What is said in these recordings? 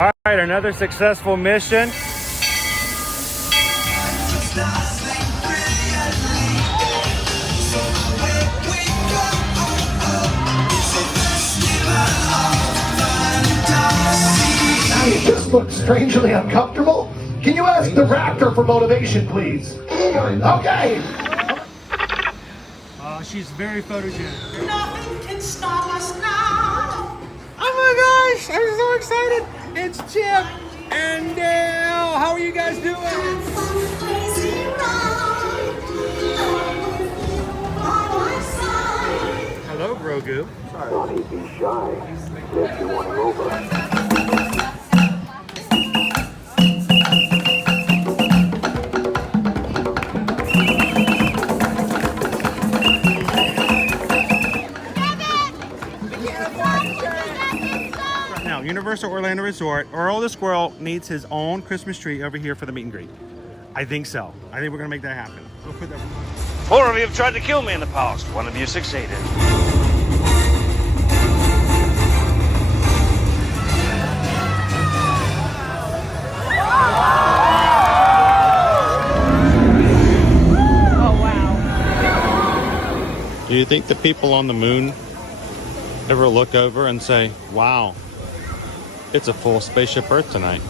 All right, another successful mission. You just look strangely uncomfortable. Can you ask the raptor for motivation, please? Okay. She's very photogenic. Nothing can stop us now. Oh my gosh, I'm so excited. It's Chip and Dale. How are you guys doing? Hello, Grogu. Sorry. Don't be shy. If you want to over. Now, Universal Orlando Resort, Earl the Squirrel needs his own Christmas tree over here for the meet and greet. I think so. I think we're gonna make that happen. We'll put that. 4 of you have tried to kill me in the past. 1 of you succeeded. Do you think the people on the moon ever look over and say, wow, it's a full spaceship Earth tonight?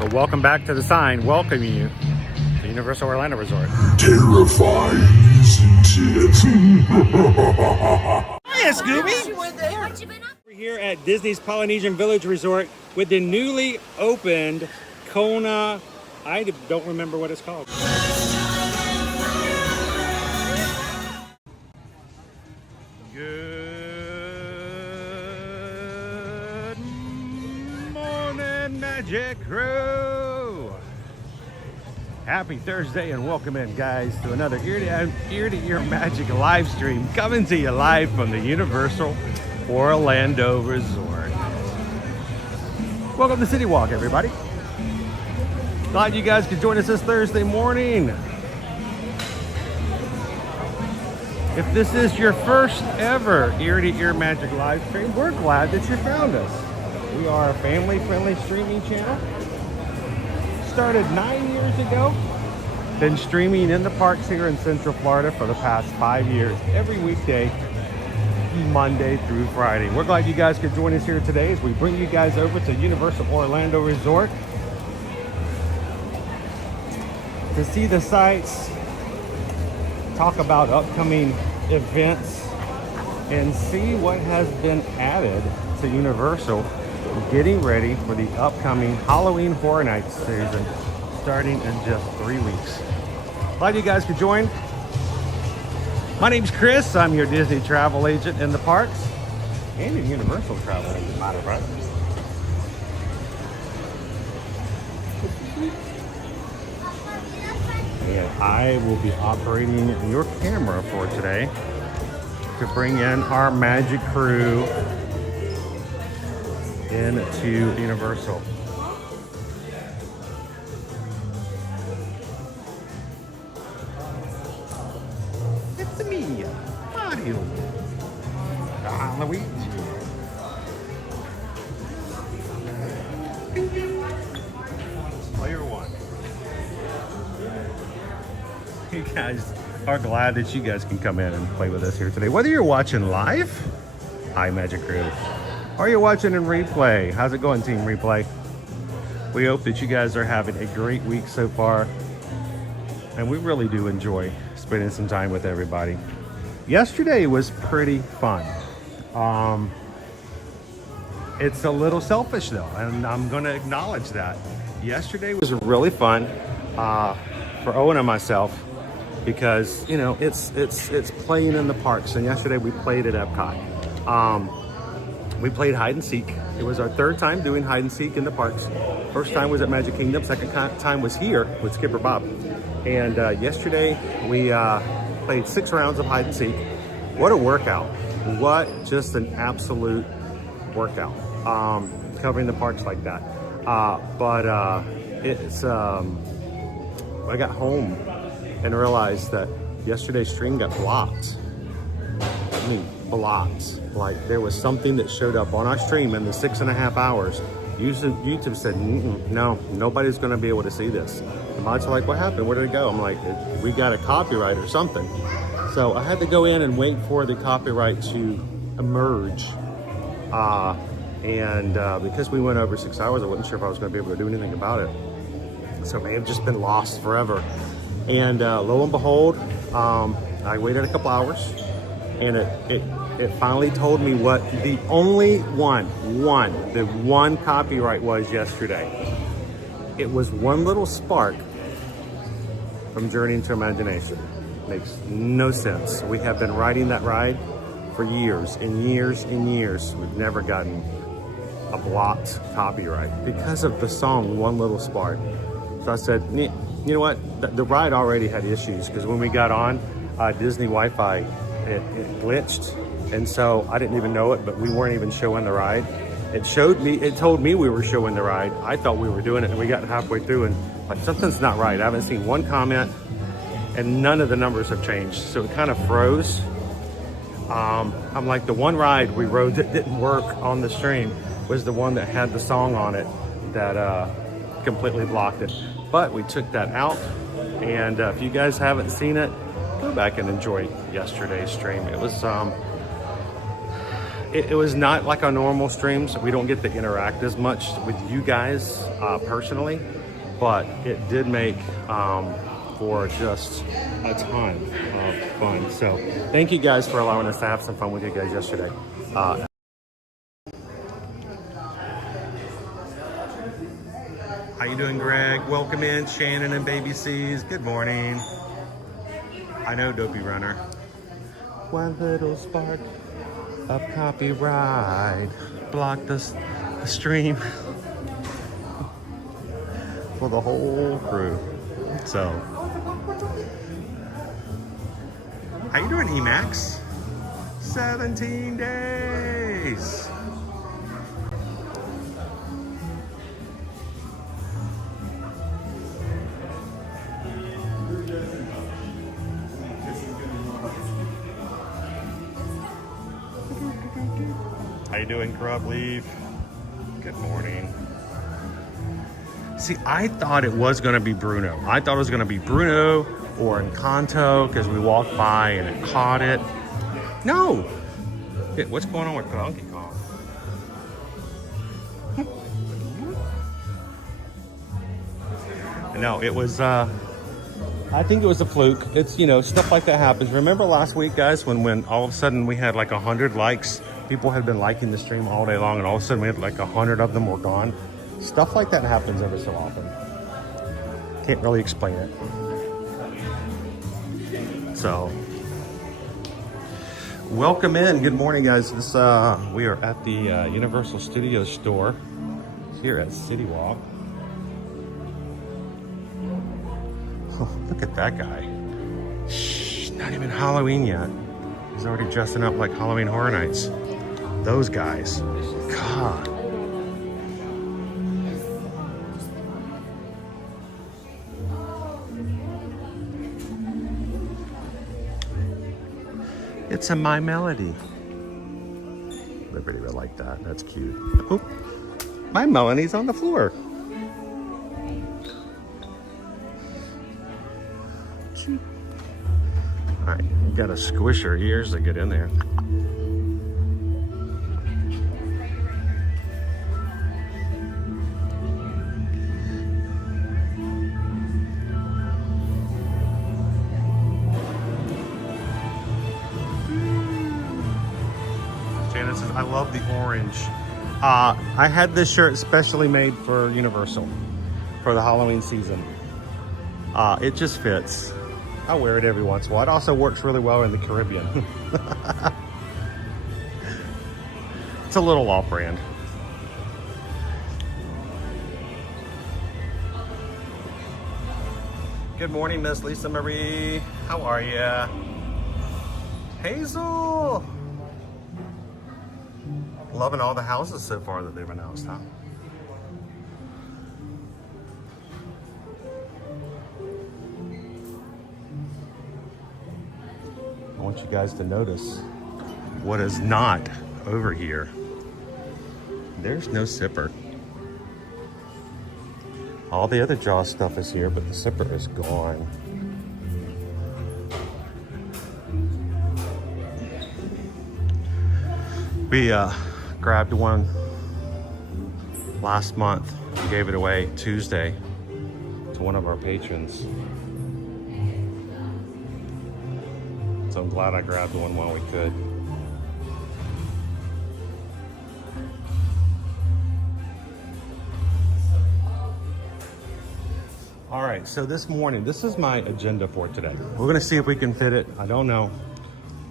But welcome back to the sign welcoming you to Universal Orlando Resort. Terrifying, isn't it? Hiya, Scooby! We're here at Disney's Polynesian Village Resort with the newly opened Kona. I don't remember what it's called. Good morning, Magic Crew! Happy Thursday and welcome in, guys, to another ear-to-ear magic live stream coming to you live from the Universal Orlando Resort. Welcome to CityWalk, everybody. Glad you guys could join us this Thursday morning. If this is your first ever ear-to-ear magic live stream, we're glad that you found us. We are a family-friendly streaming channel. Started 9 years ago. Been streaming in the parks here in Central Florida for the past 5 years, every weekday, Monday through Friday. We're glad you guys could join us here today as we bring you guys over to Universal Orlando Resort to see the sights, talk about upcoming events, and see what has been added to Universal, getting ready for the upcoming Halloween Horror Nights season starting in just 3 weeks. Glad you guys could join. My name's Chris. I'm your Disney travel agent in the parks and a Universal travel agent, matter of fact. And I will be operating your camera for today to bring in our magic crew into Universal. It's me, Mario. Luigi. Player one. You guys are glad that you guys can come in and play with us here today. Whether you're watching live, hi Magic Crew, or you're watching in replay. How's it going, Team Replay? We hope that you guys are having a great week so far. And we really do enjoy spending some time with everybody. Yesterday was pretty fun. It's a little selfish though, and I'm gonna acknowledge that. Yesterday was really fun for Owen and myself because, you know, it's playing in the parks, and yesterday we played at Epcot. We played hide and seek. It was our third time doing hide and seek in the parks. First time was at Magic Kingdom, second time was here with Skipper Bob. And yesterday we played 6 rounds of hide and seek. What a workout. What just an absolute workout, covering the parks like that. But it's I got home and realized that yesterday's stream got blocked. I mean, blocked. Like there was something that showed up on our stream in the 6.5 hours. YouTube said, no, nobody's going to be able to see this. The mods are like, what happened? Where did it go? I'm like, we got a copyright or something. So I had to go in and wait for the copyright to emerge. Because we went over 6 hours, I wasn't sure if I was going to be able to do anything about it. So it may have just been lost forever. And lo and behold, I waited a couple hours, and it finally told me what the only one copyright was yesterday. It was One Little Spark from Journey into Imagination. Makes no sense. We have been riding that ride for years and years and years. We've never gotten a blocked copyright because of the song One Little Spark. So I said, you know what? The ride already had issues because when we got on Disney Wi-Fi, it glitched. And so I didn't even know it, but we weren't even showing the ride. It told me we were showing the ride. I thought we were doing it, and we got halfway through and like, something's not right. I haven't seen one comment, and none of the numbers have changed. So it kind of froze. I'm like, the one ride we rode that didn't work on the stream was the one that had the song on it that completely blocked it. But we took that out, and if you guys haven't seen it, go back and enjoy yesterday's stream. It was it was not like our normal streams. We don't get to interact as much with you guys personally, but it did make for just a ton of fun. So thank you guys for allowing us to have some fun with you guys yesterday. How you doing, Greg? Welcome in, Shannon and Baby C's. Good morning. I know, Dopey Runner. One little spark of copyright blocked the stream for the whole crew. So, how you doing, Emax? 17 days. How you doing, Grub Leaf? Good morning. See, I thought it was going to be Bruno. I thought it was going to be Bruno or Encanto because we walked by and it caught it. No! What's going on with Donkey Kong? No, it was, I think it was a fluke. It's, you know, stuff like that happens. Remember last week, guys, when all of a sudden we had like 100 likes? People had been liking the stream all day long, and all of a sudden we had like 100 of them were gone. Stuff like that happens every so often. Can't really explain it. So, welcome in. Good morning, guys. This we are at the Universal Studios store here at CityWalk. Oh, look at that guy. Shh, not even Halloween yet. He's already dressing up like Halloween Horror Nights. Those guys. God. It's a My Melody. Liberty would like that. That's cute. Oh, My Melody's on the floor. All right, you gotta squish her ears to get in there. I love the orange. I had this shirt specially made for Universal for the Halloween season. It just fits. I wear it every once in a while. It also works really well in the Caribbean. It's a little off-brand. Good morning, Miss Lisa Marie. How are ya? Hazel! Loving all the houses so far that they've announced, huh? want you guys to notice what is not over here. There's no sipper. All the other Jaws stuff is here, but the sipper is gone. We grabbed one last month and gave it away Tuesday to one of our patrons. So I'm glad I grabbed one while we could. All right, so this morning, this is my agenda for today. We're gonna see if we can fit it. I don't know.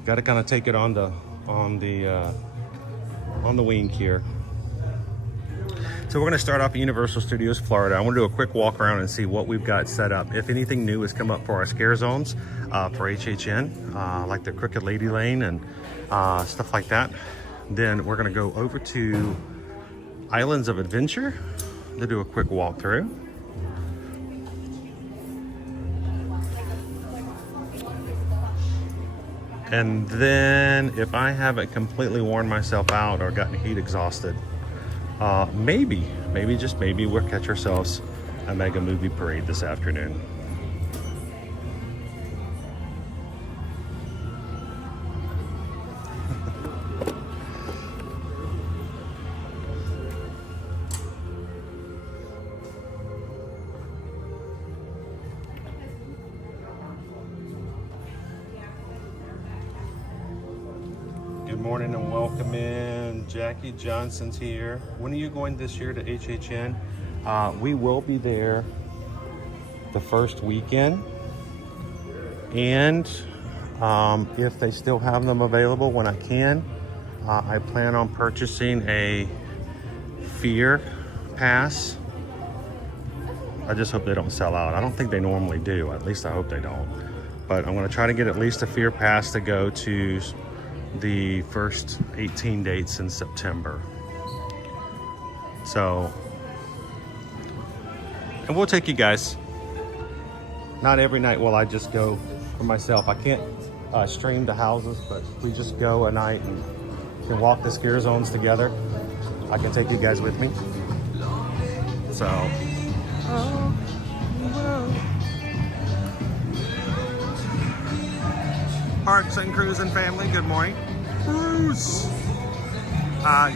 Got to kind of take it on the wing here. So we're gonna start off at Universal Studios Florida. I want to do a quick walk around and see what we've got set up. If anything new has come up for our scare zones for HHN, like the Crooked Lady Lane and stuff like that. Then we're gonna go over to Islands of Adventure to do a quick walkthrough. And then if I haven't completely worn myself out or gotten heat exhausted, maybe just maybe we'll catch ourselves a Megamovie Parade this afternoon. Good morning and welcome in. Jackie Johnson's here. When are you going this year to HHN? We will be there the first weekend. And if they still have them available when I can, I plan on purchasing a Fear Pass. I just hope they don't sell out. I don't think they normally do. At least I hope they don't. But I'm going to try to get at least a Fear Pass to go to the first 18 dates in September. So, and we'll take you guys. Not every night will I just go for myself. I can't stream the houses, but we just go a night and can walk the scare zones together. I can take you guys with me. So, Parks and Cruising family, good morning. Cruise.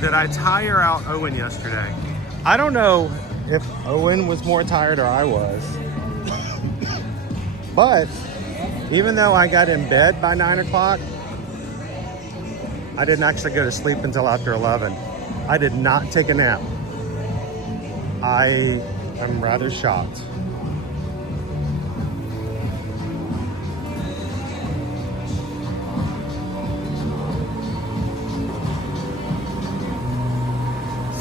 Did I tire out Owen yesterday? I don't know if Owen was more tired or I was. But even though I got in bed by 9 o'clock, I didn't actually go to sleep until after 11. I did not take a nap. I am rather shocked.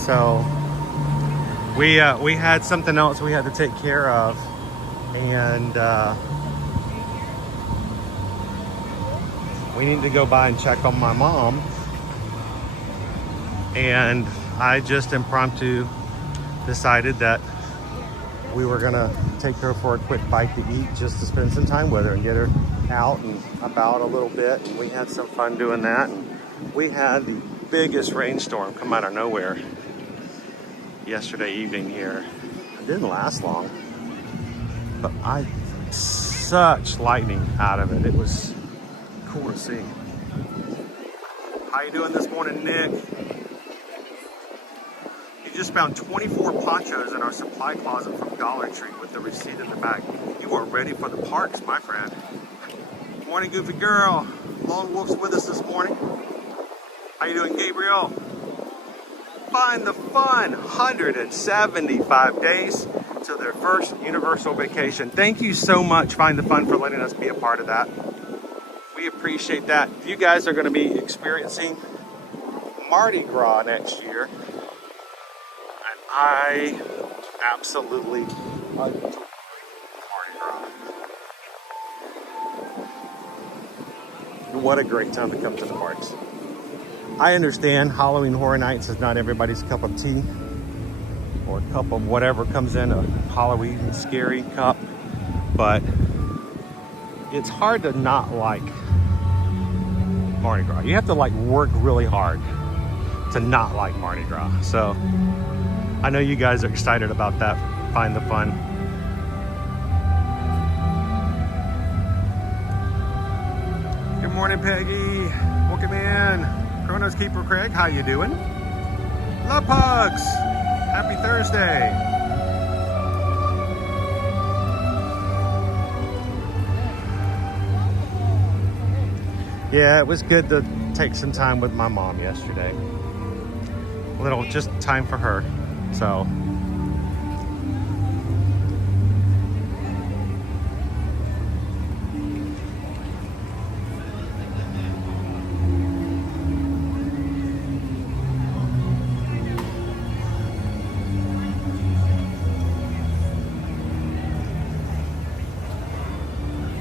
So we had something else we had to take care of, and we need to go by and check on my mom. And I just impromptu decided that we were gonna take her for a quick bite to eat, just to spend some time with her and get her out and about a little bit. And we had some fun doing that. And we had the biggest rainstorm come out of nowhere yesterday evening here. It didn't last long, but such lightning out of it. It was cool to see. How you doing this morning, Nick? You just found 24 ponchos in our supply closet from Dollar Tree with the receipt in the back. You are ready for the parks, my friend. Morning, Goofy Girl. Lone Wolf's with us this morning. How you doing, Gabriel? Find the fun. 175 days to their first Universal vacation. Thank you so much, Find the Fun, for letting us be a part of that. We appreciate that. If you guys are going to be experiencing Mardi Gras next year, and I absolutely adore Mardi Gras. What a great time to come to the parks. I understand Halloween Horror Nights is not everybody's cup of tea, or a cup of whatever comes in a Halloween scary cup, but it's hard to not like Mardi Gras. You have to like work really hard to not like Mardi Gras. So I know you guys are excited about that. Find the fun. Good morning, Peggy. Welcome in. Chronos Keeper Craig, how you doing? Love pugs. Happy Thursday. Yeah, it was good to take some time with my mom yesterday. A little just time for her. So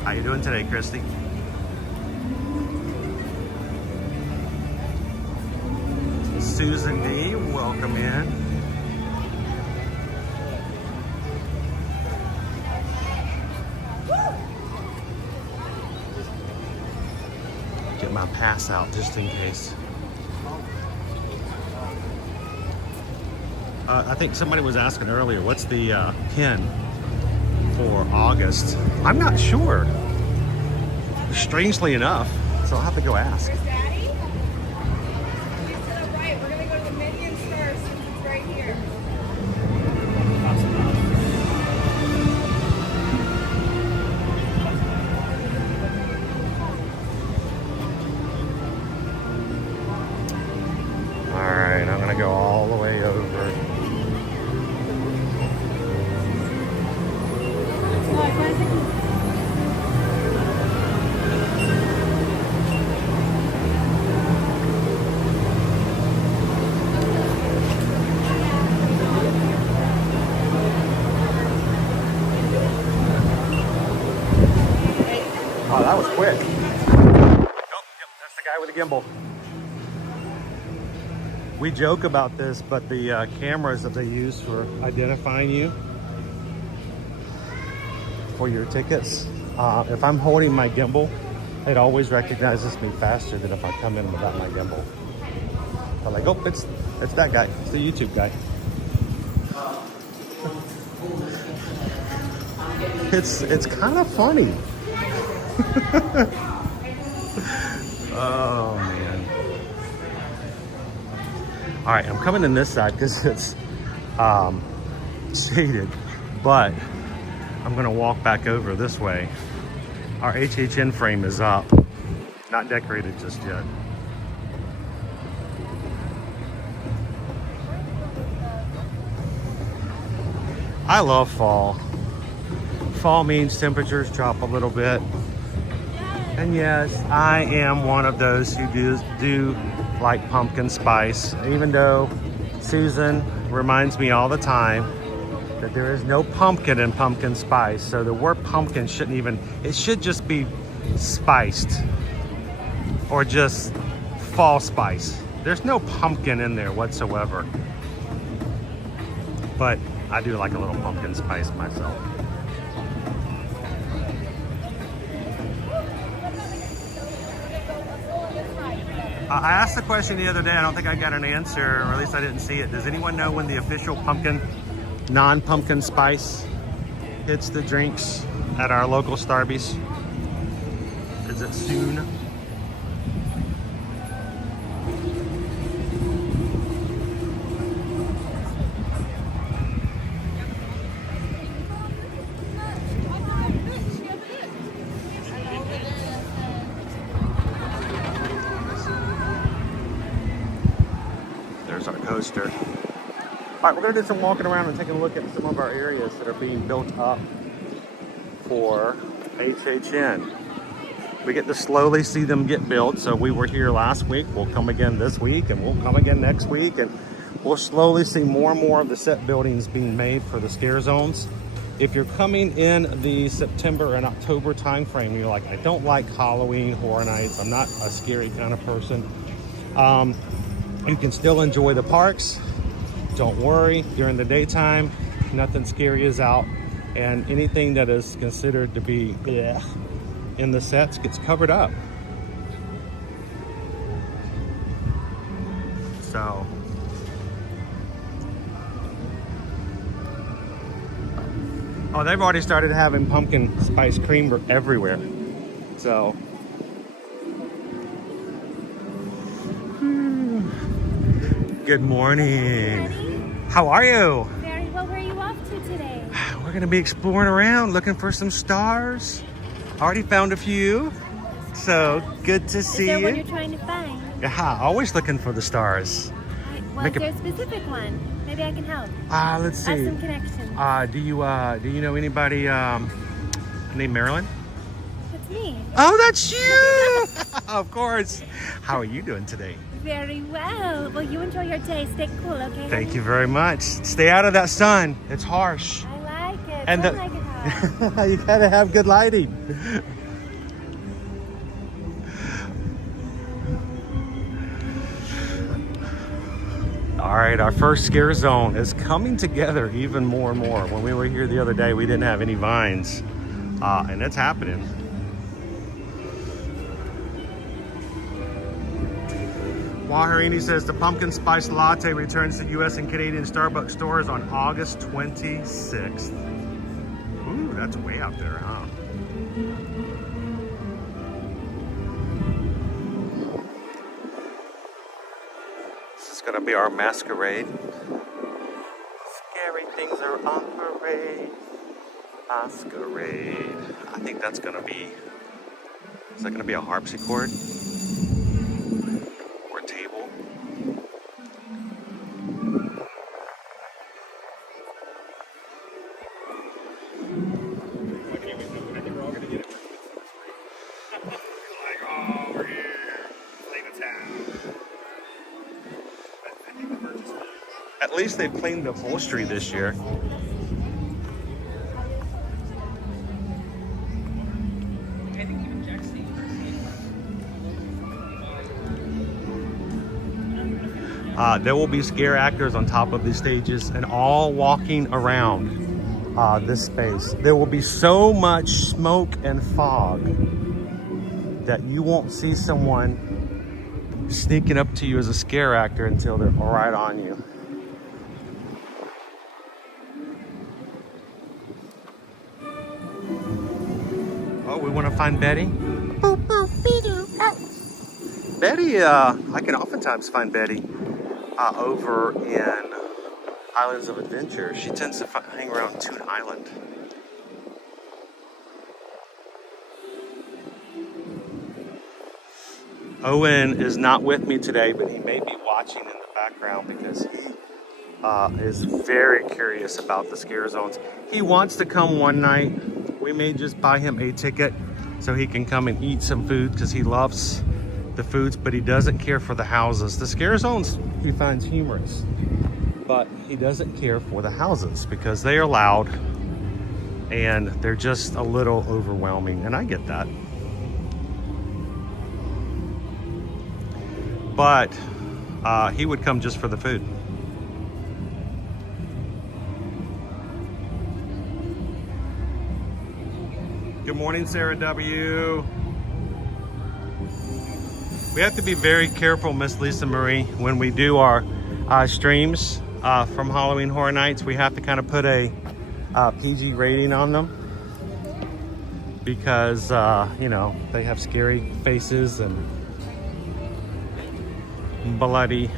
how you doing today, Christy? Susan D, welcome in. Get my pass out just in case. I think somebody was asking earlier, what's the pin for August? I'm not sure, strangely enough, so I'll have to go ask. Where's Daddy? He's to the right. We're gonna go to the Minion first since it's right here. All right, I'm gonna go all the way over. Oh, that was quick. Oh, yep, that's the guy with the gimbal. We joke about this, but the cameras that they use for identifying you for your tickets, if I'm holding my gimbal, it always recognizes me faster than if I come in without my gimbal. I'm like, oh, it's that guy. It's the YouTube guy. It's kind of funny. Oh man. All right, I'm coming in this side because it's shaded, but I'm gonna walk back over this way. Our HHN frame is up, not decorated just yet. I love fall. Fall means temperatures drop a little bit. And yes, I am one of those who do like pumpkin spice, even though Susan reminds me all the time that there is no pumpkin in pumpkin spice. So the word pumpkin shouldn't even, it should just be spiced or just fall spice. There's no pumpkin in there whatsoever. But I do like a little pumpkin spice myself. I asked the question the other day. I don't think I got an answer, or at least I didn't see it. Does anyone know when the official pumpkin, non-pumpkin spice hits the drinks at our local Starbucks? Is it soon? Our coaster. All right, we're gonna do some walking around and taking a look at some of our areas that are being built up for HHN. We get to slowly see them get built. So we were here last week, we'll come again this week, and we'll come again next week, and we'll slowly see more and more of the set buildings being made for the scare zones. If you're coming in the September and October time frame, you're like, I don't like Halloween, Horror Nights, I'm not a scary kind of person. You can still enjoy the parks. Don't worry, during the daytime, nothing scary is out, and anything that is considered to be in the sets gets covered up. Oh, they've already started having pumpkin spice cream everywhere. So. Good morning. How are you? Very well. Where are you off to today? We're gonna be exploring around, looking for some stars. Already found a few. So good to see Is there you. one you're trying to find? Yeah, always looking for the stars. Well, Make is a- there a specific one? Maybe I can help. Let's I have see. some connections. Do you know anybody named Marilyn? That's me. Oh, that's you! Of course. How are you doing today? Very well. Well, you enjoy your day. Stay cool, okay? Thank you very much. Stay out of that sun. It's harsh. I like it. And Don't like it hot. You gotta have good lighting. All right, our first scare zone is coming together even more and more. When we were here the other day, we didn't have any vines, and it's happening. Waharini says the pumpkin spice latte returns to U.S. and Canadian Starbucks stores on August 26th. Ooh, that's way out there, huh? This is gonna be our masquerade. Scary things are on parade. Masquerade. I think that's gonna be. Is that gonna be a harpsichord? Or a table? At least they've cleaned the upholstery this year. There will be scare actors on top of these stages and all walking around this space. There will be so much smoke and fog that you won't see someone sneaking up to you as a scare actor until they're right on you. Oh, we want to find Betty? Betty, I can oftentimes find Betty over in Islands of Adventure. She tends to hang around Toon Island. Owen is not with me today, but he may be watching in the background because he is very curious about the scare zones. He wants to come one night. We may just buy him a ticket so he can come and eat some food because he loves the foods, but he doesn't care for the houses. The scare zones he finds humorous, but he doesn't care for the houses because they are loud and they're just a little overwhelming, and I get that. But he would come just for the food. Good morning, Sarah W. We have to be very careful, Miss Lisa Marie, when we do our streams from Halloween Horror Nights. We have to kind of put a PG rating on them because, you know, they have scary faces and bloody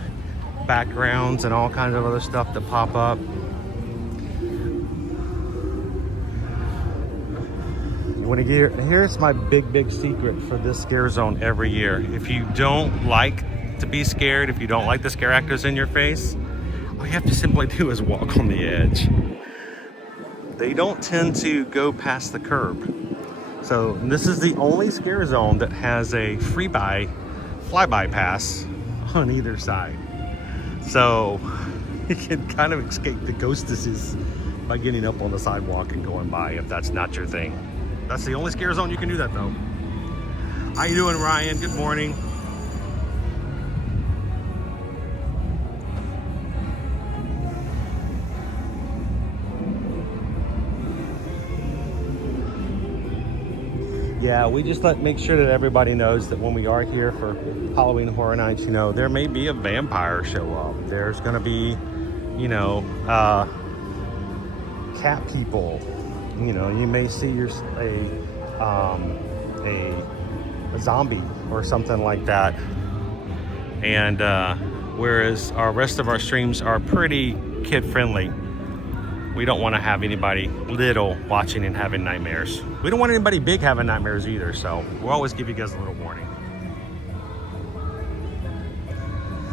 backgrounds and all kinds of other stuff that pop up. You want to get, here's my big secret for this scare zone every year. If you don't like to be scared, if you don't like the scare actors in your face, all you have to simply do is walk on the edge. They don't tend to go past the curb. So this is the only scare zone that has a flyby pass on either side. So you can kind of escape the ghostesses by getting up on the sidewalk and going by if that's not your thing. That's the only scare zone you can do that though. How you doing, Ryan? Good morning. Yeah, we just make sure that everybody knows that when we are here for Halloween Horror Nights, you know, there may be a vampire show up. There's gonna be, you know, cat people. You know, you may see a zombie or something like that. And whereas our rest of our streams are pretty kid friendly, we don't want to have anybody little watching and having nightmares. We don't want anybody big having nightmares either, so we'll always give you guys a little warning.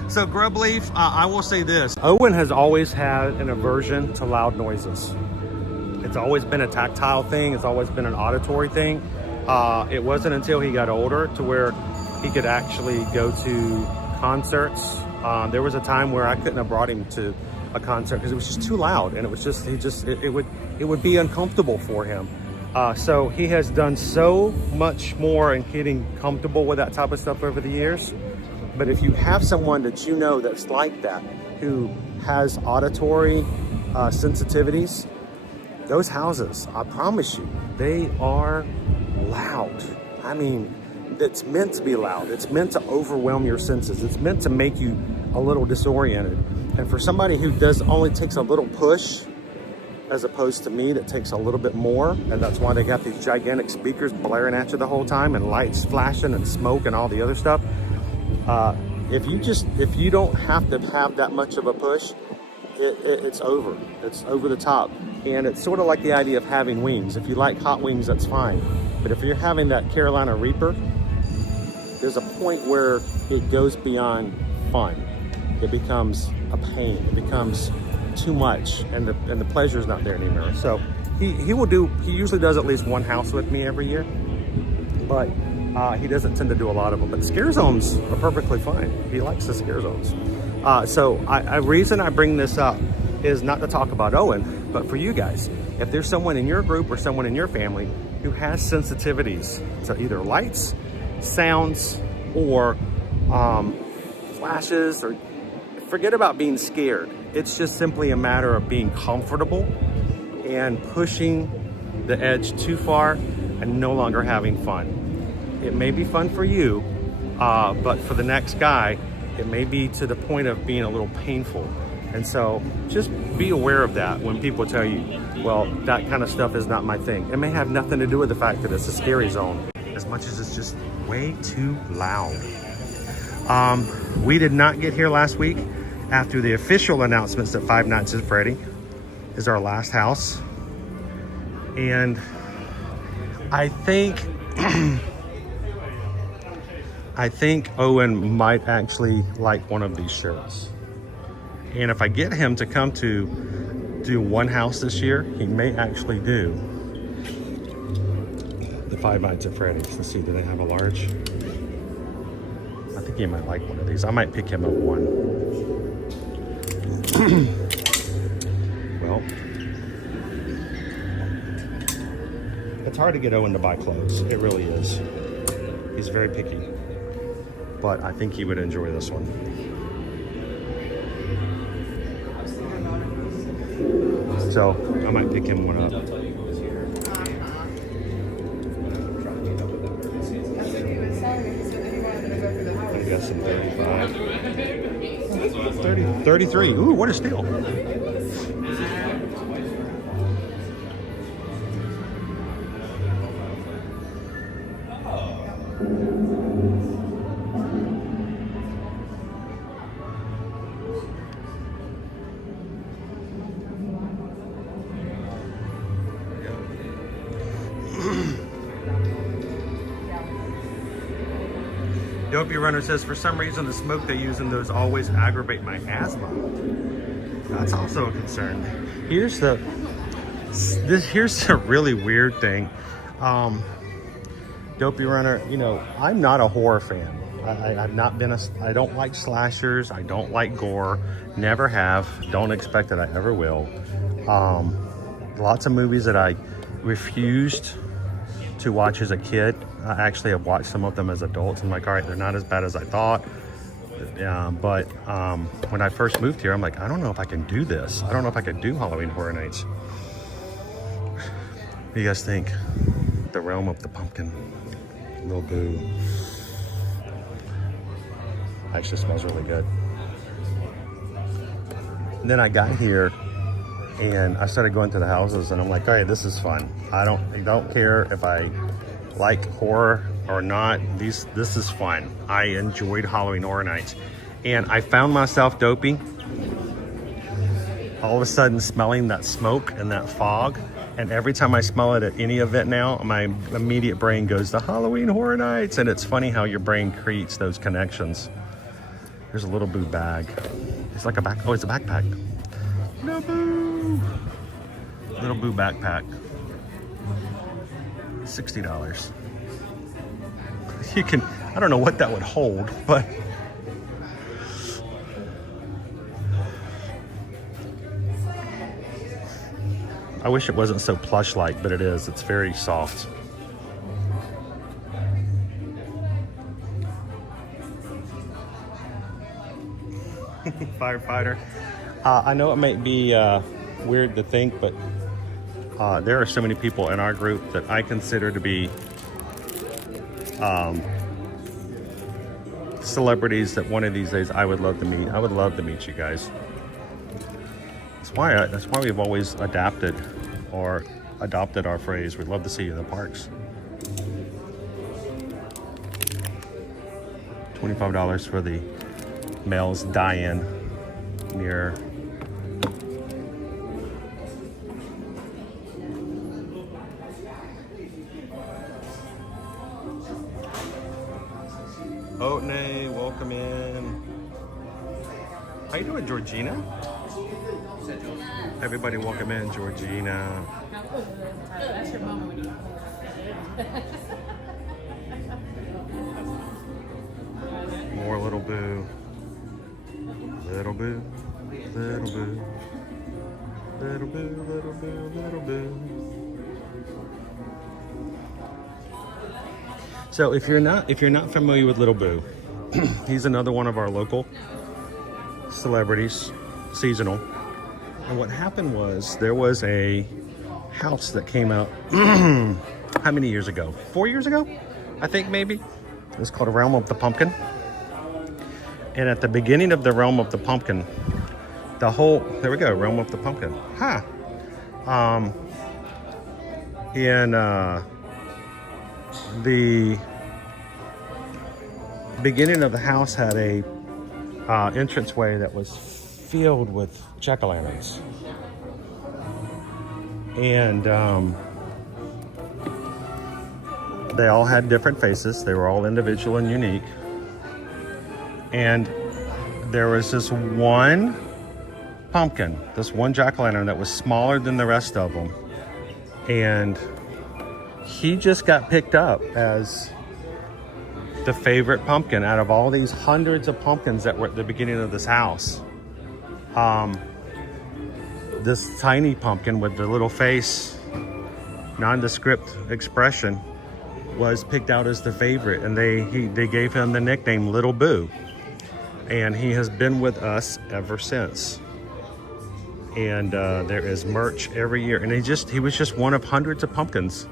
So Grubleaf, I will say this. Owen has always had an aversion to loud noises. It's always been a tactile thing. It's always been an auditory thing. It wasn't until he got older to where he could actually go to concerts. There was a time where I couldn't have brought him to a concert because it was just too loud, and it was just it would be uncomfortable for him. So he has done so much more in getting comfortable with that type of stuff over the years. But if you have someone that you know that's like that, who has auditory sensitivities, those houses, I promise you, they are loud. I mean, it's meant to be loud. It's meant to overwhelm your senses. It's meant to make you a little disoriented. And for somebody who only takes a little push, as opposed to me that takes a little bit more, and that's why they got these gigantic speakers blaring at you the whole time and lights flashing and smoke and all the other stuff. If you don't have to have that much of a push, it's over the top. And it's sort of like the idea of having wings. If you like hot wings, that's fine. But if you're having that Carolina Reaper, there's a point where it goes beyond fun. It becomes a pain. It becomes too much, and the pleasure is not there anymore. So he usually does at least one house with me every year, but he doesn't tend to do a lot of them. But scare zones are perfectly fine. He likes the scare zones. So a reason I bring this up is not to talk about Owen, but for you guys. If there's someone in your group or someone in your family who has sensitivities to either lights, sounds, or flashes, or forget about being scared. It's just simply a matter of being comfortable and pushing the edge too far and no longer having fun. It may be fun for you, but for the next guy, it may be to the point of being a little painful. And so just be aware of that when people tell you, well, that kind of stuff is not my thing. It may have nothing to do with the fact that it's a scary zone, as much as it's just way too loud. We did not get here last week after the official announcements that Five Nights at Freddy is our last house. And I think Owen might actually like one of these shirts. And if I get him to come to do one house this year, he may actually do the Five Nights at Freddy's. Let's see, do they have a large? I think he might like one of these. I might pick him up one. Well, it's hard to get Owen to buy clothes. It really is. He's very picky. But I think he would enjoy this one. So I might pick him one up. I guess some 35. 33. Ooh, what a steal. Dopey Runner says, for some reason, the smoke they use in those always aggravate my asthma. That's also a concern. Here's the really weird thing. Dopey Runner, you know, I'm not a horror fan. I've not been I don't like slashers. I don't like gore. Never have. Don't expect that I ever will. Lots of movies that I refused to watch as a kid. I actually have watched some of them as adults. I'm like, all right, they're not as bad as I thought. But when I first moved here, I'm like, I don't know if I can do this. I don't know if I could do Halloween Horror Nights. What do you guys think? The realm of the pumpkin. Little boo. Actually smells really good. And then I got here And I started going to the houses, and I'm like, all right, this is fun. I don't care if I like horror or not. This is fun. I enjoyed Halloween Horror Nights, and I found myself doping. All of a sudden, smelling that smoke and that fog, and every time I smell it at any event now, my immediate brain goes to Halloween Horror Nights, and it's funny how your brain creates those connections. There's a Little Boo bag. It's like a back. Oh, it's a backpack. Little Boo. Little Boo backpack. $60. You can. I don't know what that would hold, but. I wish it wasn't so plush-like, but it is. It's very soft. Firefighter. I know it might be weird to think, but there are so many people in our group that I consider to be celebrities that one of these days I would love to meet. I would love to meet you guys. That's why we've always adapted or adopted our phrase, we'd love to see you in the parks. $25 for the male's die-in mirror. Otney, welcome in. How you doing, Georgina? Everybody welcome in, Georgina. That's your mama when you More Little Boo. Little Boo. Little Boo. Little Boo, Little Boo, Little Boo. So if you're not familiar with Little Boo, he's another one of our local celebrities, seasonal. And what happened was there was a house that came out how many years ago? 4 years ago? I think maybe. It was called Realm of the Pumpkin. And at the beginning of the Realm of the Pumpkin, there we go, Realm of the Pumpkin. In the beginning of the house had a entranceway that was filled with jack-o'-lanterns. And they all had different faces. They were all individual and unique. And there was this one pumpkin, this one jack-o'-lantern that was smaller than the rest of them. And he just got picked up as the favorite pumpkin out of all these hundreds of pumpkins that were at the beginning of this house. This tiny pumpkin with the little face, nondescript expression, was picked out as the favorite, and they gave him the nickname Little Boo, and he has been with us ever since. And there is merch every year, and he was just one of hundreds of pumpkins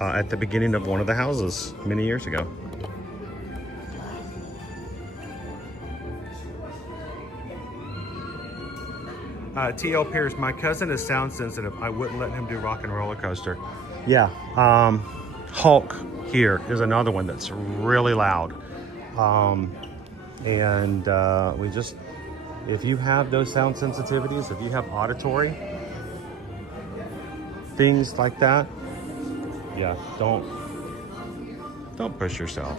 at the beginning of one of the houses many years ago. T.L. Pierce, my cousin is sound sensitive. I wouldn't let him do Rock and Roller Coaster. Yeah, Hulk here is another one that's really loud. If you have those sound sensitivities, if you have auditory things like that, yeah, don't push yourself.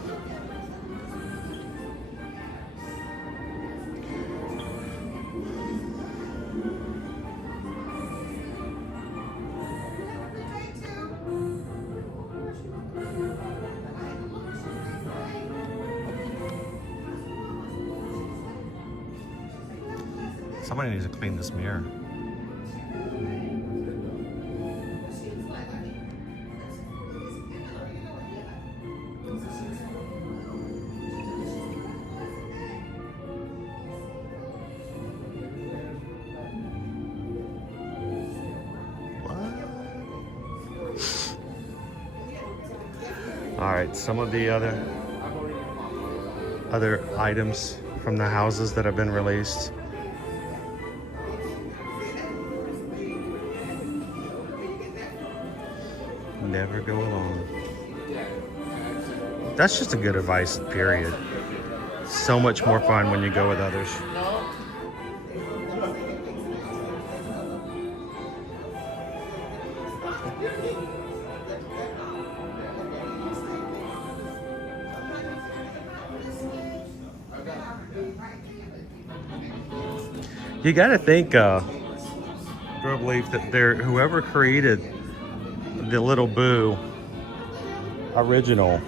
Somebody needs to clean this mirror. All right, some of the other items from the houses that have been released. Never go alone. That's just a good advice, period. So much more fun when you go with others. You got to think, Grove Leaf, that whoever created the Little Boo original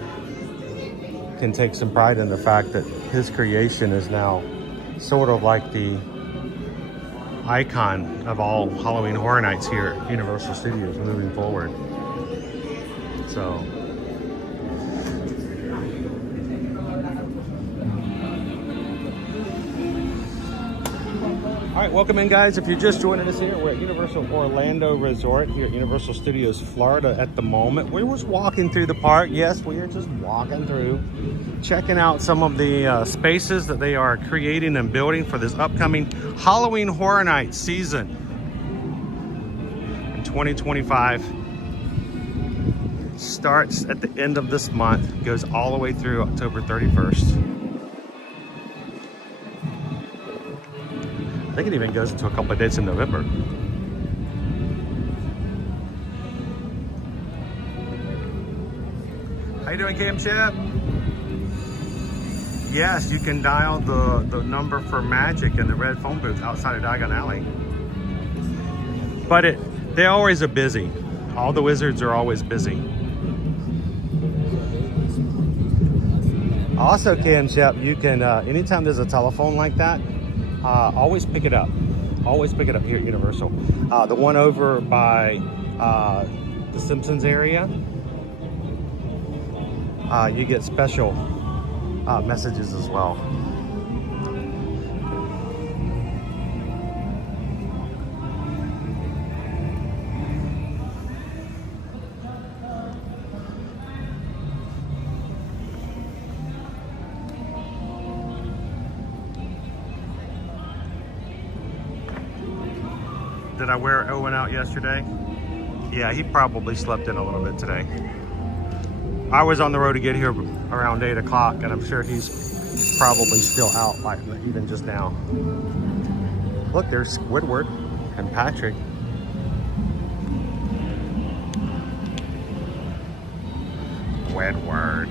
can take some pride in the fact that his creation is now sort of like the icon of all Halloween Horror Nights here at Universal Studios moving forward. So. All right, welcome in, guys. If you're just joining us here, we're at Universal Orlando Resort here at Universal Studios Florida at the moment. We're just walking through the park. Yes, we are just walking through, checking out some of the spaces that they are creating and building for this upcoming Halloween Horror Nights season in 2025. Starts at the end of this month, goes all the way through October 31st. I think it even goes into a couple of dates in November. How you doing, Cam Chip? Yes, you can dial the number for Magic in the red phone booth outside of Diagon Alley. But they always are busy. All the wizards are always busy. Also, Cam Chip, you can, anytime there's a telephone like that, always pick it up. Always pick it up here at Universal. The one over by the Simpsons area, you get special messages as well. Did I wear Owen out yesterday? Yeah, he probably slept in a little bit today. I was on the road to get here around 8 o'clock, and I'm sure he's probably still out like even just now. Look, there's Squidward and Patrick. Squidward.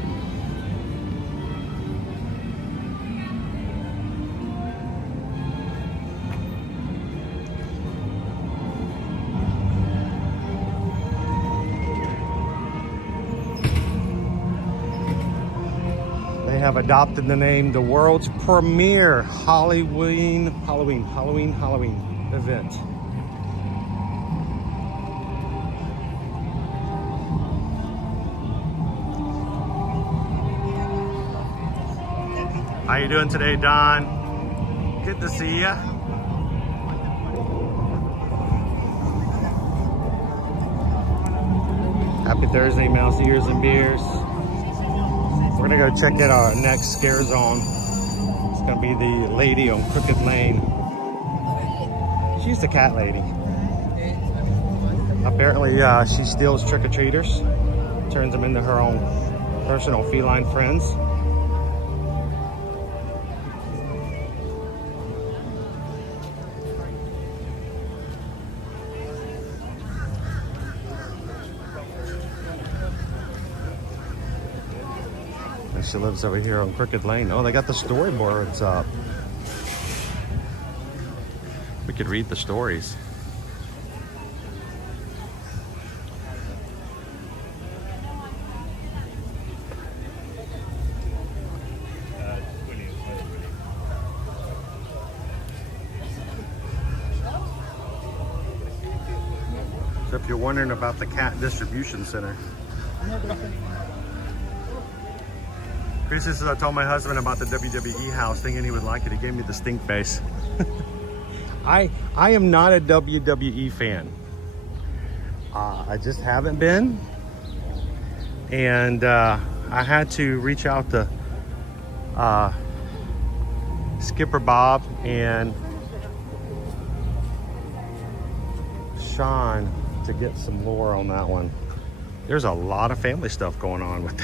Have adopted the name the world's premier Halloween event. How you doing today, Don? Good to see ya. Happy Thursday, Mouse Ears and Beers. We're gonna go check out our next scare zone. It's gonna be the lady on Crooked Lane. She's the cat lady. Apparently, she steals trick-or-treaters, turns them into her own personal feline friends. She lives over here on Crooked Lane. Oh, they got the storyboards up. We could read the stories. So if you're wondering about the cat distribution center, Chris says I told my husband about the WWE house thinking he would like it. He gave me the stink face. I am not a WWE fan. I just haven't been. And I had to reach out to Skipper Bob and Sean to get some lore on that one. There's a lot of family stuff going on with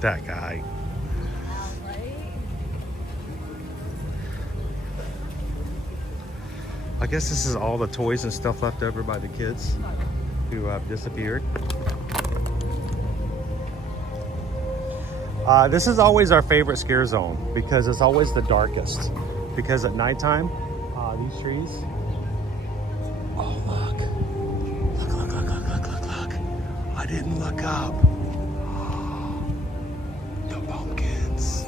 that guy. I guess this is all the toys and stuff left over by the kids who have disappeared. This is always our favorite scare zone because it's always the darkest. Because at nighttime, these trees. Oh, look. Look. I didn't look up. The pumpkins.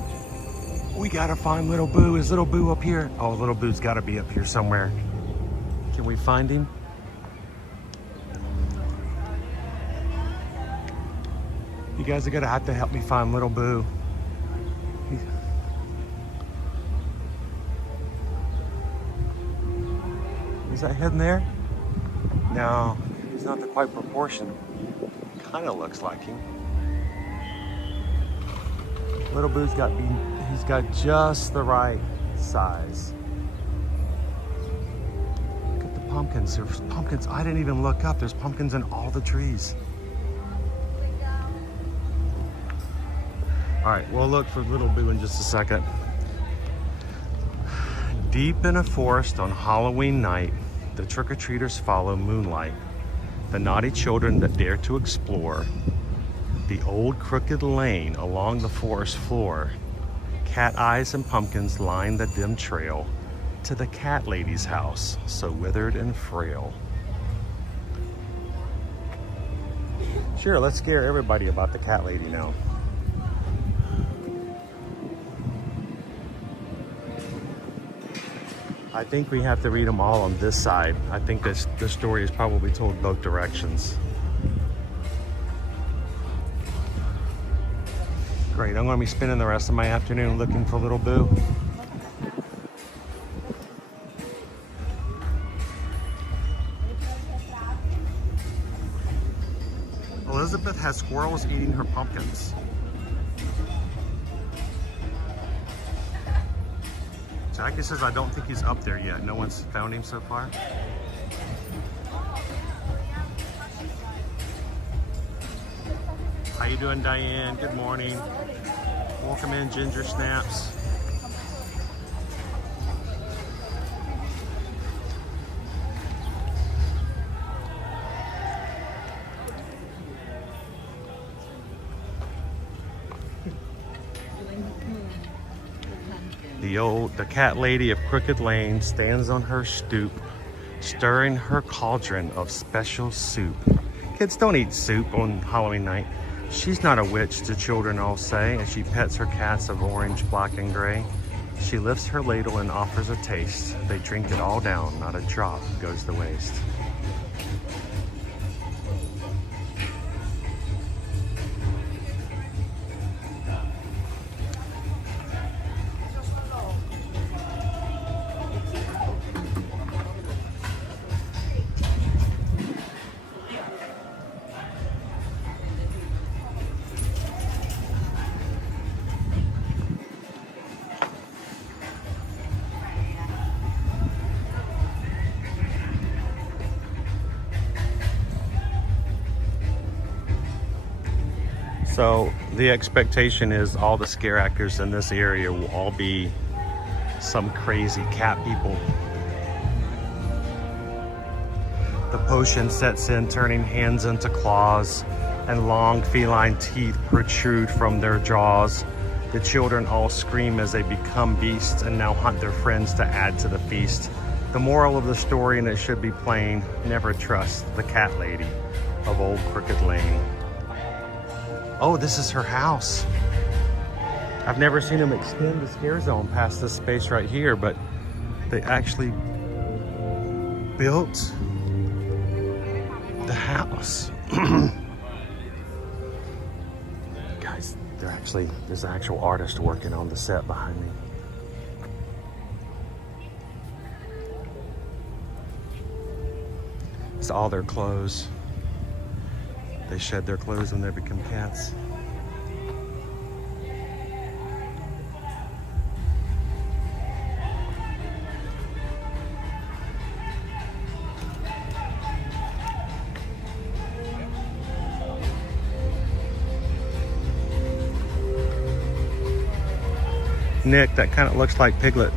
We gotta find Little Boo. Is Little Boo up here? Oh, Little Boo's gotta be up here somewhere. Can we find him? You guys are gonna have to help me find Little Boo. Is that hidden there? No, he's not the quite proportion. Kind of looks like him. Little Boo's he's got just the right size. Look at the pumpkins. There's pumpkins. I didn't even look up. There's pumpkins in all the trees. All right, we'll look for Little Boo in just a second. Deep in a forest on Halloween night, the trick-or-treaters follow moonlight, the naughty children that dare to explore the old crooked lane along the forest floor. Cat eyes and pumpkins line the dim trail to the cat lady's house, so withered and frail. Sure, let's scare everybody about the cat lady now. I think we have to read them all on this side. I think the story is probably told both directions. Great, I'm gonna be spending the rest of my afternoon looking for Little Boo. Elizabeth has squirrels eating her pumpkins. Jackie says, I don't think he's up there yet. No one's found him so far. How you doing, Diane? Good morning. Welcome in, Ginger Snaps. The cat lady of Crooked Lane stands on her stoop, stirring her cauldron of special soup. Kids don't eat soup on Halloween night. She's not a witch, the children all say, as she pets her cats of orange, black, and gray. She lifts her ladle and offers a taste. They drink it all down, not a drop goes to waste. So the expectation is all the scare actors in this area will all be some crazy cat people. The potion sets in, turning hands into claws, and long feline teeth protrude from their jaws. The children all scream as they become beasts and now hunt their friends to add to the feast. The moral of the story, and it should be plain, never trust the cat lady of Old Crooked Lane. Oh, this is her house. I've never seen them extend the scare zone past this space right here, but they actually built the house. Guys, there's an actual artist working on the set behind me. It's all their clothes. They shed their clothes when they become cats. Nick, that kind of looks like Piglet.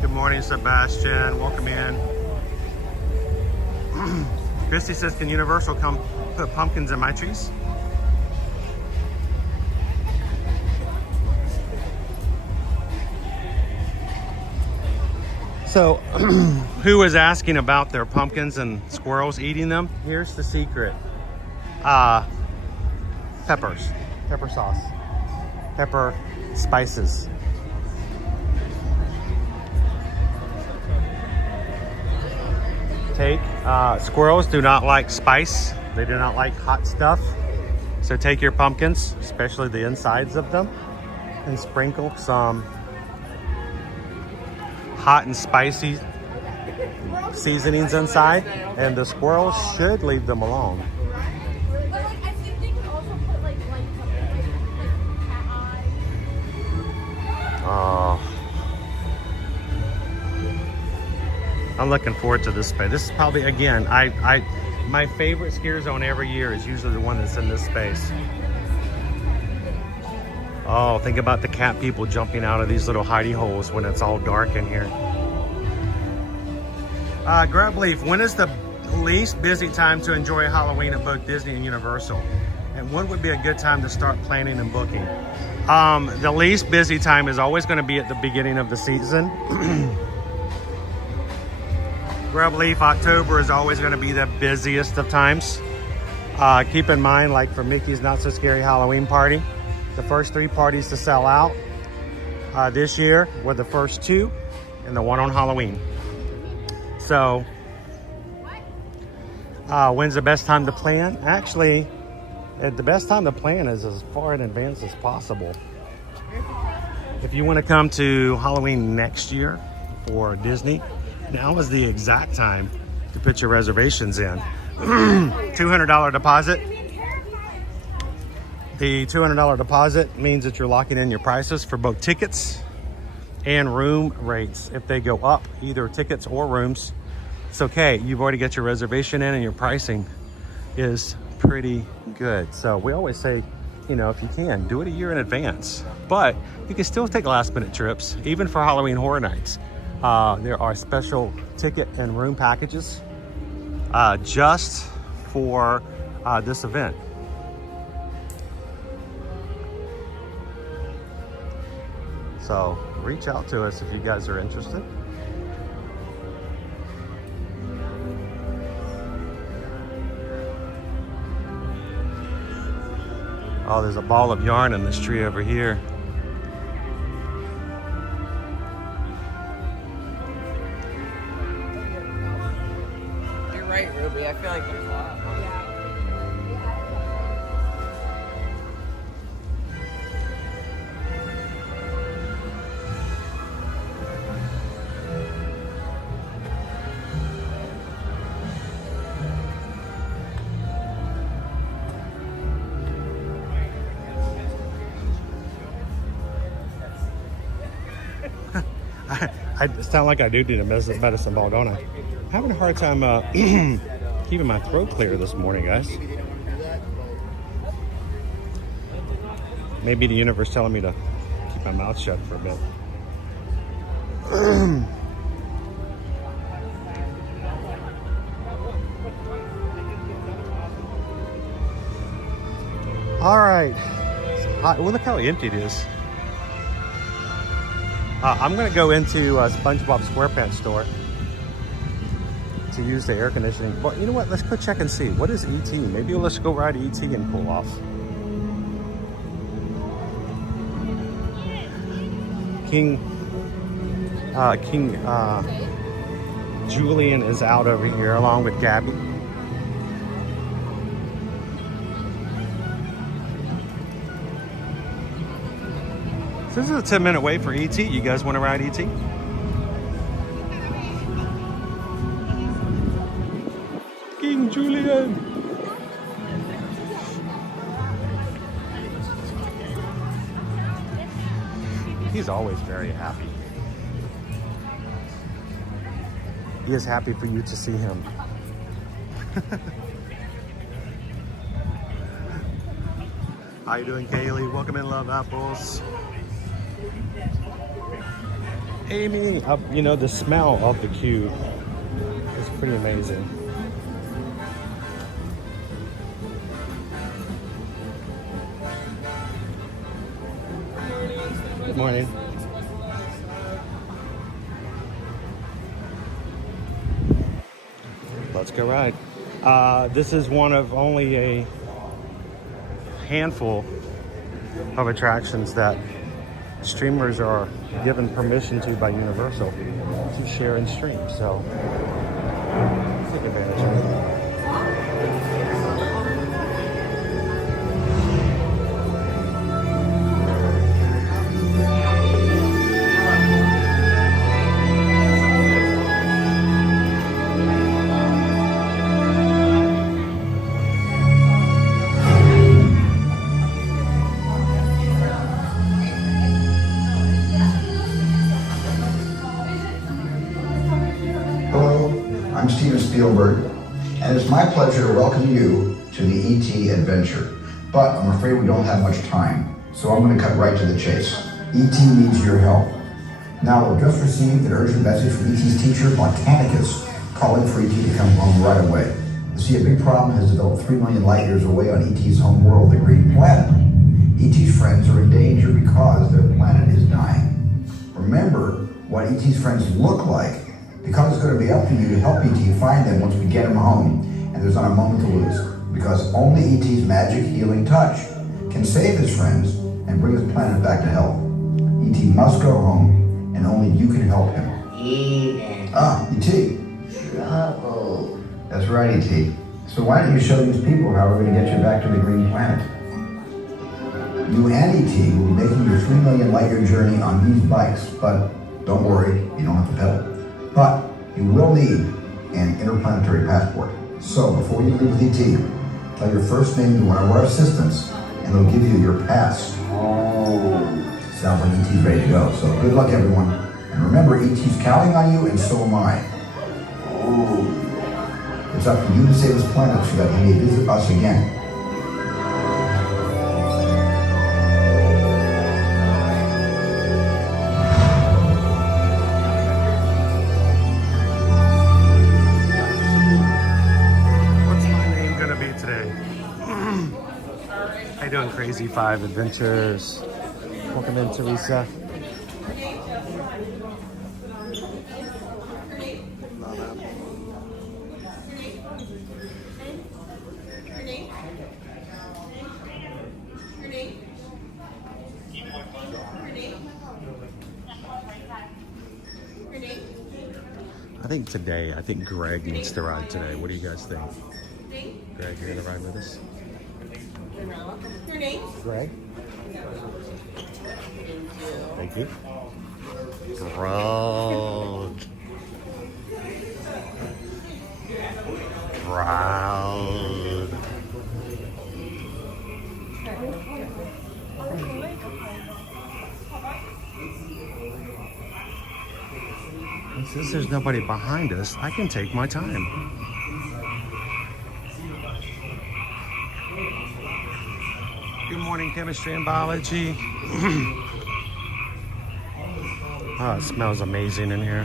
Good morning, Sebastian. Welcome in. Christy says, can Universal come put pumpkins in my trees? So, who was asking about their pumpkins and squirrels eating them? Here's the secret. Peppers, pepper sauce, pepper spices. Take, squirrels do not like spice. They do not like hot stuff. So take your pumpkins, especially the insides of them, and sprinkle some hot and spicy seasonings inside, and the squirrels should leave them alone. But like, I think they could also put like cat eye. Oh, I'm looking forward to this space. This is probably, again, my favorite scare zone every year is usually the one that's in this space. Oh, think about the cat people jumping out of these little hidey holes when it's all dark in here. Grab Leaf, when is the least busy time to enjoy Halloween at both Disney and Universal? And when would be a good time to start planning and booking? The least busy time is always going to be at the beginning of the season. Grab Leaf, October is always going to be the busiest of times. Keep in mind, like for Mickey's Not So Scary Halloween Party, the first 3 parties to sell out this year were the first 2 and the one on Halloween. So, when's the best time to plan? Actually, the best time to plan is as far in advance as possible. If you want to come to Halloween next year for Disney, now is the exact time to put your reservations in. $200 deposit. The $200 deposit means that you're locking in your prices for both tickets and room rates. If they go up, either tickets or rooms, it's okay. You've already got your reservation in and your pricing is pretty good. So we always say, you know, if you can, do it a year in advance. But you can still take last minute trips, even for Halloween Horror Nights. There are special ticket and room packages just for this event. So reach out to us if you guys are interested. Oh, there's a ball of yarn in this tree over here. You're right, Ruby. I feel like there's a lot. I sound like I do need a medicine ball, don't I? I'm having a hard time keeping my throat clear this morning, guys. Maybe the universe telling me to keep my mouth shut for a bit. All right. Well, look how empty it is. I'm going to go into SpongeBob SquarePants store to use the air conditioning. Well, you know what? Let's go check and see. What is ET? Maybe let's go ride ET and cool off. King Julian is out over here along with Gabby. So this is a 10-minute wait for ET. You guys want to ride ET? King Julian. He's always very happy. He is happy for you to see him. How you doing, Kaylee? Welcome in, Love Apples. Amy, you know, the smell of the cube is pretty amazing. Good morning. Let's go ride. This is one of only a handful of attractions that streamers are given permission to by Universal to share and stream. So take advantage of it. And it's my pleasure to welcome you to the ET adventure. But I'm afraid we don't have much time, so I'm going to cut right to the chase. ET needs your help. Now, we've just received an urgent message from ET's teacher, Botanicus, calling for ET to come home right away. You see, a big problem has developed 3 million light years away on ET's home world, the Green Planet. ET's friends are in danger because their planet is dying. Remember what ET's friends look like, because it's going to be up to you to help ET find them once we get him home, and there's not a moment to lose, because only ET's magic healing touch can save his friends and bring his planet back to health. ET must go home, and only you can help him. Eden. Ah, ET. Trouble. That's right, ET. So why don't you show these people how we're going to get you back to the Green Planet? You and ET will be making your 3 million light year journey on these bikes, but don't worry, you don't have to pedal. But you will need an interplanetary passport. So before you leave with ET, tell your first name to one of our assistants, and they'll give you your pass. Oh. Sounds like ET's ready to go. So good luck, everyone. And remember, ET's counting on you, and so am I. Oh. It's up to you to save this planet so that he may visit us again. How you doing, Crazy 5 Adventures? Welcome in, Teresa. I think Greg needs to ride today. What do you guys think? Greg, you're gonna ride with us? Your name? Greg? Thank you. Proud. Since there's nobody behind us, I can take my time. Good morning, chemistry and biology. Oh, it smells amazing in here.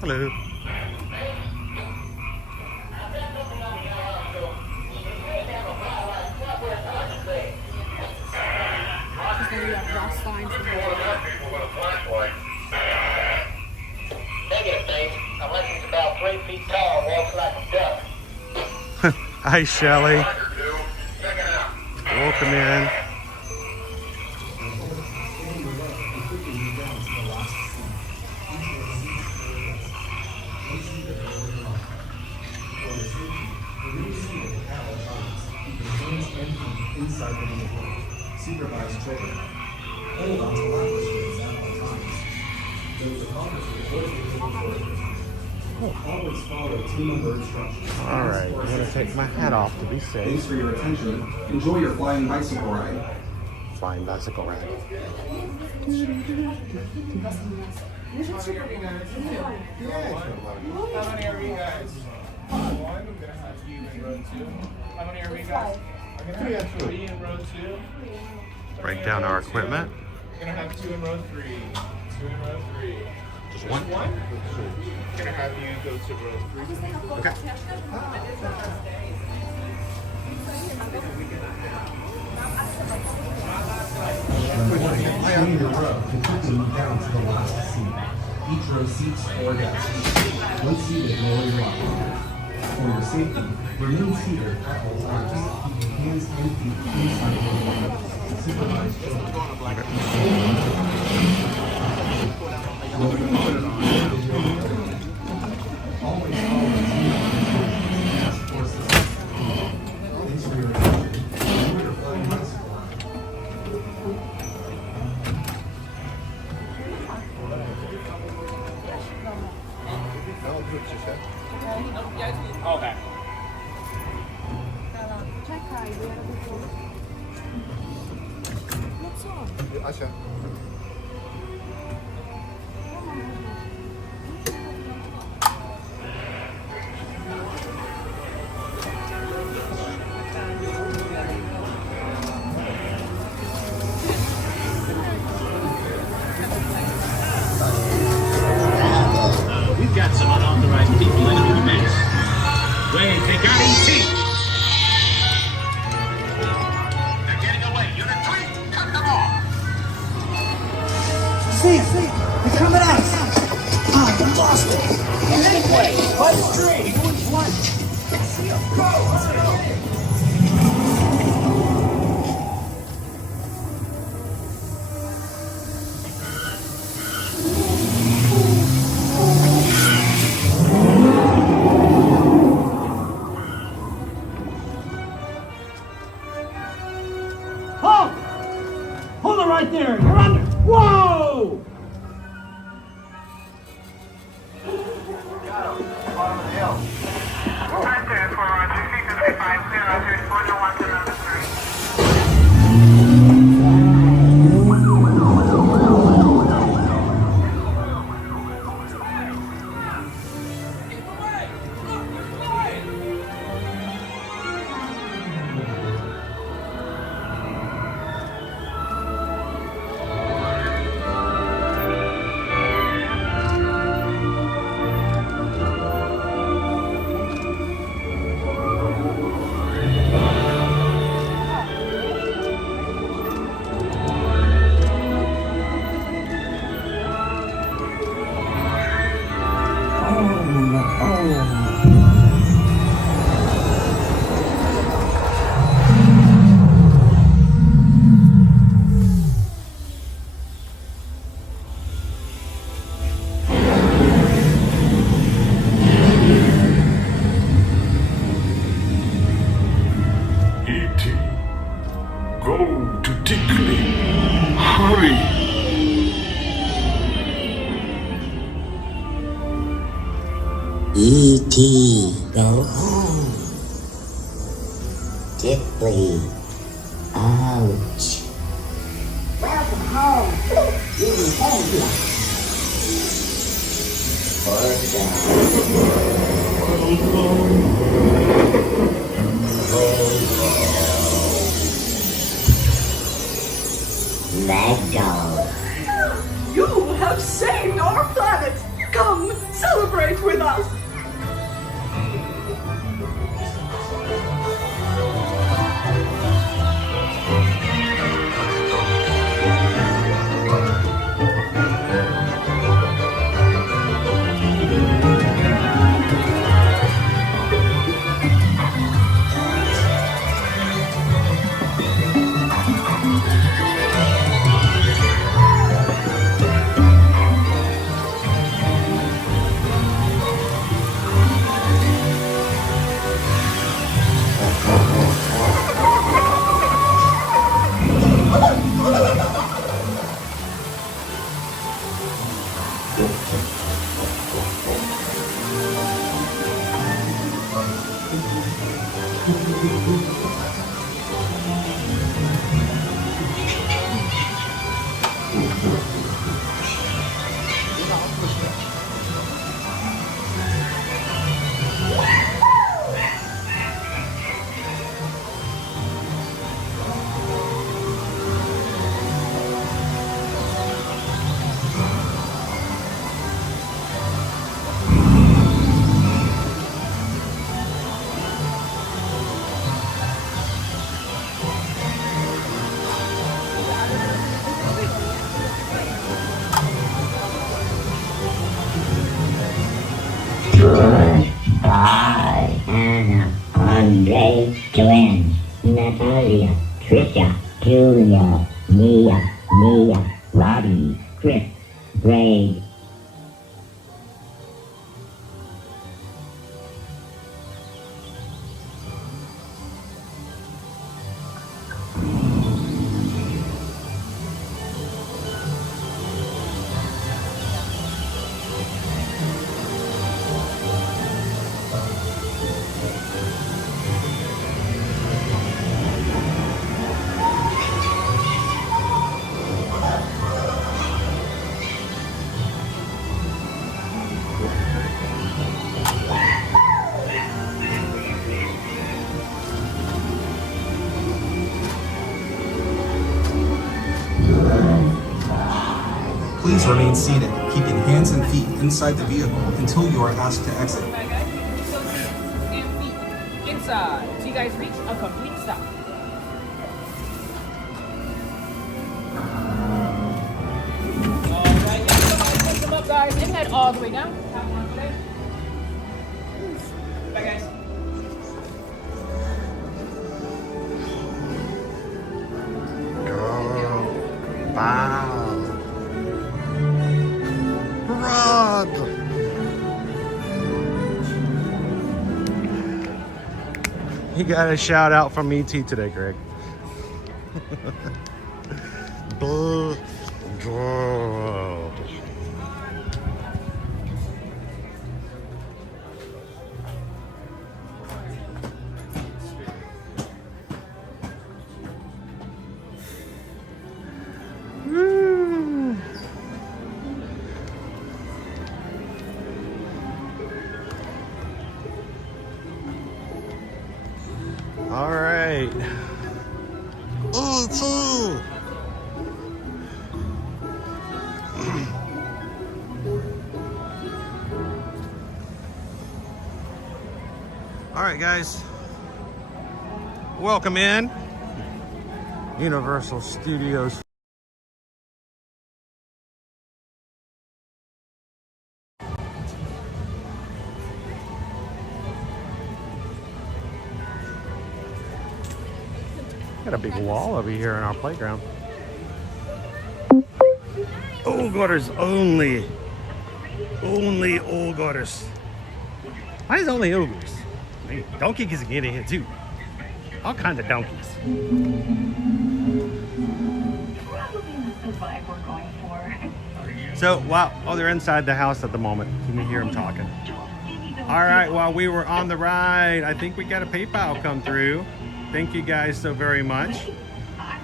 Hello. Hi, Shelly. Welcome in. Inside the vehicle. Supervise children. Hold on to laptop screens at all times. Those photographers Always follow team member instructions. All right, I'm gonna take my hat off to be Thanks safe. for your attention. Enjoy your flying bicycle ride. Flying bicycle ride. How many are you guys? One, I'm gonna have you in row 2. How many are we guys? I'm gonna have 3 in row 2. Break down our equipment. We're gonna have 2 in row 3. 2 in row 3. Just one? Gonna have you go to row 3. Okay. Stay in your row and quickly move down to the last seat. Each row seats 4 guests. One seated lower your line. For your safety, remain seated at all times. Keep your hands and feet inside your row. Supervise children. Always follow the team task force assessment. Thanks for your attention. Enjoy your flying bicycle ride. Okay. We've got some unauthorized people entering the mess. Wait, they got ET! They're getting away. Unit 3, cut them off! See it! They're coming at us! Ah, we lost it! Anyway, by the street! Everyone's one! See them go! Halt! Hold it right there! You're under! Whoa! E.T. Go home. Tickly. Ouch. Welcome home. You thank you. Lego. You have saved our planet. Come, celebrate with us. Bye, Anna, Andre, Joanne, Natalia, Trisha, Julia, Mia, Robbie, Chris, Ray. Please remain seated, keeping hands and feet inside the vehicle until you are asked to exit. Bye, guys. So hands and feet inside. So you guys reach a complete stop. All right, lift them up, guys, and head all the way down. Have one today. Bye, guys. Wow. Rod. You got a shout out from ET today, Greg. Good. All right. All right, guys. Welcome in. Universal Studios. Got a big wall over here in our playground. Old Gutters only. Only Old Gutters. Why is only ogres? Hey, donkey can get in here too. All kinds of donkeys. So, wow. Oh, they're inside the house at the moment. You can hear them talking. All right, while we were on the ride, I think we got a PayPal come through. Thank you guys so very much.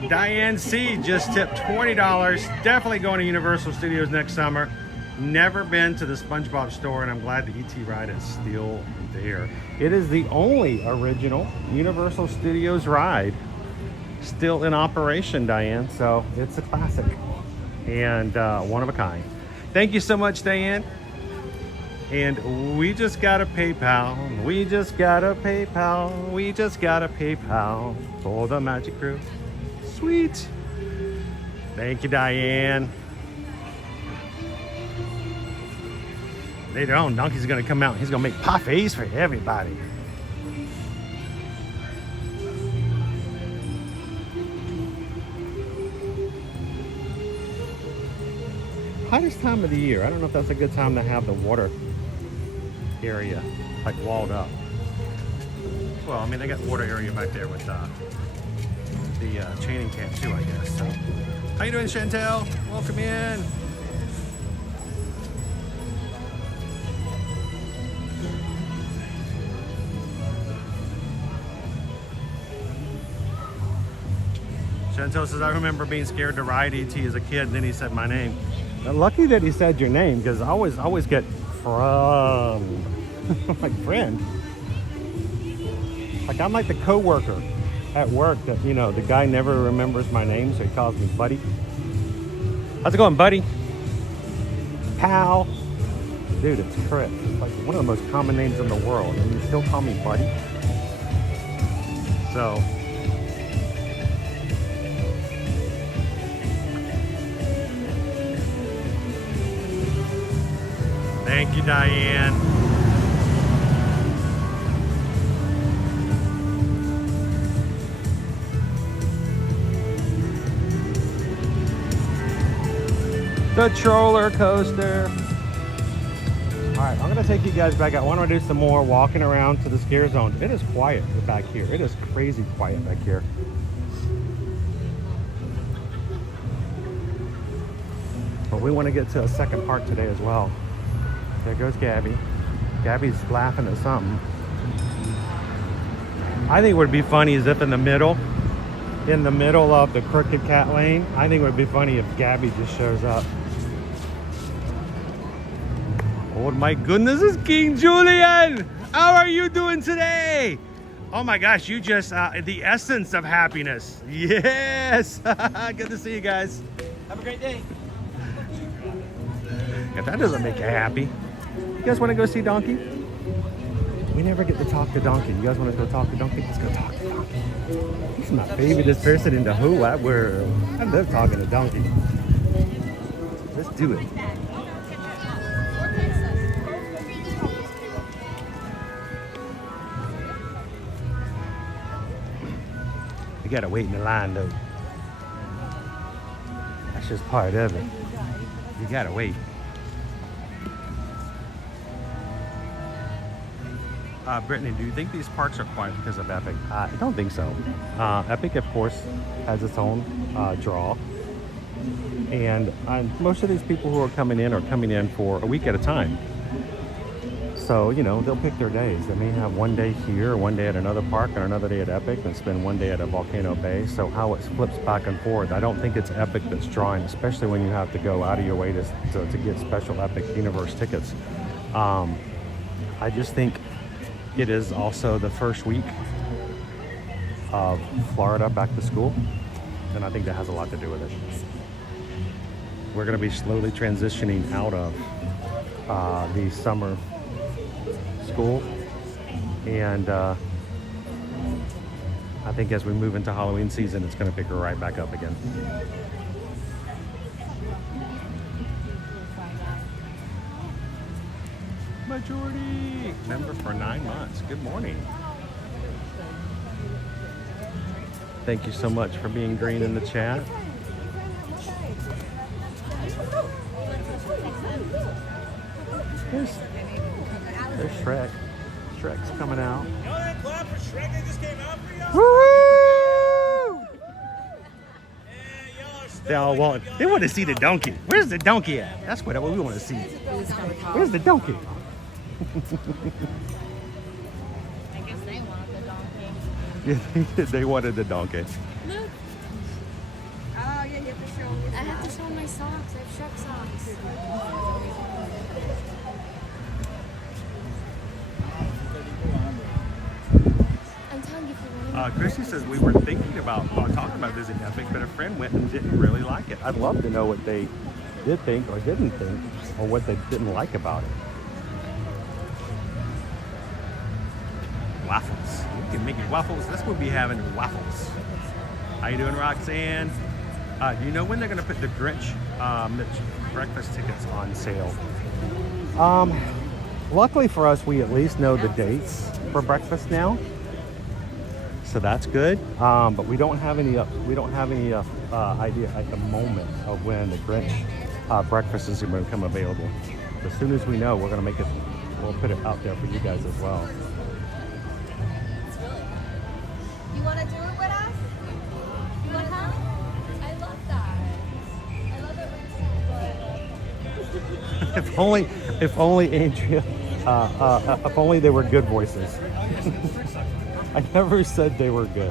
Diane C just tipped $20. Definitely going to Universal Studios next summer. Never been to the SpongeBob store, and I'm glad the ET ride is still there. It is the only original Universal Studios ride still in operation, Diane. So it's a classic and one of a kind. Thank you so much, Diane. And we just got a PayPal. We just got a PayPal. We just got a PayPal for the Magic Crew. Sweet. Thank you, Diane. Later on, Donkey's gonna come out. He's gonna make parfaits for everybody. Hottest time of the year. I don't know if that's a good time to have the water area like walled up. Well, I mean, they got water area back there with the training camp too, I guess. So, how you doing, Chantel? Welcome in. Chantel says, I remember being scared to ride ET as a kid, and then he said my name. Lucky that he said your name, because I always get from like friend. Like I'm like the co-worker at work that, you know, the guy never remembers my name, so he calls me buddy. How's it going, buddy? Pal. Dude, it's Chris. It's like one of the most common names in the world, and you still call me buddy. So thank you, Diane. The roller coaster. All right, I'm gonna take you guys back. I want to do some more walking around to the scare zone. It is quiet back here. It is crazy quiet back here. But we want to get to a second park today as well. There goes Gabby. Gabby's laughing at something. I think what would be funny is if in the middle of the crooked cat lane, I think it would be funny if Gabby just shows up. Oh my goodness, it's King Julian! How are you doing today? Oh my gosh, you just, the essence of happiness. Yes! Good to see you guys. Have a great day. If that doesn't make you happy. You guys want to go see Donkey? We never get to talk to Donkey. You guys want to go talk to Donkey? Let's go talk to Donkey. He's my favorite person in the whole wide world. I love talking to Donkey. Let's do it. You gotta wait in the line though. That's just part of it. You gotta wait. Brittany, do you think these parks are quiet because of Epic? I don't think so. Epic, of course, has its own draw. And most of these people who are coming in for a week at a time. So, you know, they'll pick their days. They may have one day here, one day at another park, and another day at Epic, and spend one day at a Volcano Bay. So how it flips back and forth, I don't think it's Epic that's drawing, especially when you have to go out of your way to get special Epic Universe tickets. I just think it is also the first week of Florida back to school, and I think that has a lot to do with it. We're going to be slowly transitioning out of the summer school, and I think as we move into Halloween season, it's going to pick her right back up again. Majority member for 9 months. Good morning. Thank you so much for being green in the chat. There's Shrek. Shrek's coming out. Woo! They want to see the donkey. Where's the donkey at? That's what we want to see. Where's the donkey? I guess they wanted the donkey. Yeah, they wanted the donkey. Look. Oh, yeah, you have to show me. I have to show my socks. I have Shrek socks. I'm telling you for Chrissy says we were thinking about talking about visiting Epic, but a friend went and didn't really like it. I'd love to know what they did think or didn't think, or what they didn't like about it. Waffles. We can make it waffles. That's what we'll be having, waffles. How you doing, Roxanne? Do you know when they're going to put the Grinch breakfast tickets on sale? Luckily for us, we at least know the dates for breakfast now, so that's good. But we don't have any idea at the moment of when the Grinch breakfast is going to become available. As soon as we know, we're going to make it. We'll put it out there for you guys as well. You want to do it with us? You want to come? I love that. I love it when it's If only Andrea, if only they were good voices. I never said they were good.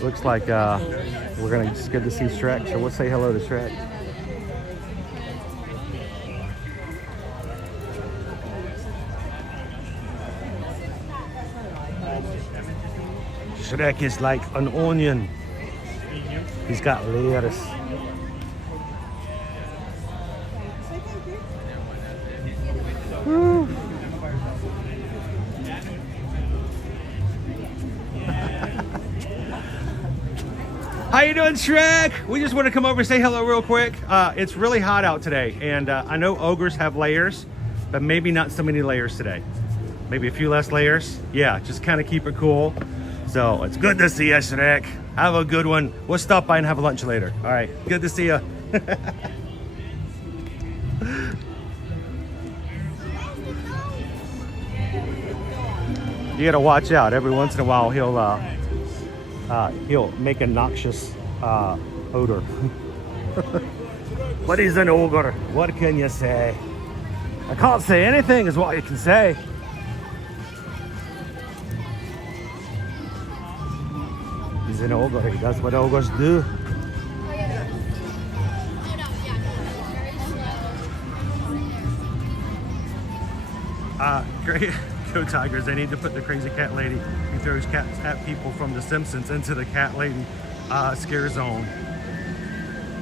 Looks like we're gonna just get to see Shrek, so we'll say hello to Shrek. Shrek is like an onion. He's got layers. Woo. How you doing, Shrek? We just want to come over and say hello real quick. It's really hot out today, and I know ogres have layers, but maybe not so many layers today. Maybe a few less layers. Yeah, just kind of keep it cool. So it's good to see you, Shrek. Have a good one. We'll stop by and have lunch later. All right, good to see you. You gotta watch out. Every once in a while, he'll make a noxious odor. But he's an ogre. What can you say? I can't say anything is what you can say. He's an ogre. He does what ogres do. Great. Go Tigers. They need to put the crazy cat lady who throws cats at people from The Simpsons into the cat lady scare zone.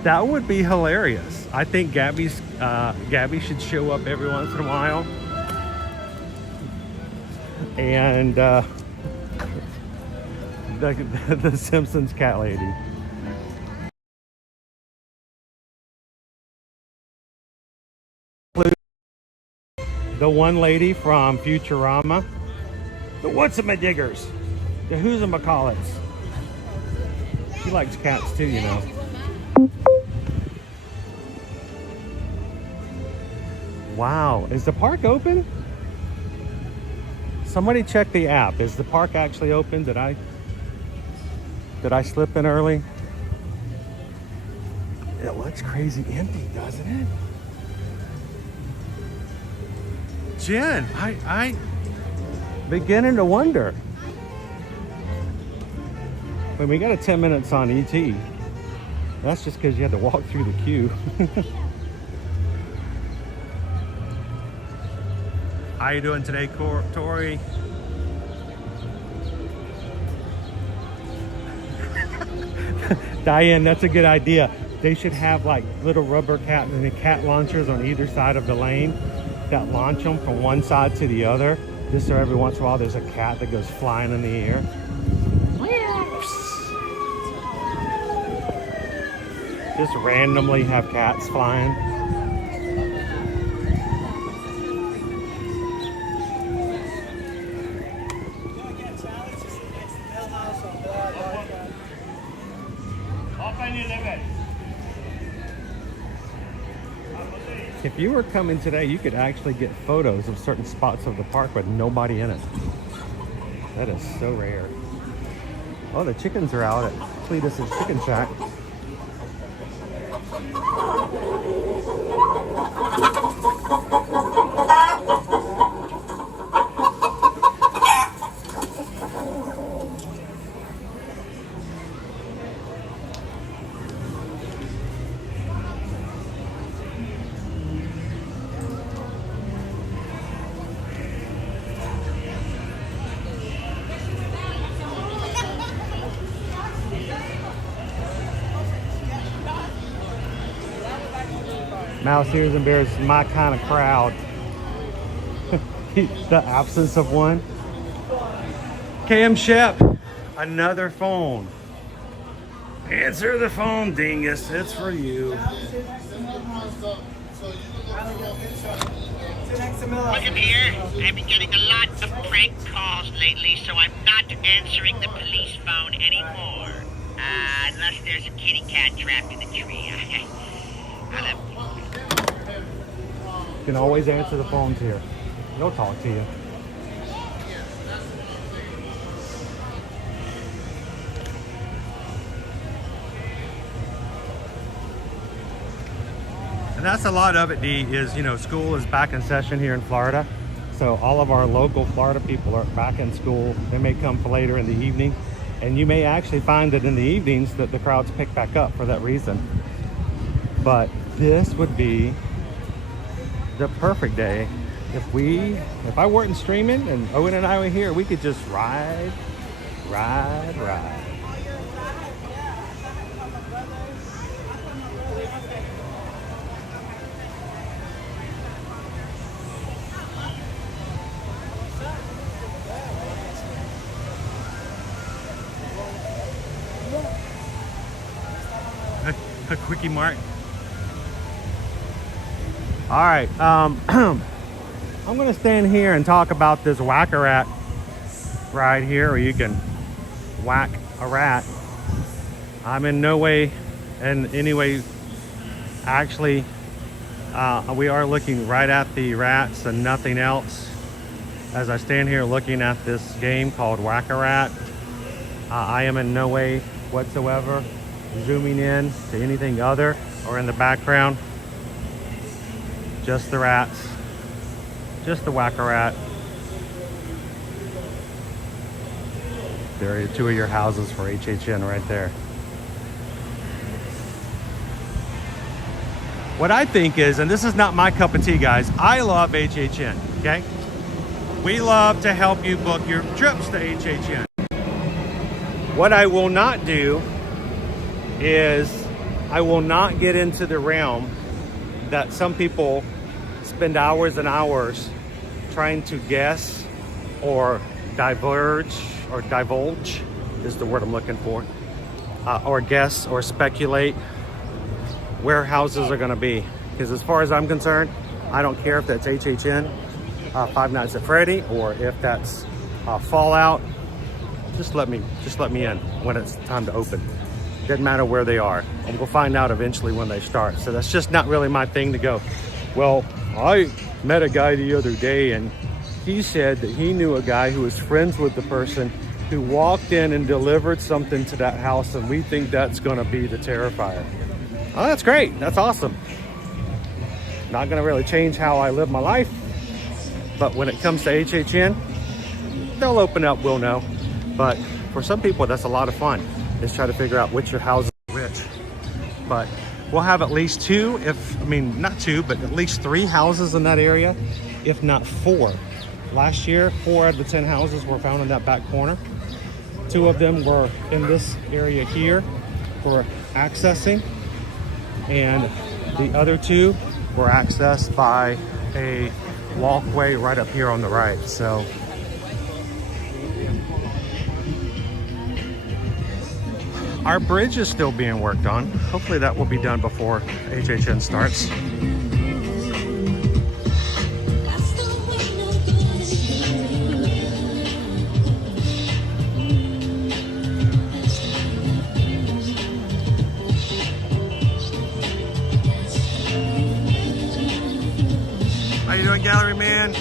That would be hilarious. I think Gabby should show up every once in a while. And the Simpsons cat lady. The one lady from Futurama. The what's-a-ma-diggers. The who's-a-ma-call-its. She likes cats too, you know. Wow, is the park open? Somebody check the app. Is the park actually open? Did I slip in early? It looks crazy empty, doesn't it? Jen, I beginning to wonder. When we got a 10 minutes on ET, that's just because you had to walk through the queue. How you doing today, Tori? Diane, that's a good idea. They should have like little rubber cat and cat launchers on either side of the lane that launch them from one side to the other. Just so every once in a while there's a cat that goes flying in the air. Just randomly have cats flying. If you were coming today, you could actually get photos of certain spots of the park with nobody in it. That is so rare. Oh, the chickens are out at Cletus's Chicken Shack. Mouse Ears and Bears is my kind of crowd. The absence of one. KM Shep, another phone. Answer the phone, dingus. It's for you. Look at here. I've been getting a lot of prank calls lately, so I'm not answering the police phone anymore. Unless there's a kitty cat trapped in the tree. You can always answer the phones here. They'll talk to you. that's a lot of it, Dee, is, you know, school is back in session here in Florida. So all of our local Florida people are back in school. They may come for later in the evening. And you may actually find that in the evenings that the crowds pick back up for that reason. But this would be the perfect day. If I weren't streaming and Owen and I were here, we could just ride. A quickie mart. All right, I'm gonna stand here and talk about this whack-a-rat ride here, where you can whack a rat. I'm in no way and anyway, actually, we are looking right at the rats and nothing else as I stand here looking at this game called Whack-A-Rat. I am in no way whatsoever zooming in to anything other or in the background. Just the rats. Just the Whack-A-Rat. There are two of your houses for HHN right there. What I think is, and this is not my cup of tea, guys, I love HHN, okay? We love to help you book your trips to HHN. What I will not do is I will not get into the realm that some people spend hours and hours trying to guess or divulge is the word I'm looking for, or guess or speculate where houses are going to be. Because as far as I'm concerned, I don't care if that's HHN, Five Nights at Freddy, or if that's Fallout. Just let me in when it's time to open. Doesn't matter where they are, and we'll find out eventually when they start. So that's just not really my thing to go, well, I met a guy the other day and he said that he knew a guy who was friends with the person who walked in and delivered something to that house, and we think that's going to be the Terrifier. Oh, that's great. That's awesome. Not going to really change how I live my life, but when it comes to HHN, they'll open up, we'll know. But for some people, that's a lot of fun, is try to figure out which your house is which. But we'll have at least not two, but at least 3 houses in that area, if not 4. Last year, 4 out of the 10 houses were found in that back corner. 2 of them were in this area here for accessing, and the other 2 were accessed by a walkway right up here on the right. So our bridge is still being worked on. Hopefully that will be done before HHN starts. How you doing, gallery man?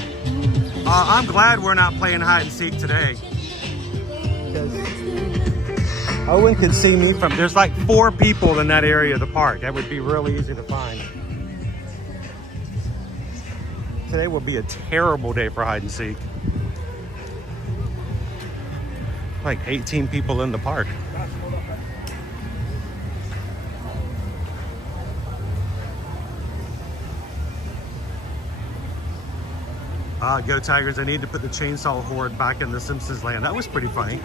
I'm glad we're not playing hide and seek today. Owen can see me from, there's like 4 people in that area of the park. That would be really easy to find. Today will be a terrible day for hide and seek. Like 18 people in the park. Go Tigers, I need to put the chainsaw horde back in the Simpsons land. That was pretty funny.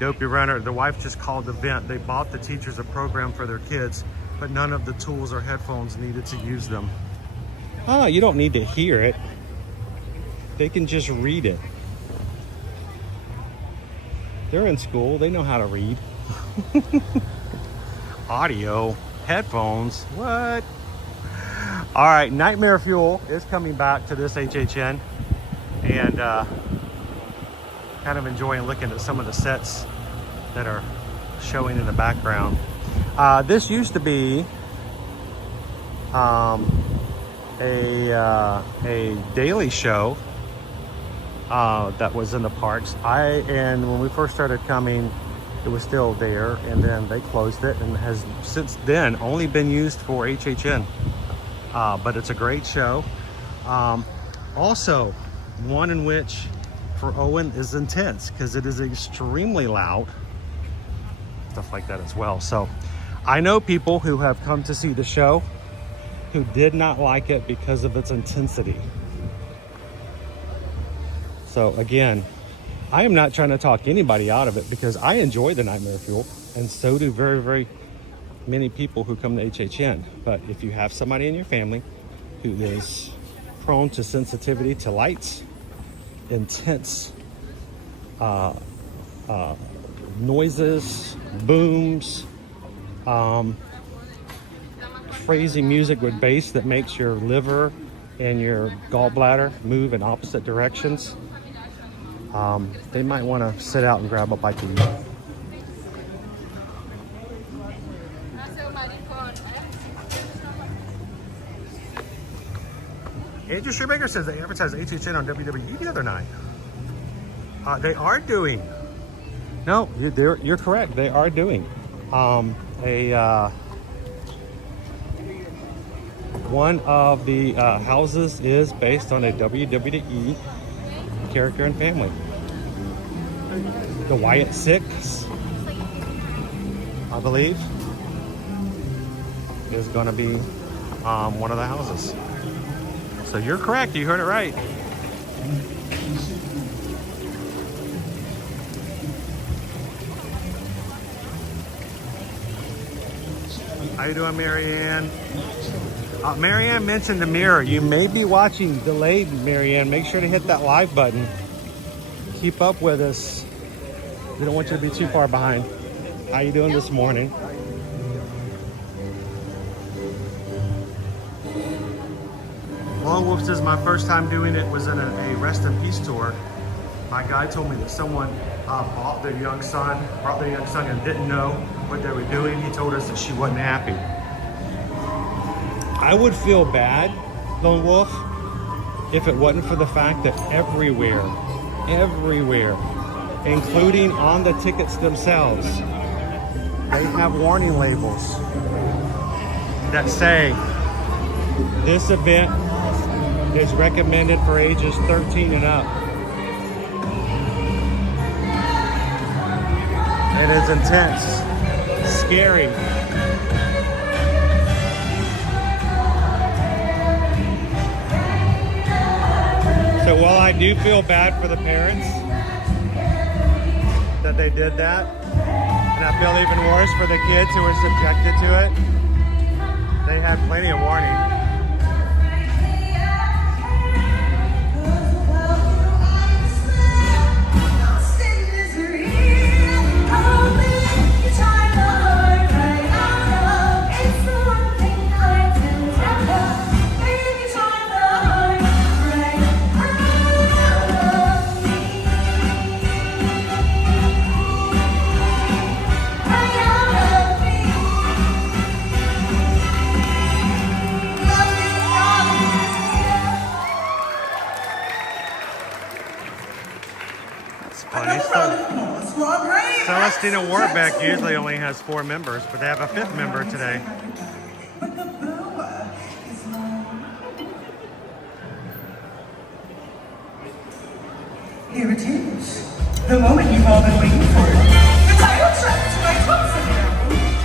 Dopey Runner, the wife just called the vent. They bought the teachers a program for their kids, but none of the tools or headphones needed to use them. Oh, you don't need to hear it. They can just read it. They're in school, they know how to read. Audio, headphones, what? All right, Nightmare Fuel is coming back to this HHN, and kind of enjoying looking at some of the sets that are showing in the background. This used to be a daily show that was in the parks. And when we first started coming, it was still there, and then they closed it, and has since then only been used for HHN. But it's a great show. Also, one in which for Owen is intense because it is extremely loud, stuff like that as well. So I know people who have come to see the show who did not like it because of its intensity. So again, I am not trying to talk anybody out of it because I enjoy the Nightmare Fuel, and so do very, very many people who come to HHN. But if you have somebody in your family who is prone to sensitivity to lights, intense noises, booms, crazy music with bass that makes your liver and your gallbladder move in opposite directions, they might want to sit out and grab a bite to eat. Andrew Shoemaker says they advertised HHN on WWE the other night. They are doing. No, you're correct. They are doing one of the houses is based on a WWE character and family. The Wyatt Six, I believe, is going to be one of the houses. So you're correct. You heard it right. How you doing, Marianne? Marianne mentioned the mirror. You may be watching delayed, Marianne. Make sure to hit that live button. Keep up with us. We don't want you to be too far behind. How you doing this morning? Lone Wolf says my first time doing it was in a Rest in Peace tour. My guy told me that someone brought their young son and didn't know what they were doing. He told us that she wasn't happy. I would feel bad, Lone Wolf, if it wasn't for the fact that everywhere, including on the tickets themselves, they have warning labels that say this event is recommended for ages 13 and up. It is intense, scary. So while I do feel bad for the parents that they did that, and I feel even worse for the kids who were subjected to it, they had plenty of warning. Celestina Warbeck usually only has 4 members, but they have a 5th member today. Here it is, the moment you've all been waiting for. The title track to my concert now.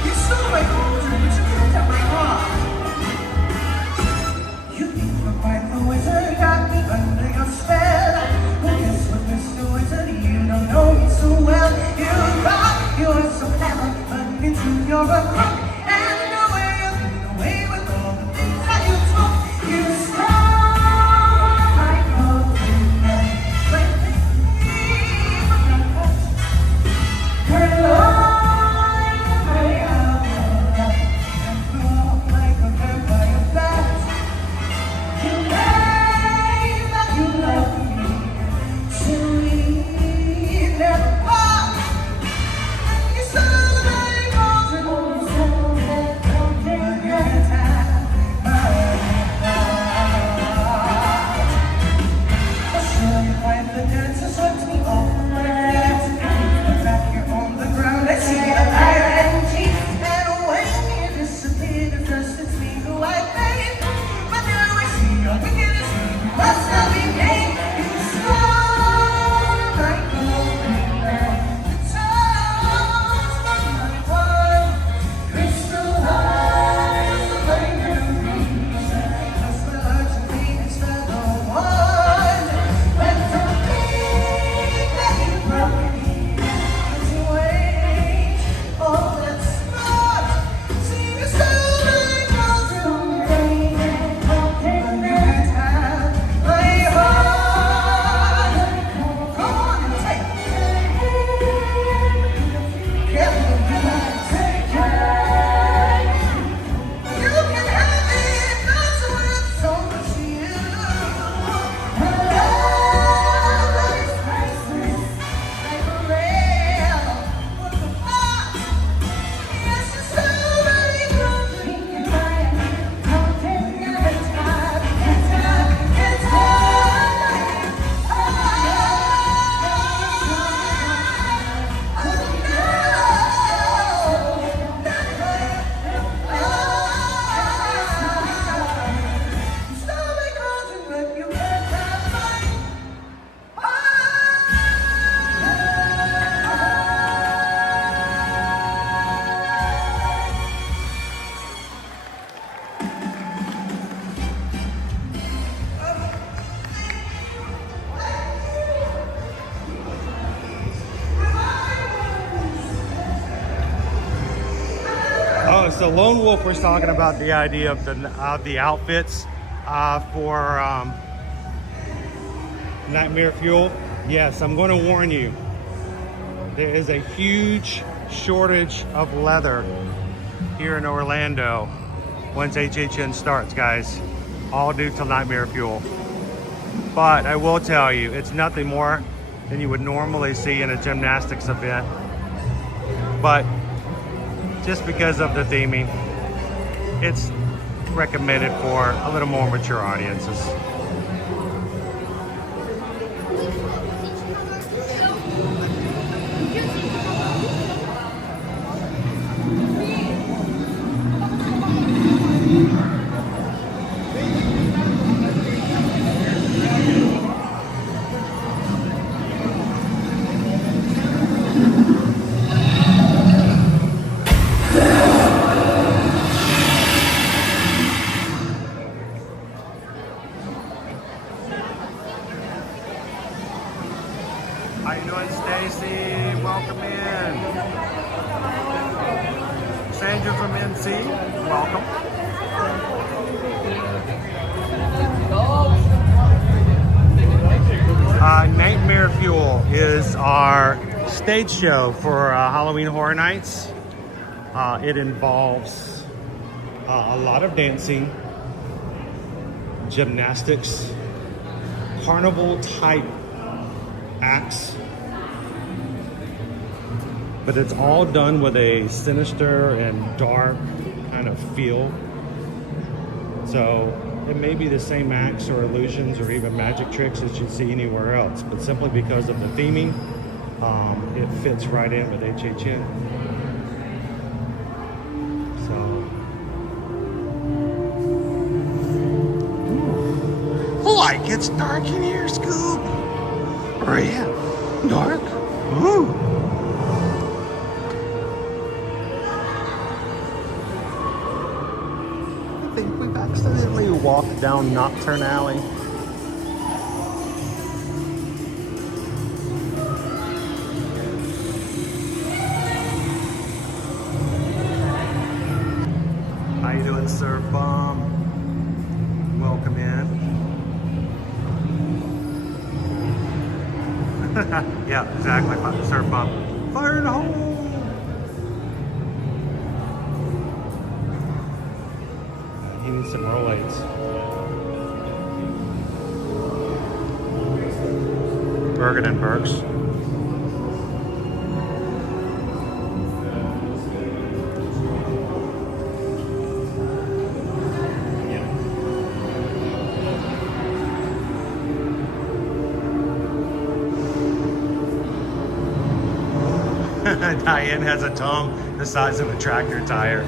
You stole my golden, but you kept out my heart. You think you're quite the wizard, got me under your spell. Well, guess what, Mr. Wizard, you don't know me so well. You're so clever, but in truth you're a crook. And in a way you're getting away with all the things that you took. You stole my golden man. But her life, hurry up, and flow like a vampire bat. You made that you love me, so we never part. You stole my golden man. So Lone Wolf was talking about the idea of the outfits for Nightmare Fuel. Yes, I'm going to warn you. There is a huge shortage of leather here in Orlando once HHN starts, guys. All due to Nightmare Fuel. But I will tell you, it's nothing more than you would normally see in a gymnastics event. But just because of the theming, it's recommended for a little more mature audiences. How you doing, Stacy? Welcome in. Sandra from NC, welcome. Nightmare Fuel is our stage show for Halloween Horror Nights. It involves a lot of dancing, gymnastics, carnival type acts, but it's all done with a sinister and dark kind of feel. So it may be the same acts or illusions or even magic tricks as you see anywhere else, but simply because of the theming, it fits right in with HHN. So, like it's dark in here, Scoop. Or yeah, dark. Ooh. I think we've accidentally walked down Nocturne Alley. How you doing, Sir Bomb? Welcome in. Yeah, exactly. Surf up. Fire in the hole. He needs some Rolaids. Bergen and Burks. Diane has a tongue the size of a tractor tire.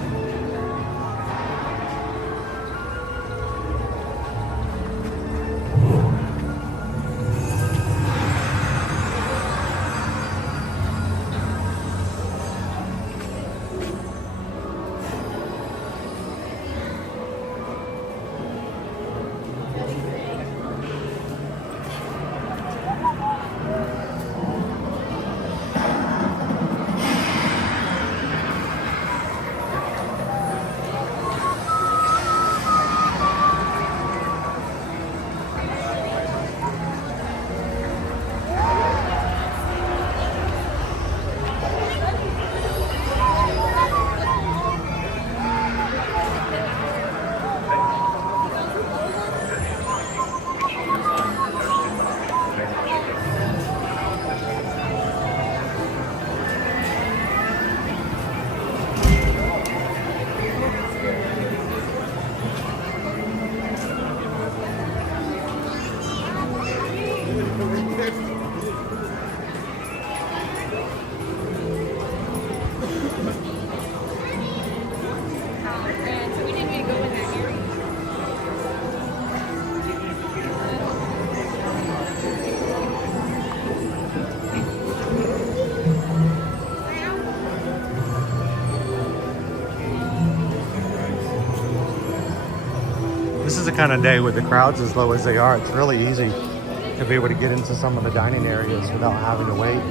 This is the kind of day with the crowds as low as they are. It's really easy to be able to get into some of the dining areas without having to wait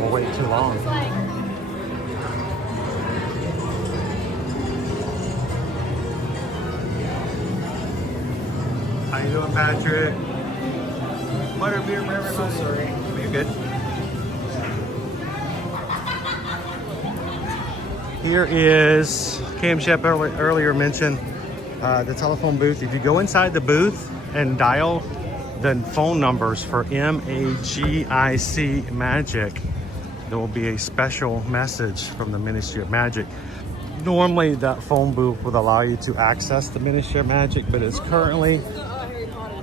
or wait too long. How you doing, Patrick? Butterbeer for everybody. So sorry. You're good. Here is, Cam Shep earlier mentioned the telephone booth. If you go inside the booth and dial the phone numbers for MAGIC Magic, there will be a special message from the Ministry of Magic. Normally that phone booth would allow you to access the Ministry of Magic, but it's currently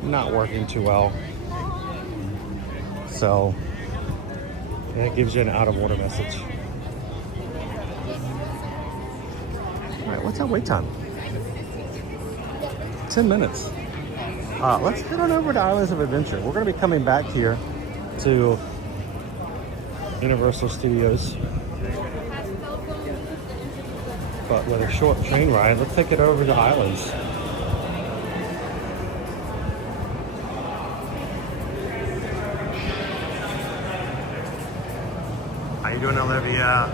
not working too well. So that gives you an out of order message. All right, what's our wait time? 10 minutes. Let's head on over to Islands of Adventure. We're going to be coming back here to Universal Studios. But with a short train ride, let's take it over to Islands. How you doing, Olivia?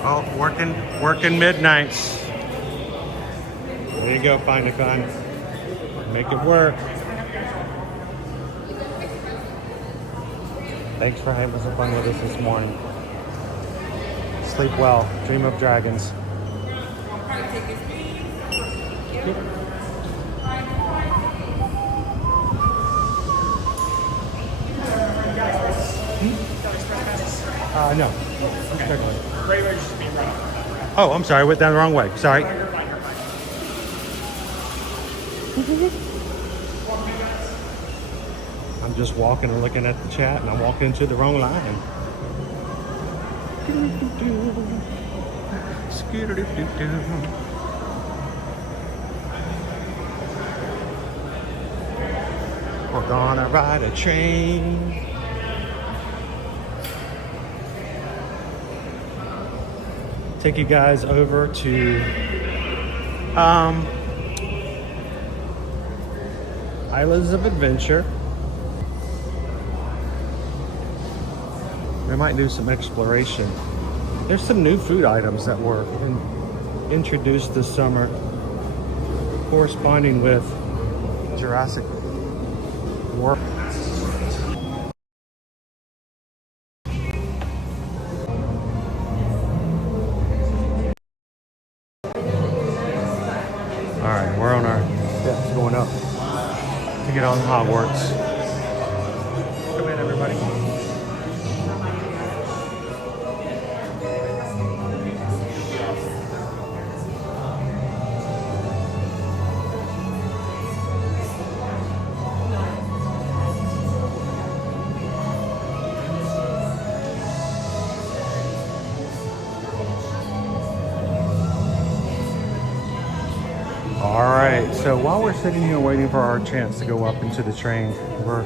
Oh, working midnights. There you go, find a gun. Make it work. Thanks for having some fun with us this morning. Sleep well. Dream of dragons. No. Okay. Oh, I'm sorry. I went down the wrong way. Sorry. I'm just walking and looking at the chat, and I'm walking into the wrong line. We're gonna ride a train. Take you guys over to Islands of Adventure. We might do some exploration. There's some new food items that were introduced this summer, corresponding with Jurassic Park. Alright, we're on our steps going up to get on Hogwarts. Come in, everybody. Alright, so while we're sitting here waiting for our chance to go up into the train, we're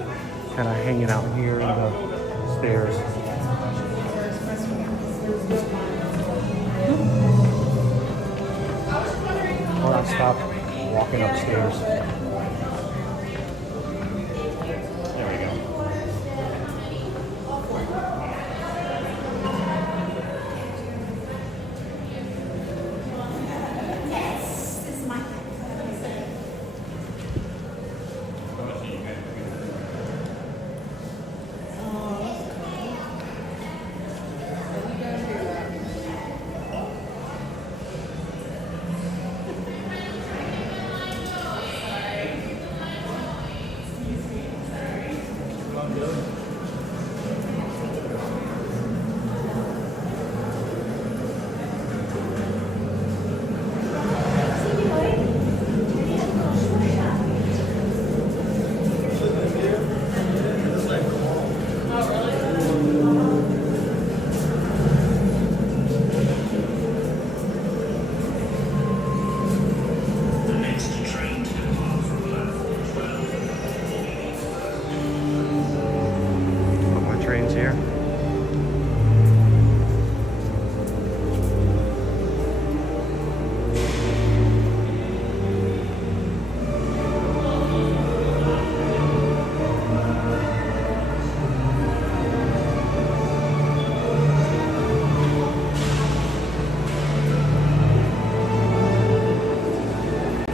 kind of hanging out here in the stairs. Well, I stopped walking upstairs. There we go.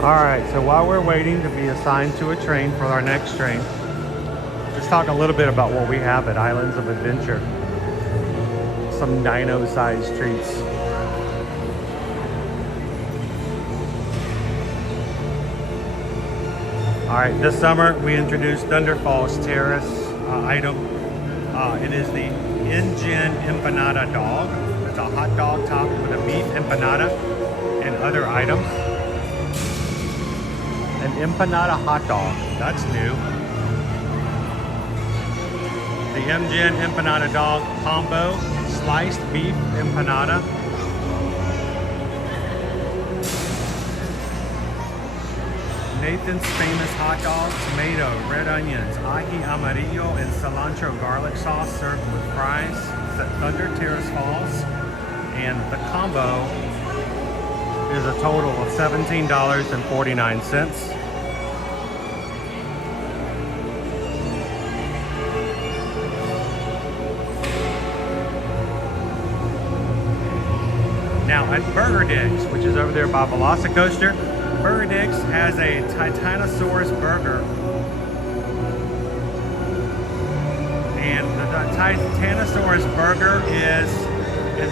All right, so while we're waiting to be assigned to a train for our next train, let's talk a little bit about what we have at Islands of Adventure. Some dino-sized treats. All right, this summer we introduced Thunder Falls Terrace item. It is the Engine Empanada Dog. It's a hot dog topped with a beef empanada and other items. An empanada hot dog, that's new. The Engine Empanada Dog combo, sliced beef empanada. Nathan's Famous Hot Dog, tomato, red onions, ají amarillo, and cilantro garlic sauce served with fries. It's at Thunder Terrace Falls. And the combo is a total of $17.49. Now at Burger Digs, which is over there by Velocicoaster, Burger Digs has a Titanosaurus burger. And the Titanosaurus burger is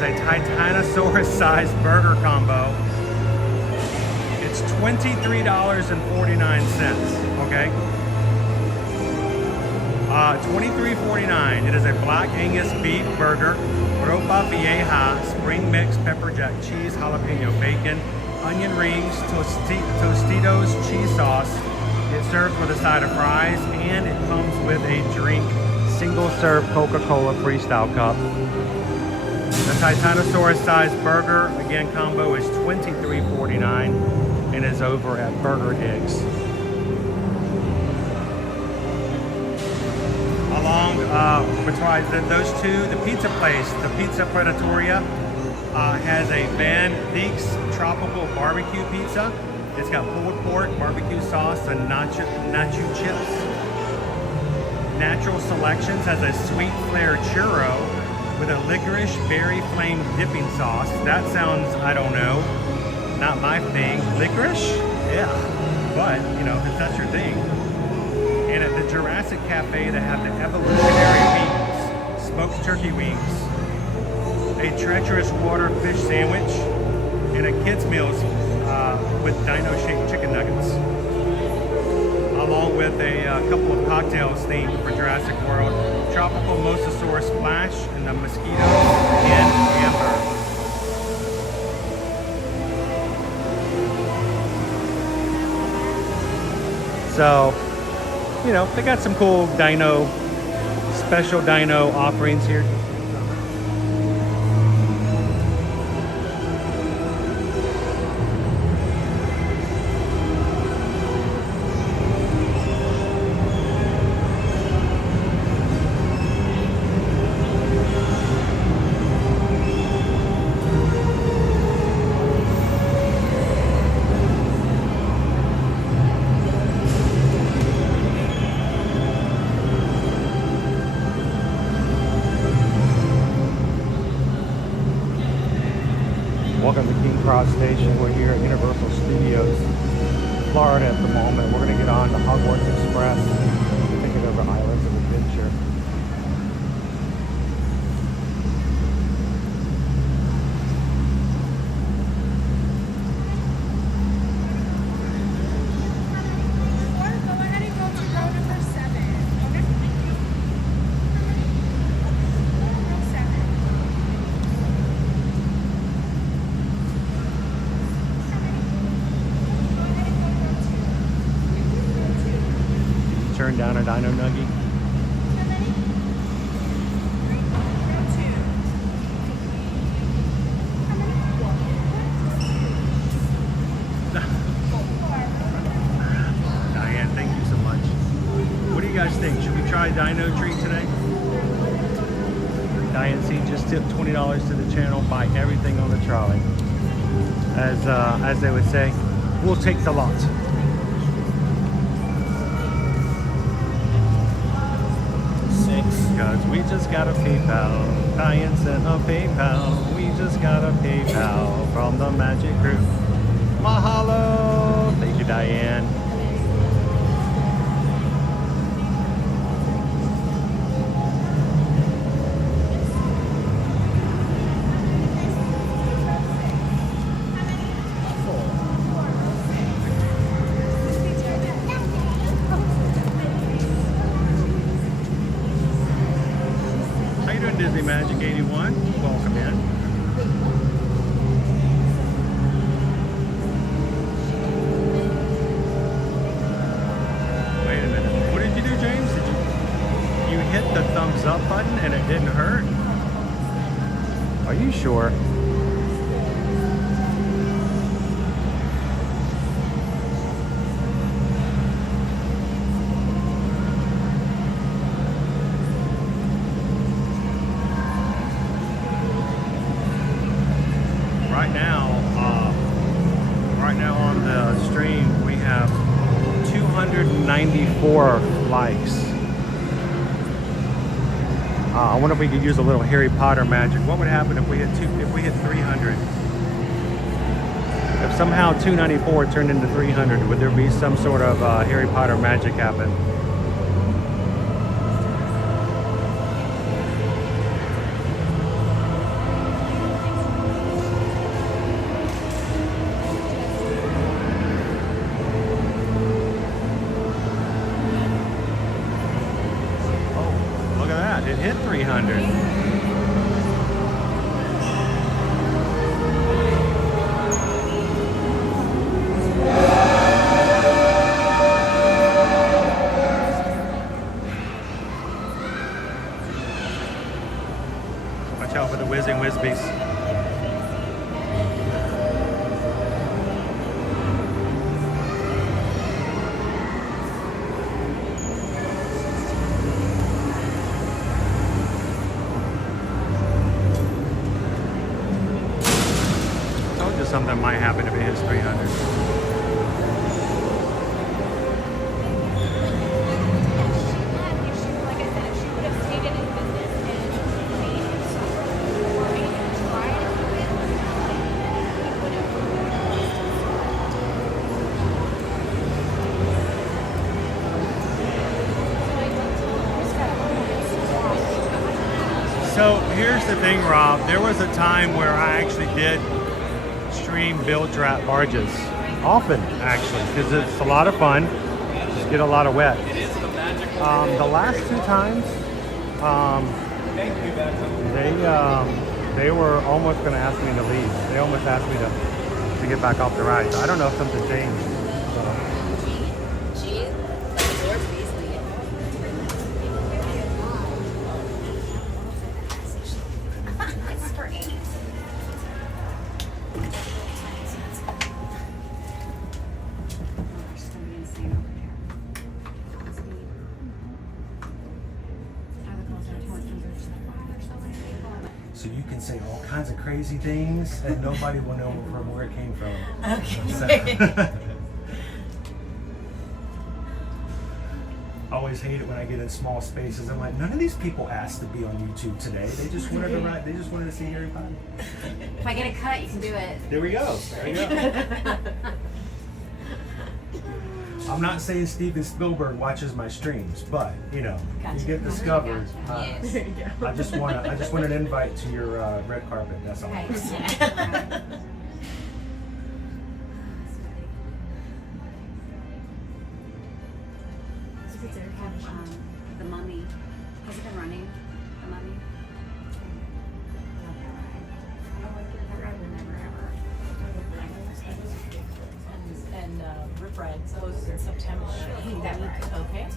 a Titanosaurus-sized burger combo. It's $23.49, okay? $23.49. It is a Black Angus beef burger, ropa vieja, spring mix, pepper jack cheese, jalapeno bacon, onion rings, Tostitos cheese sauce. It's served with a side of fries, and it comes with a drink, single-serve Coca-Cola Freestyle cup. The Titanosaurus sized burger, again, combo is $23.49 and is over at Burger Digs. Along between those two, the pizza place, the Pizza Predatoria, has a Van Beek's Tropical Barbecue Pizza. It's got pulled pork, barbecue sauce, and nacho chips. Natural Selections has a sweet flair churro with a licorice berry flame dipping sauce. That sounds, I don't know, not my thing. Licorice? Yeah, but you know, if that's your thing. And at the Jurassic Cafe, they have the evolutionary wings, smoked turkey wings, a treacherous water fish sandwich, and a kids meals with dino-shaped chicken nuggets, along with a couple of cocktails themed for Jurassic World, tropical mosasaur splash and the mosquito and amber. So, you know, they got some cool special dino offerings here. Welcome to King Cross Station. We're here at Universal Studios, Florida at the moment. We're going to get on to Hogwarts Express, take it over Islands of Adventure. Turn down a dino nuggie. Diane, thank you so much. What do you guys think? Should we try Dino Treat today? Diane C just tipped $20 to the channel. Buy everything on the trolley. As they would say, we'll take the lot. Because we just got a PayPal. Diane sent a PayPal. We just got a PayPal from the Magic Group. Mahalo! Thank you, Diane. How you doing, Disney Magic 81? Welcome in. Wait a minute. What did you do, James? Did you hit the thumbs up button and it didn't hurt? Are you sure? Right now on the stream we have 294 likes. I wonder if we could use a little Harry Potter magic. What would happen if we hit 300? If somehow 294 turned into 300, would there be some sort of Harry Potter magic happen? It hit 300. Watch out for the whizzing whizbees. Something might happen if it hits 300. So here's the thing, Rob. There was a time where I actually did stream bilge rat barges often, actually, because it's a lot of fun. Just get a lot of wet. The last two times, they were almost going to ask me to leave. They almost asked me to get back off the ride. So I don't know if something changed. So you can say all kinds of crazy things and nobody will know from where it came from. Okay. So. I always hate it when I get in small spaces. I'm like, none of these people asked to be on YouTube today. They just wanted to write. They just wanted to see Harry Potter. If I get a cut, you can do it. There we go. There you go. I'm not saying Steven Spielberg watches my streams, but you know, you get discovered. Yes. There you go. I just want an invite to your red carpet. That's all. Right. The Mummy. Has it been running? The Mummy. And Rip Ride closes in September. That week. Okay.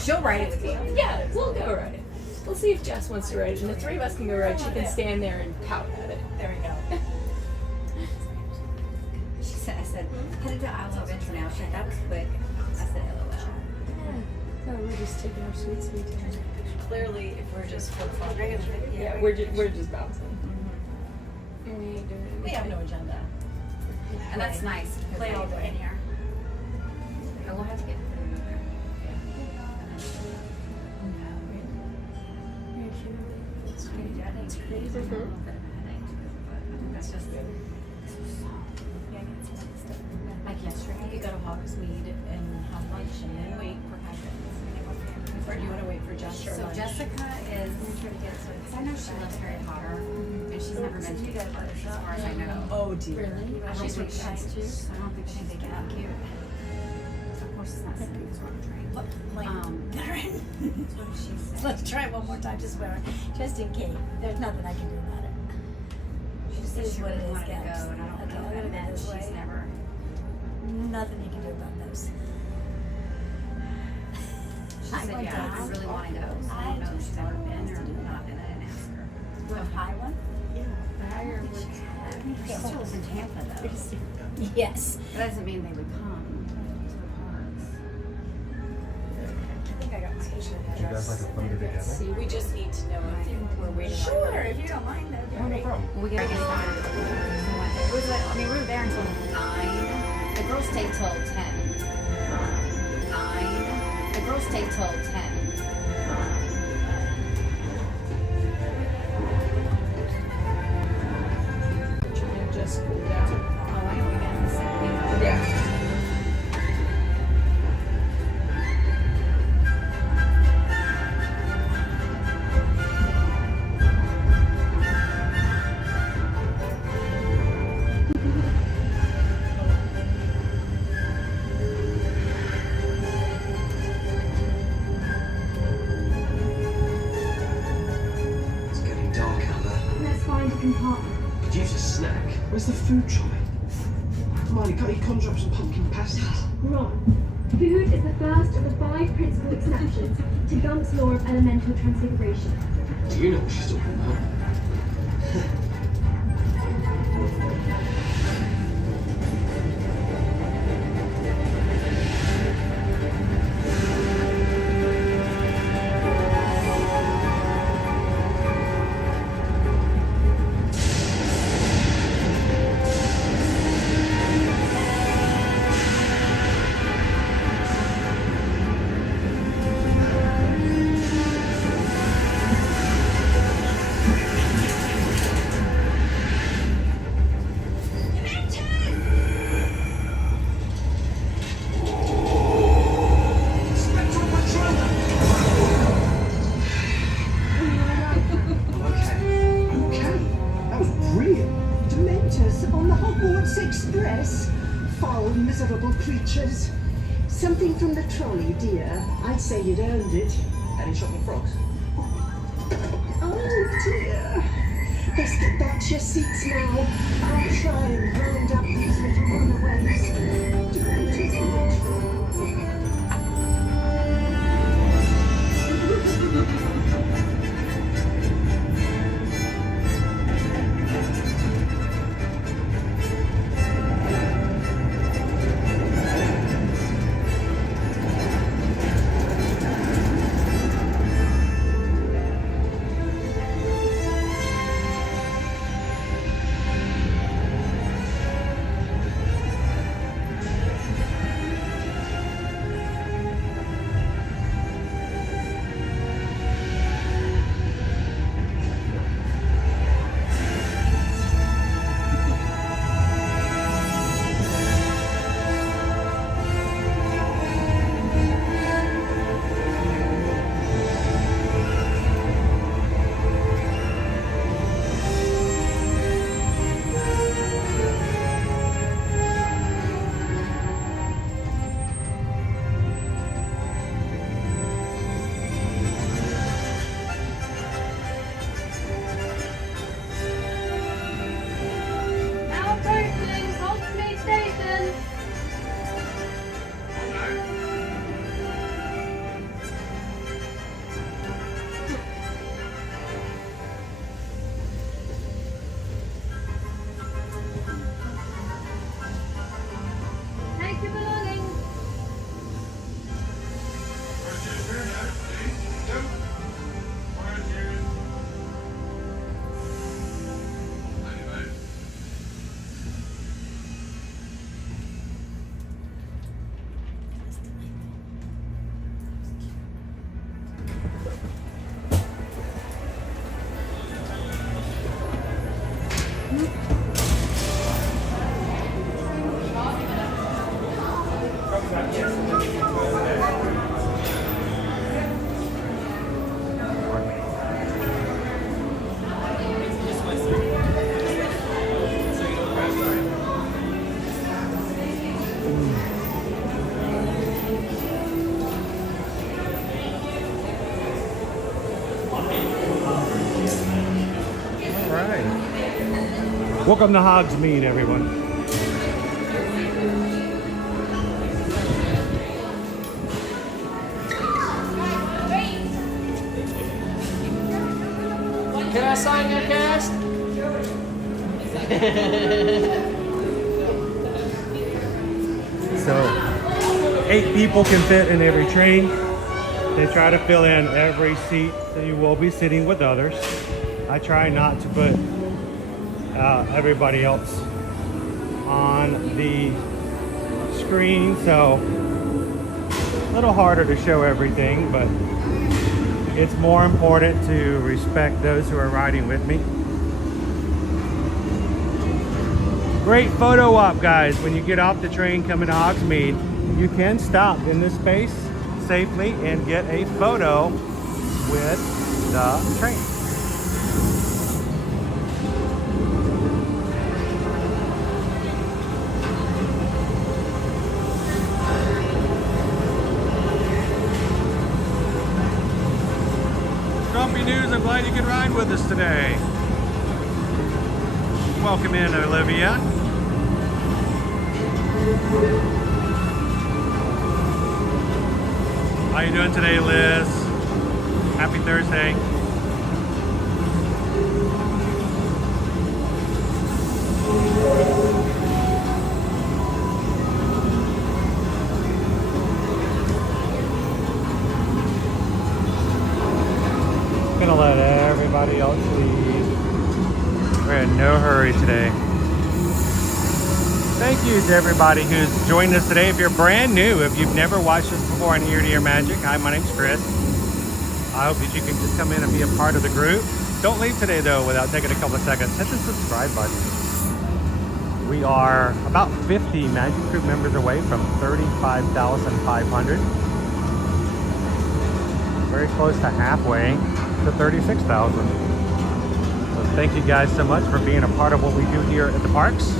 She'll ride it with you. Yeah, we'll go ride it. We'll see if Jess wants to ride it. And the three of us can go ride. She can stand there and pout at it. There we go. She said, I said, headed to Isle of Adventure now. She said, that was quick. I said, LOL. Yeah, we're just taking our sweet time. Clearly, if we're just for fun. Yeah, we're just bouncing. We have no agenda. And that's nice. Play all day. In here. I will have to get food. It's crazy. That's just good. Yeah. Like yesterday, you could go to Hogsmeade and have lunch and then wait for Patrick. Or do you want to wait for Jess? So Jessica is, because I know she loves Harry Potter, and she's never been to the park as far as I know. Oh dear. Really? She's with Jess too, so I don't think she'd get out cute. Of course, it's not sitting in the train. What did she say? Let's try it one more time, just in case. There's nothing I can do about it. She said she what it really is, wanted to guys. go, and I don't Okay, know I'm if gonna that go this she's way. never. Nothing you can do about those. She said, yeah, I really want to go. So I don't know if she's ever been or not, and I didn't ask her. Do a high one? Yeah. The higher would her sister was in Tampa though. Yes. That doesn't mean they would come to the parks. I think I got my picture of You guys like a photo together? See, we just need to know if we're waiting. Sure, if you don't mind, that'd be No great. problem. We get started. It was like, I mean, we were there until 9. The girls stayed till 10. 9. The girls stayed till 10. Just cool down. Oh, I know we got the same thing. Yeah. It's getting dark out there. Let's find a compartment. Could use a snack. Where's the food trolley? Hermione, can't you conjure up some pumpkin pasties? Ron, food is the first of the 5 principal exceptions to Gump's law of elemental transfiguration. Do you know what she's talking about? On the Hogwarts Express. Foul, miserable creatures. Something from the trolley, dear. I'd say you'd earned it. Any chocolate frogs? Oh, dear. Best get back to your seats now. I'll try and round up these little runaways. right. Welcome to Hogsmeade, everyone. Can I sign your cast? So, 8 people can fit in every train. They try to fill in every seat, so you will be sitting with others. I try not to put everybody else on the screen, so a little harder to show everything, but it's more important to respect those who are riding with me. Great photo op, guys. When you get off the train coming to Hogsmeade, you can stop in this space safely and get a photo with the train. Grumpy News, I'm glad you could ride with us today. Welcome in, Olivia. How you doing today, Liz? Happy Thursday. Gonna let everybody else leave. We're in no hurry today. Thank you to everybody who's joined us today. If you're brand new, if you've never watched us before on Ear to Ear Magic, hi, my name's Chris. I hope that you can just come in and be a part of the group. Don't leave today though without taking a couple of seconds. Hit the subscribe button. We are about 50 Magic Crew members away from 35,500. Very close to halfway to 36,000. So thank you guys so much for being a part of what we do here at the parks.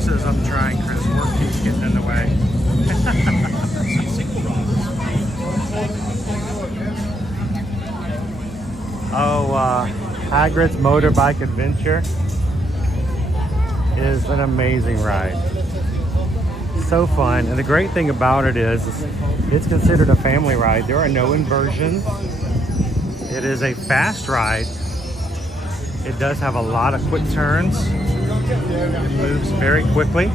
Says I'm trying, Chris. Work keeps getting in the way. Hagrid's Motorbike Adventure is an amazing ride. So fun, and the great thing about it is it's considered a family ride. There are no inversions. It is a fast ride. It does have a lot of quick turns. It moves very quickly.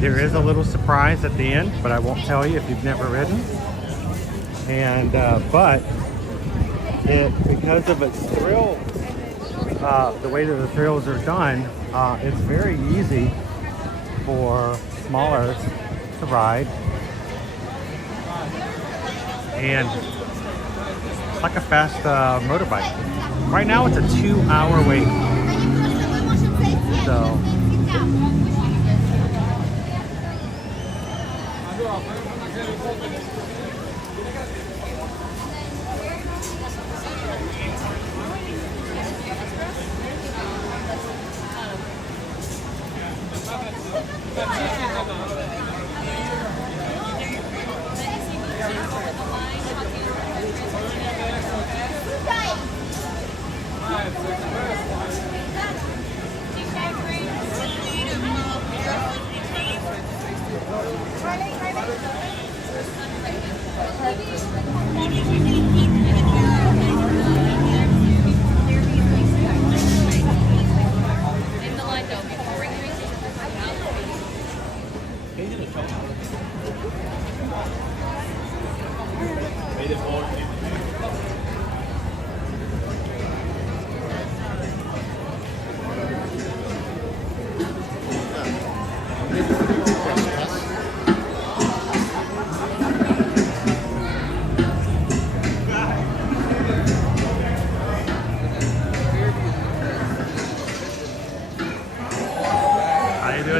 There is a little surprise at the end, but I won't tell you if you've never ridden. And but it, because of its thrill the way that the thrills are done, it's very easy for smallers to ride. And it's like a fast motorbike. Right now it's a 2-hour wait. So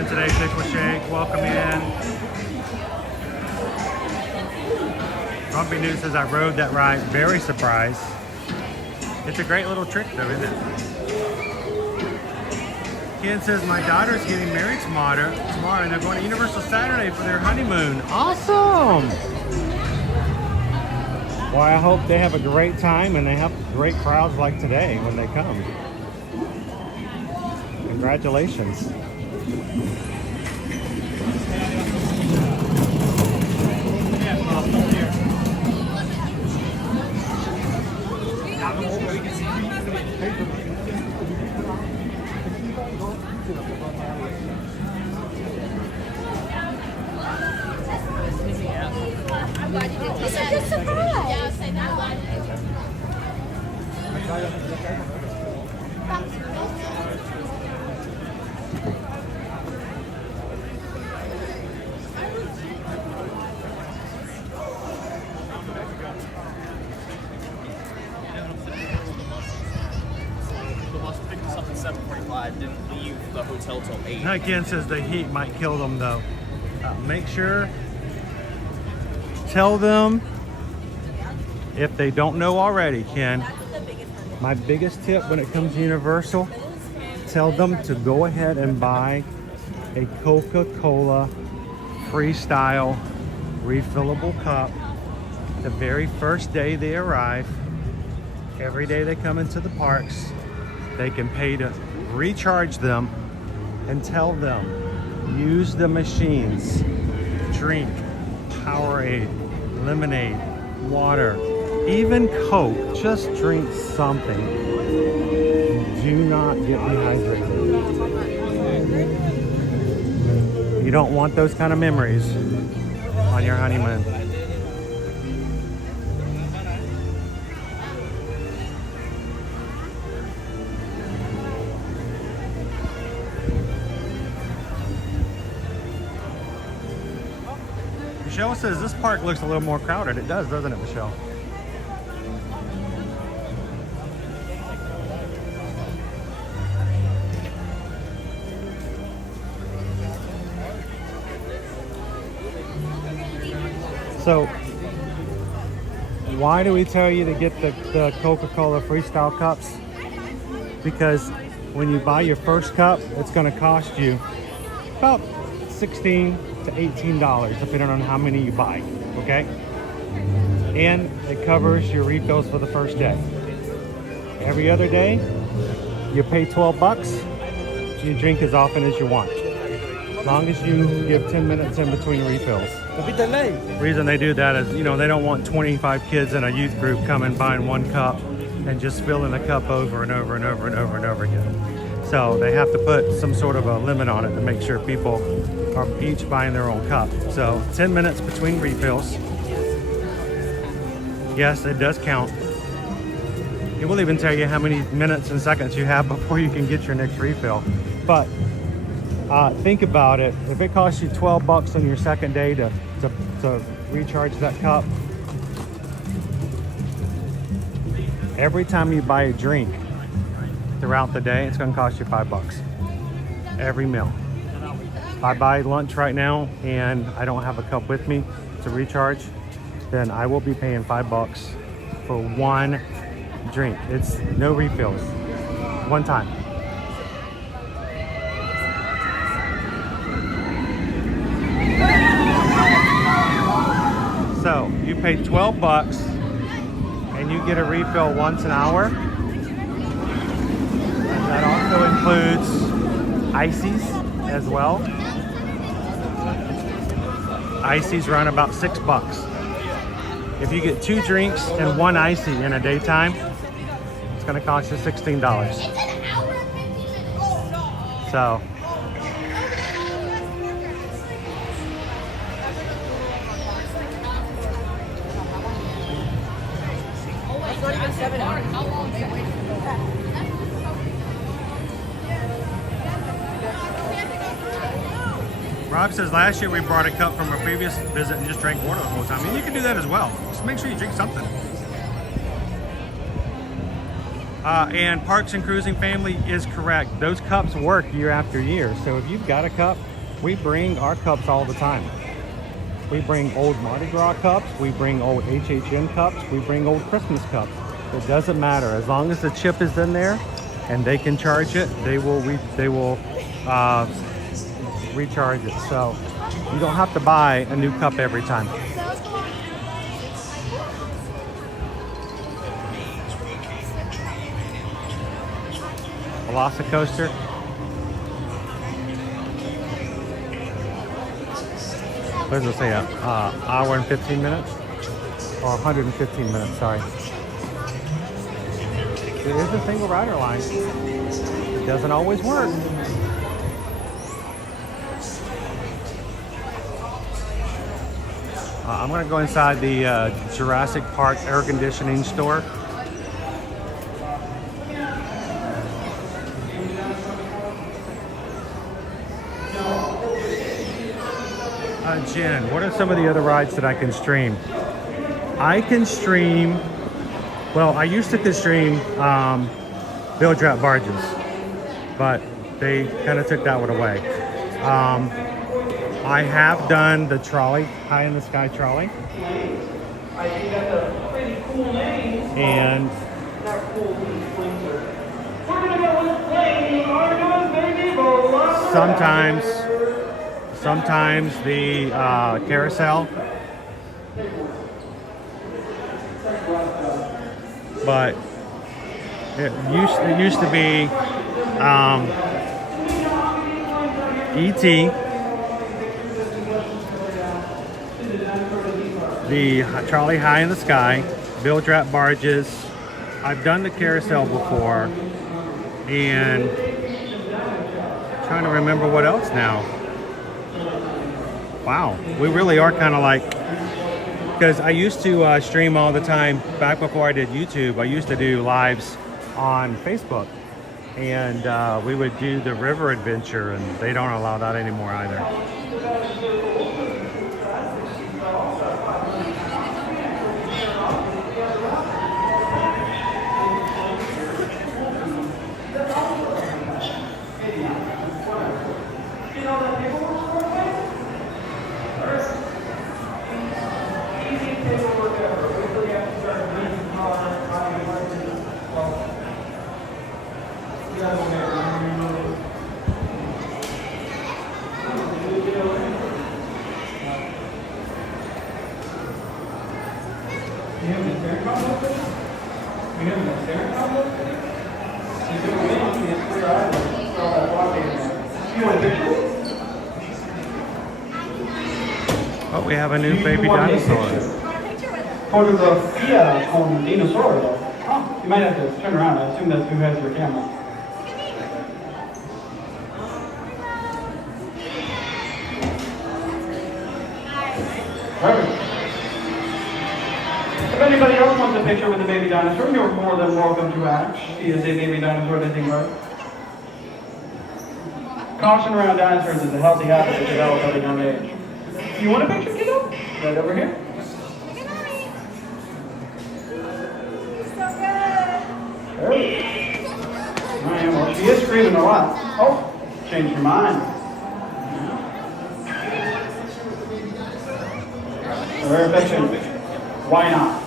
today, Shake. Welcome in. Grumpy News says I rode that ride. Very surprised. It's a great little trick though, isn't it? Ken says my daughter's getting married tomorrow and they're going to Universal Saturday for their honeymoon. Awesome! Well, I hope they have a great time and they have great crowds like today when they come. Congratulations. It's a good surprise. Didn't leave the hotel till 8. Now Ken says the heat might kill them though. Make sure, tell them if they don't know already, Ken. My biggest tip when it comes to Universal, tell them to go ahead and buy a Coca-Cola Freestyle refillable cup the very first day they arrive. Every day they come into the parks, they can pay to recharge them, and tell them use the machines, drink Powerade, lemonade, water, even Coke. Just drink something. Do not get dehydrated. You don't want those kind of memories on your honeymoon. Michelle says this park looks a little more crowded. It does, doesn't it, Michelle? So, why do we tell you to get the Coca-Cola Freestyle cups? Because when you buy your first cup, it's going to cost you about $16 to $18, depending on how many you buy, okay? And it covers your refills for the first day. Every other day, you pay 12 bucks, you drink as often as you want. As long as you give 10 minutes in between refills. The reason they do that is, you know, they don't want 25 kids in a youth group coming buying one cup and just filling the cup over and over and over and over and over again. So they have to put some sort of a limit on it to make sure people are each buying their own cup. So 10 minutes between refills. Yes, it does count. It will even tell you how many minutes and seconds you have before you can get your next refill. But think about it. If it costs you 12 bucks on your second day to recharge that cup, every time you buy a drink throughout the day, it's going to cost you 5 bucks every meal. If I buy lunch right now and I don't have a cup with me to recharge, then I will be paying 5 bucks for one drink. It's no refills, one time. So you pay 12 bucks and you get a refill once an hour. And that also includes ices as well. Ices run about 6 bucks. If you get 2 drinks and 1 icy in a daytime, it's gonna cost you $16. So Rob says last year we brought a cup from a previous visit and just drank water the whole time. And you can do that as well. Just make sure you drink something. And Parks and Cruising family is correct. Those cups work year after year. So if you've got a cup, we bring our cups all the time. We bring old Mardi Gras cups. We bring old HHN cups. We bring old Christmas cups. It doesn't matter. As long as the chip is in there and they can charge it, they will recharge it. So you don't have to buy a new cup every time. Velocicoaster. What does it say? Hour and 15 minutes? Or 115 minutes, sorry. It is a single rider line. It doesn't always work. I'm gonna go inside the Jurassic Park air conditioning store. Jen, what are some of the other rides that I can stream? I can stream, well, I used to stream bilge wrap barges, but they kind of took that one away. I have done the trolley, high in the sky trolley. I think that's a pretty cool name. And Not cool, we're gonna go with plane. Our newest baby, sometimes the carousel. But it used to be E.T., the trolley high in the sky, bilge wrap barges. I've done the carousel before, and trying to remember what else now. Wow, we really are kind of like, because I used to stream all the time back before I did YouTube. I used to do lives on Facebook, and we would do the river adventure, and they don't allow that anymore either. Oh, we have a new baby dinosaur. Fotografia con Dinosaur. Oh, you might have to turn around. I assume that's who has your camera. Perfect. If anybody else wants a picture with a baby dinosaur, you're more than welcome to ask. He is a baby dinosaur, I think, right? Caution around dinosaurs is a healthy habit to develop at a young age. You want a picture, kiddo? Right over here. Alright, well, she is screaming a lot. Oh, changed your mind. Very affectionate. Why not?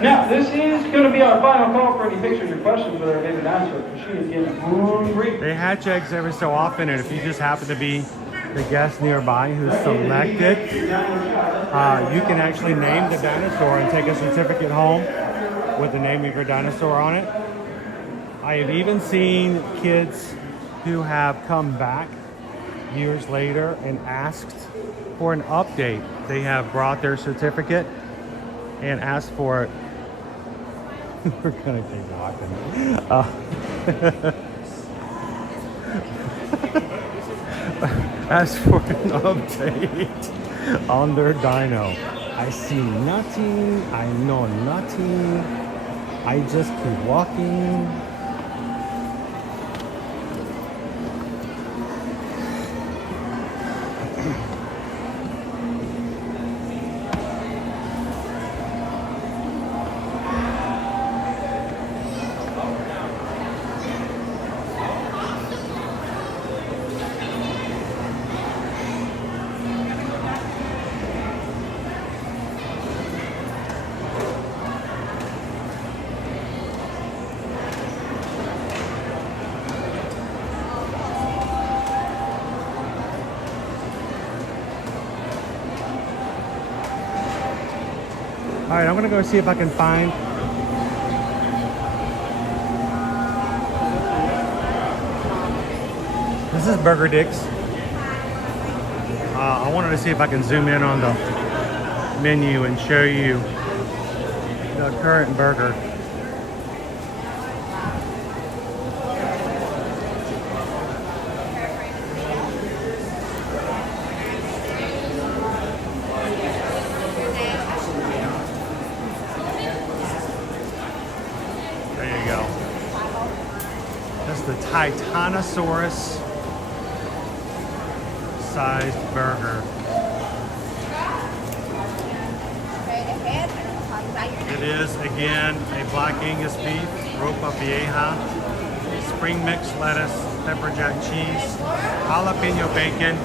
Now, this is going to be our final call for any pictures or questions with our baby dinosaur, because she is getting hungry. They hatch eggs every so often, and if you just happen to be the guest nearby who's selected, you can actually name the dinosaur and take a certificate home with the name of your dinosaur on it. I have even seen kids who have come back years later and asked for an update. They have brought their certificate and asked for it. We're gonna keep walking. Ask for an update on their dino. I see nothing. I know nothing. I just keep walking. All right, I'm gonna go see if I can find this is Burger Dick's. I wanted to see if I can zoom in on the menu and show you the current burger. Titanosaurus sized burger. It is again a black Angus beef, ropa vieja, spring mix lettuce, pepper jack cheese, jalapeno bacon.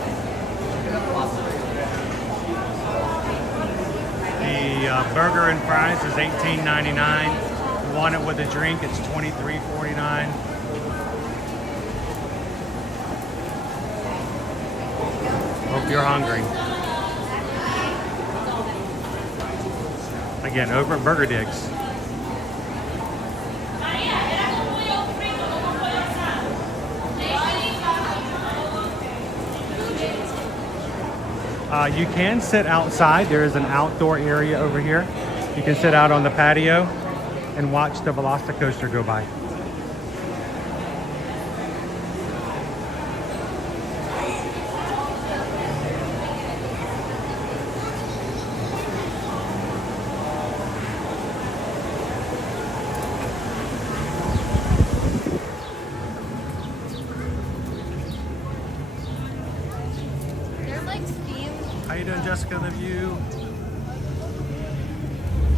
The burger and fries is $18.99. If you want it with a drink, it's $23.49. Hope you're hungry. Again, over at Burger Dick's. You can sit outside. There is an outdoor area over here. You can sit out on the patio and watch the Velocicoaster go by. How you doing, Jessica? The view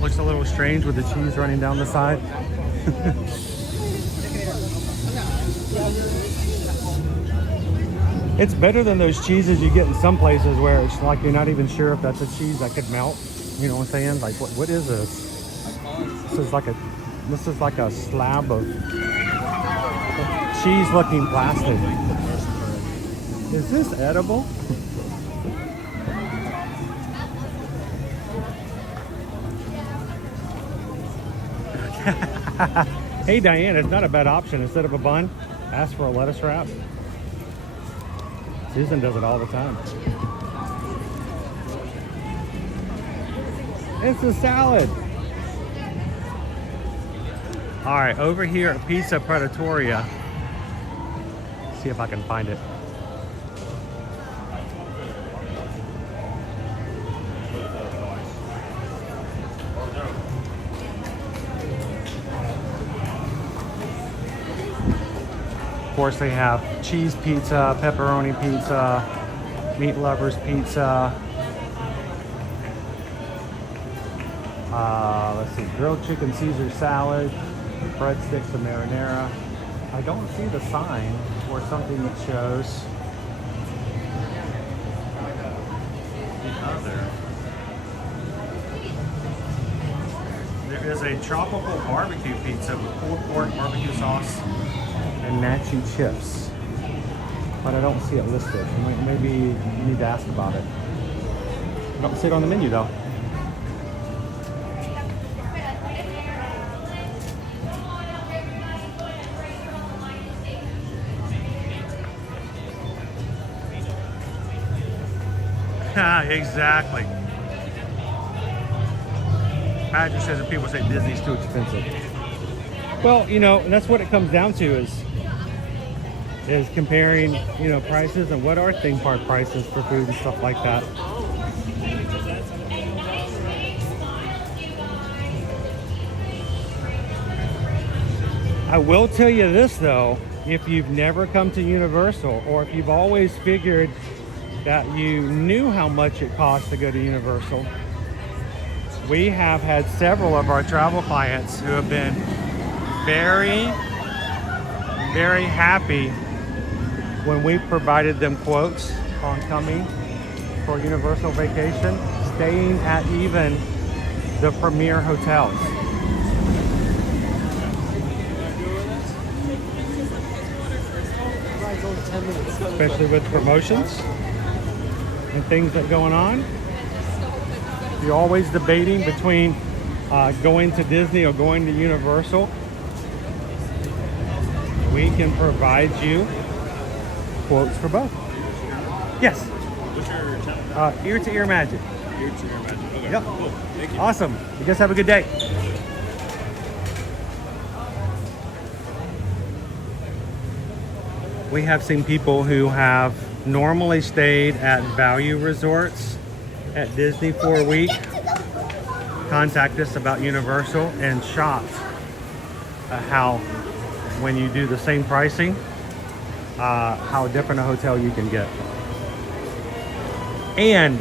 looks a little strange with the cheese running down the side. It's better than those cheeses you get in some places where it's like you're not even sure if that's a cheese that could melt. You know what I'm saying? Like, what is this? This is like a slab of cheese-looking plastic. Is this edible? Hey Diane, it's not a bad option. Instead of a bun, ask for a lettuce wrap. Susan does it all the time. It's a salad. All right, over here at Pizza Predatoria. See if I can find it. course, they have cheese pizza, pepperoni pizza, meat lovers pizza. Let's see, grilled chicken Caesar salad, breadsticks and marinara. I don't see the sign or something that shows the other. There is a tropical barbecue pizza with pulled pork, barbecue sauce, and matching chips. But I don't see it listed. Maybe you need to ask about it. I don't see it on the menu though. Exactly. Patrick says that people say Disney's too expensive. Well, you know, that's what it comes down to is comparing, you know, prices and what are theme park prices for food and stuff like that. I will tell you this though, if you've never come to Universal, or if you've always figured that you knew how much it costs to go to Universal, we have had several of our travel clients who have been very, very happy when we provided them quotes on coming for Universal vacation, staying at even the premier hotels. Especially with promotions and things that are going on. You're always debating between going to Disney or going to Universal. We can provide you quotes for both. Yes. What's your channel? Ear to Ear Magic. Ear to Ear Magic. Okay. Yep. Cool. Thank you. Awesome. You guys have a good day. We have seen people who have normally stayed at value resorts at Disney for a week contact us about Universal, and shocked at how when you do the same pricing, how different a hotel you can get. And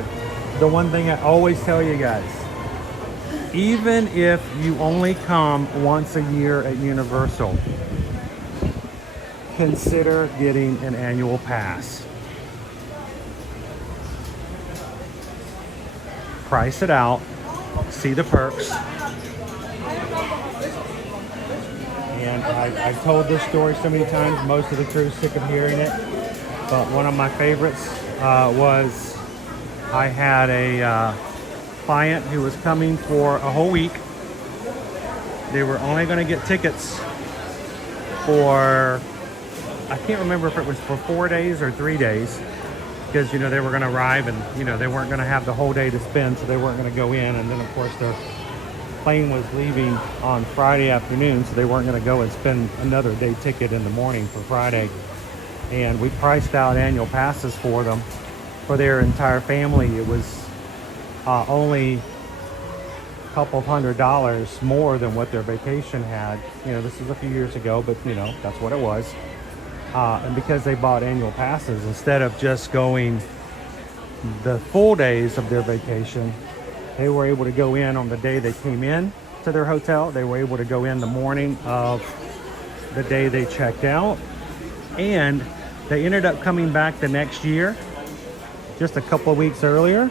the one thing I always tell you guys, even if you only come once a year at Universal, consider getting an annual pass. Price it out, see the perks. And I've told this story so many times, most of the crew's sick of hearing it, but one of my favorites was I had a client who was coming for a whole week. They were only going to get tickets for, I can't remember if it was for 4 days or 3 days, because, you know, they were going to arrive and, you know, they weren't going to have the whole day to spend, so they weren't going to go in. And then, of course, their plane was leaving on Friday afternoon, so they weren't going to go and spend another day ticket in the morning for Friday. And we priced out annual passes for them for their entire family. It was only a couple of $100 more than what their vacation had. You know, this was a few years ago, but, you know, that's what it was. And because they bought annual passes, instead of just going the full days of their vacation, they were able to go in on the day they came in to their hotel. They were able to go in the morning of the day they checked out. And they ended up coming back the next year, just a couple of weeks earlier.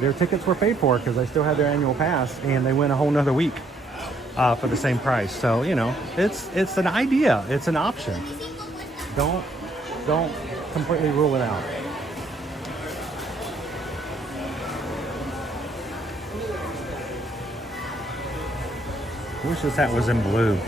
Their tickets were paid for because they still had their annual pass, and they went a whole nother week for the same price. So, you know, it's an idea, it's an option. Don't completely rule it out. I wish this hat was in blue.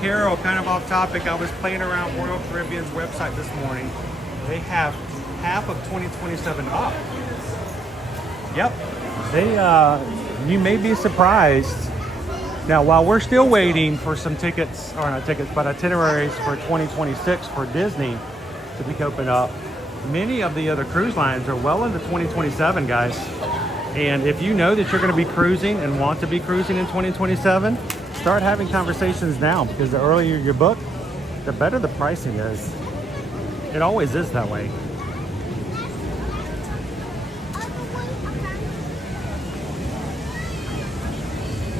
Carol, kind of off topic, I was playing around Royal Caribbean's website this morning. They have half of 2027 off. Yep. you may be surprised. Now, while we're still waiting for some tickets, or not tickets, but itineraries for 2026 for Disney to be opened up, many of the other cruise lines are well into 2027, guys. And if you know that you're going to be cruising and want to be cruising in 2027, start having conversations now, because the earlier you book, the better the pricing is. It always is that way.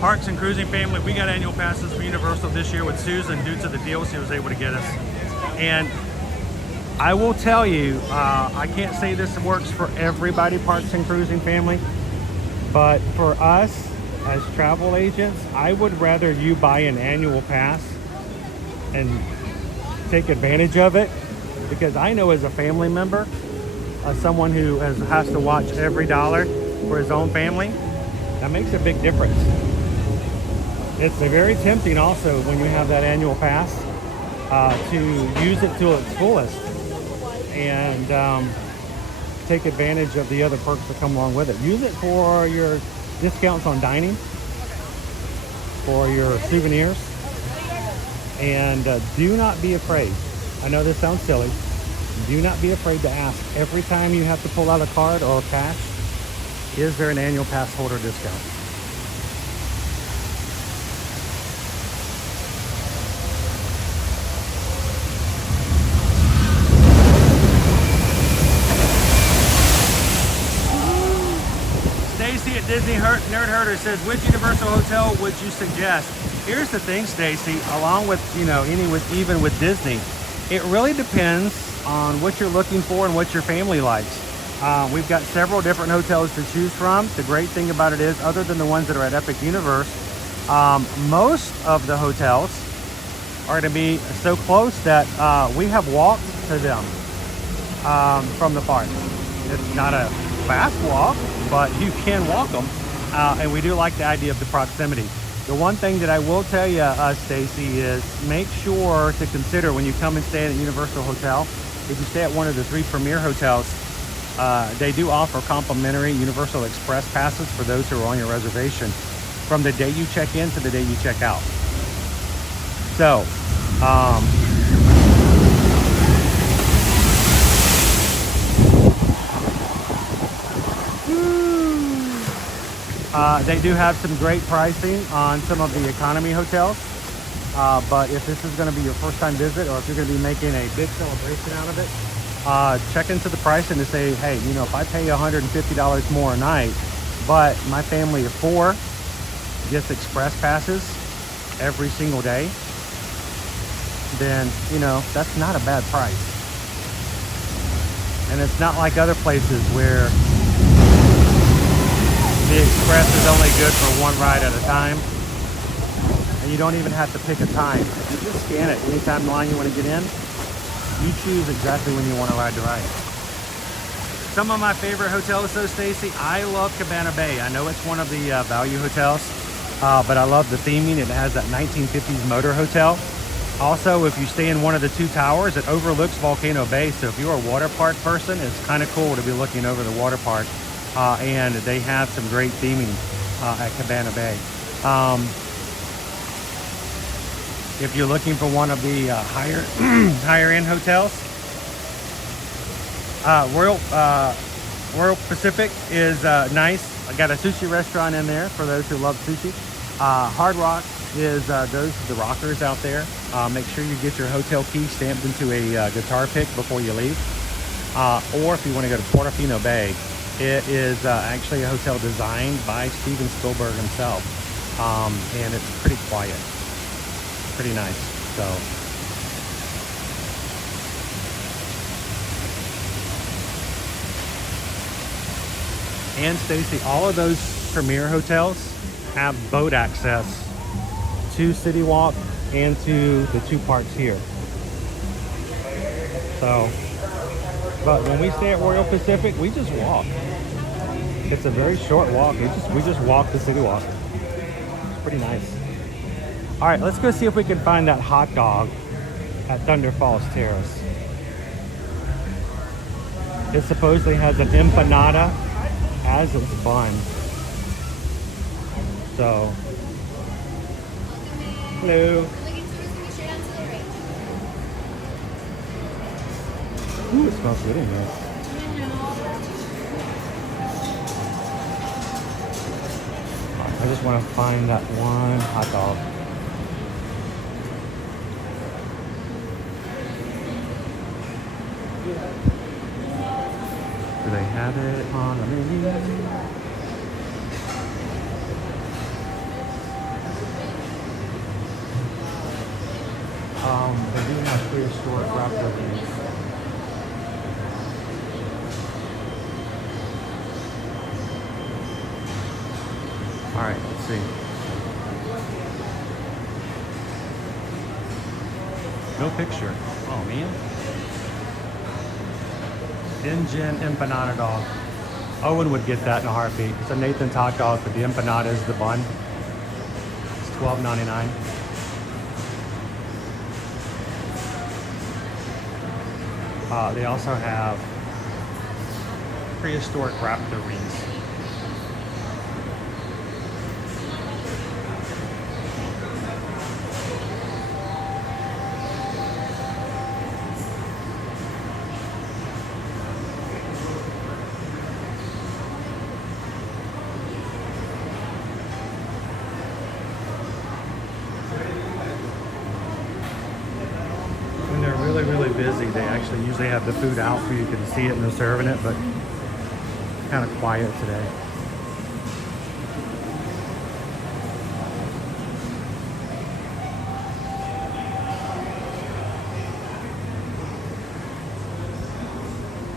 Parks and Cruising family, we got annual passes for Universal this year with Susan due to the deal she was able to get us. And I will tell you, I can't say this works for everybody, Parks and Cruising family, but for us as travel agents, I would rather you buy an annual pass and take advantage of it, because I know as a family member, someone who has to watch every dollar for his own family, that makes a big difference. It's very tempting also when you have that annual pass to use it to its fullest and take advantage of the other perks that come along with it. Use it for your discounts on dining, for your souvenirs, and do not be afraid. I know this sounds silly. Do not be afraid to ask every time you have to pull out a card or cash, is there an annual pass holder discount? Stacy at Disney Nerd Herder says, which Universal hotel would you suggest? Here's the thing, Stacy, along with, even with Disney, it really depends on what you're looking for and what your family likes. We've got several different hotels to choose from. The great thing about it is, other than the ones that are at Epic Universe, most of the hotels are going to be so close that we have walked to them from the park. It's not a fast walk, but you can walk them, and we do like the idea of the proximity. The one thing that I will tell you, Stacy, is make sure to consider when you come and stay at a Universal hotel, if you stay at one of the 3 premier hotels, they do offer complimentary Universal Express passes for those who are on your reservation from the day you check in to the day you check out. So, they do have some great pricing on some of the economy hotels, but if this is going to be your first time visit, or if you're going to be making a big celebration out of it, check into the pricing to say, hey, if I pay $150 more a night, but my family of 4 gets express passes every single day, then, that's not a bad price. And it's not like other places where the Express is only good for 1 ride at a time, and you don't even have to pick a time. You just scan it. Anytime line you want to get in, you choose exactly when you want to ride the ride. Some of my favorite hotels, though, Stacy, I love Cabana Bay. I know it's one of the value hotels, but I love the theming. It has that 1950s motor hotel. Also, if you stay in one of the 2 towers, it overlooks Volcano Bay. So if you're a water park person, it's kind of cool to be looking over the water park. And they have some great theming at Cabana Bay. If you're looking for one of the higher end hotels, Royal Pacific is nice. I got a sushi restaurant in there for those who love sushi. Hard Rock is the rockers out there. Make sure you get your hotel key stamped into a guitar pick before you leave. Or if you want to go to Portofino Bay, it is actually a hotel designed by Steven Spielberg himself, and it's pretty quiet, pretty nice. So, and Stacy, all of those premier hotels have boat access to CityWalk and to the 2 parks here. So, but when we stay at Royal Pacific, we just walk. It's a very short walk. We just walk the CityWalk. It's pretty nice. All right, let's go see if we can find that hot dog at Thunder Falls Terrace. It supposedly has an empanada as its bun. So, hello. Ooh, it smells good in here. I just want to find that one hot dog. Do they have it on the menu? They do have prehistoric raptor wings. All right, let's see. No picture. Oh man. Engine empanada dog. Owen would get that in a heartbeat. It's a Nathan's hot dog, but the empanada is the bun. It's $12.99. They also have prehistoric raptor wings. Really busy. They actually usually have the food out so you can see it and they're serving it, but kind of quiet today.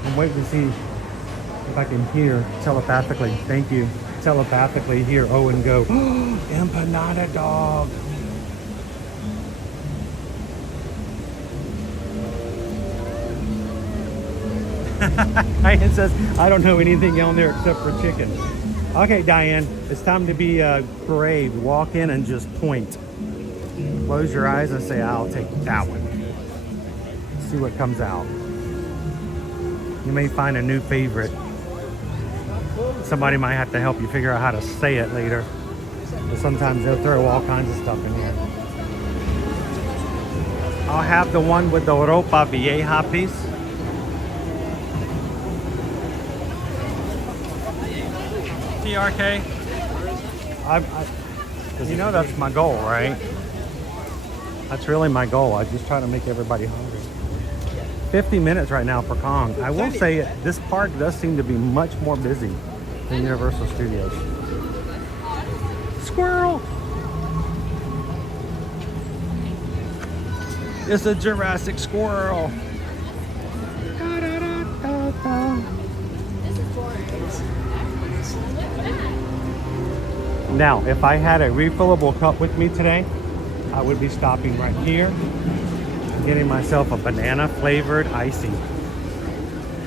I'm waiting to see if I can hear telepathically, thank you, telepathically hear Owen go, oh, empanada dog. Diane says, I don't know anything on there except for chicken. Okay, Diane, it's time to be brave. Walk in and just point. Close your eyes and say, I'll take that one. See what comes out. You may find a new favorite. Somebody might have to help you figure out how to say it later. But sometimes they'll throw all kinds of stuff in here. I'll have the one with the ropa vieja, please. TRK? You know that's my goal, right? That's really my goal. I just try to make everybody hungry. 50 minutes right now for Kong. I will say this park does seem to be much more busy than Universal Studios. Squirrel! It's a Jurassic squirrel. Now, if I had a refillable cup with me today, I would be stopping right here and getting myself a banana flavored icy.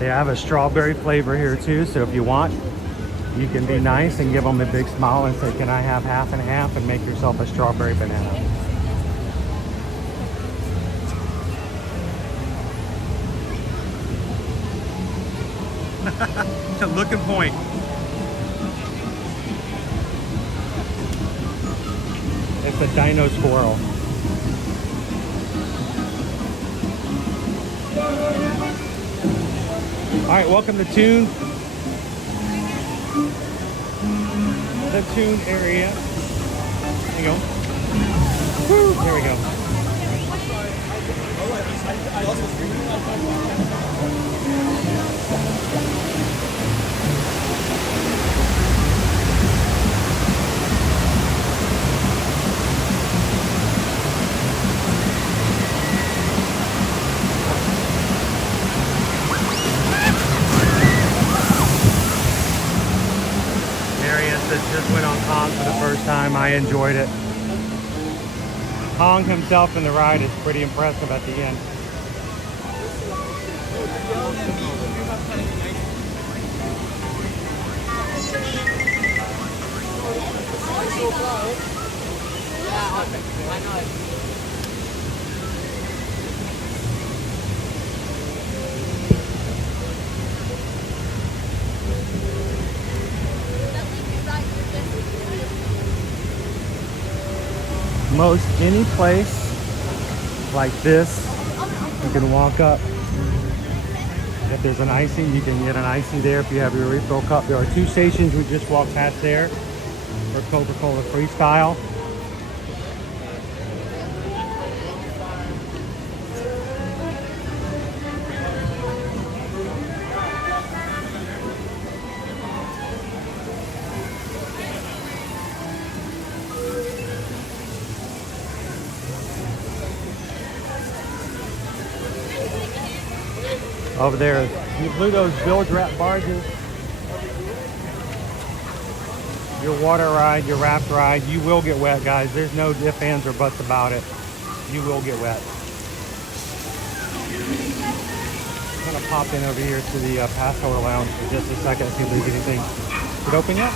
They have a strawberry flavor here too, so if you want, you can be nice and give them a big smile and say, can I have half and half, and make yourself a strawberry banana. Look and point. It's a dino squirrel. All right, welcome to Toon. The Toon area. There you go. Woo, there we go. That just went on Kong for the first time. I enjoyed it. Kong himself in the ride is pretty impressive at the end. most any place like this, you can walk up. If there's an icy, you can get an icy there if you have your refill cup. There are 2 stations we just walked past there for Coca-Cola Freestyle. Over there, Pluto's bilge wrap barges. Your water ride, your raft ride, you will get wet, guys. There's no ifs, ands, or buts about it. You will get wet. I'm gonna pop in over here to the Passholder lounge for just a second, see if there's anything. Is it open yet?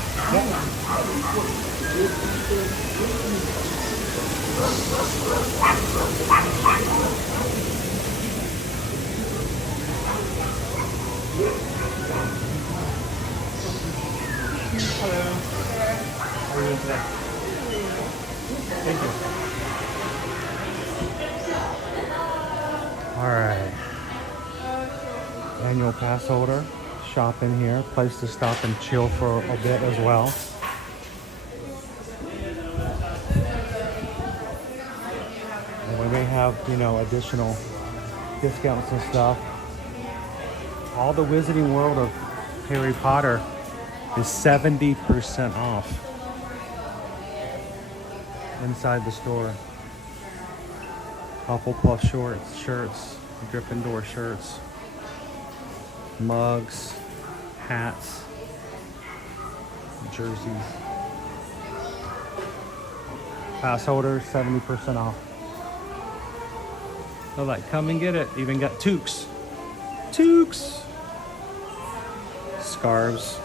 Hello. How are you doing today? Thank you. All right. Annual pass holder. Shop in here. Place to stop and chill for a bit as well. And we may have, you know, additional discounts and stuff. All the Wizarding World of Harry Potter is 70% off inside the store. Hufflepuff shirts, Gryffindor shirts, mugs, hats, jerseys. Pass holders, 70% off. So like, come and get it. Even got toques. Toques. Scarves.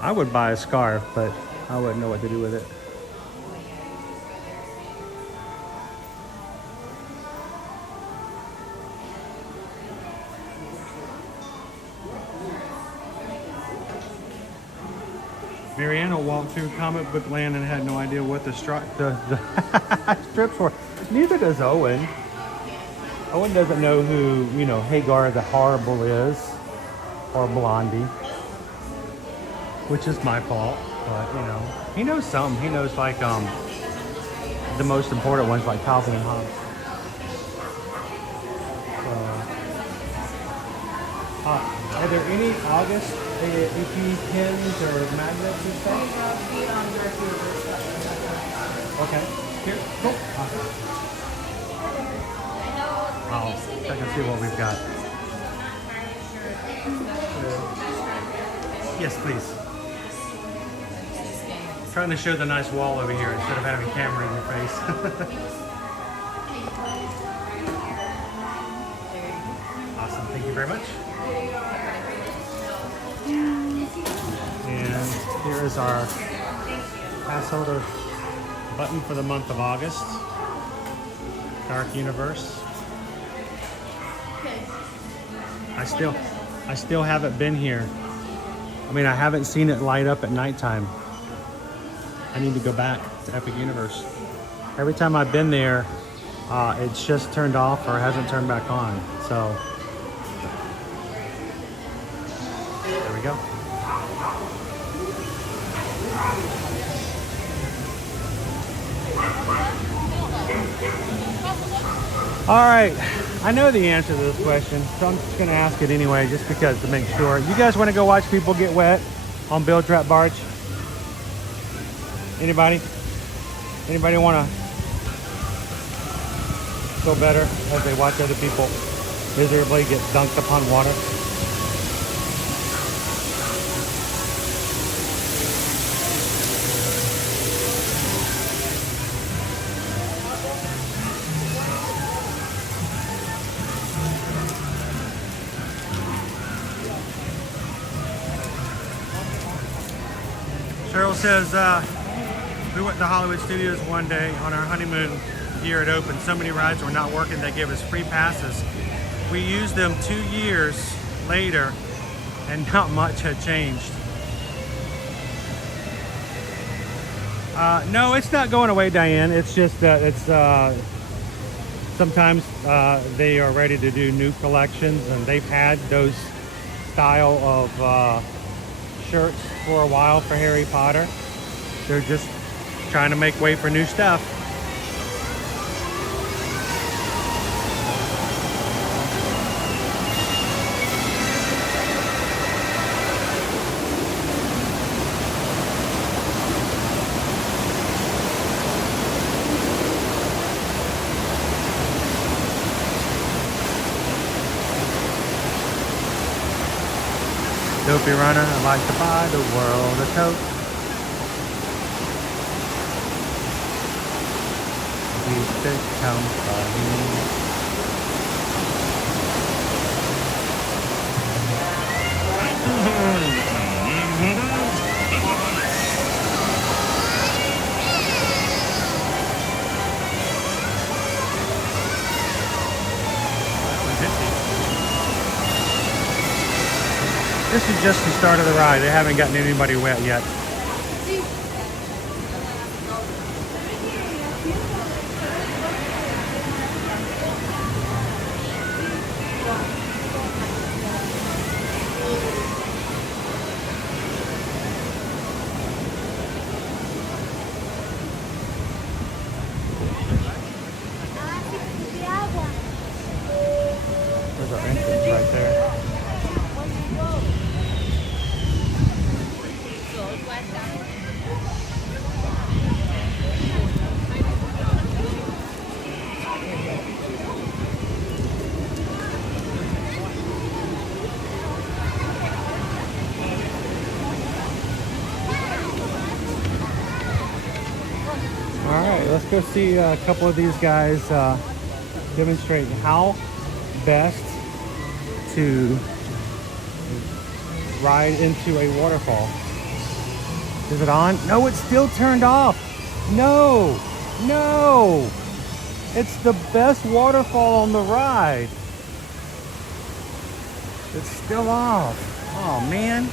I would buy a scarf, but I wouldn't know what to do with it. Mariana walked through Comic Book Land and had no idea what the strips were. Neither does Owen. Owen doesn't know who, you know, Hagar the Horrible is, or Blondie, which is my fault. But you know, he knows some. He knows like the most important ones, like Calvin and Hobbes. Are there any August EP pins or magnets and stuff? Okay. Here. Cool. Awesome. I'll check and see what we've got. Yes, please. Trying to show the nice wall over here instead of having a camera in your face. Awesome. Thank you very much. And here is our pass holder button for the month of August. Dark Universe. I still haven't been here. I mean, I haven't seen it light up at nighttime. I need to go back to Epic Universe. Every time I've been there, it's just turned off or hasn't turned back on. So there we go. All right, I know the answer to this question, so I'm just gonna ask it anyway, just because to make sure. You guys wanna go watch people get wet on Bilge Rat Barge? Anybody? Anybody wanna feel better as they watch other people miserably get dunked upon water? Cheryl says, we went to Hollywood Studios one day on our honeymoon year it opened. So many rides were not working, they gave us free passes. We used them 2 years later and not much had changed. No, it's not going away, Diane. It's just sometimes they are ready to do new collections, and they've had those style of shirts for a while for Harry Potter. They're just trying to make way for new stuff. Dopey runner, I like to buy the world a coat. Keep it company. This is just the start of the ride. They haven't gotten anybody wet yet. There's our entrance right there. Alright, let's go see a couple of these guys demonstrate how best to ride into a waterfall. Is it on? No, it's still turned off. No, no. It's the best waterfall on the ride. It's still off. Oh man.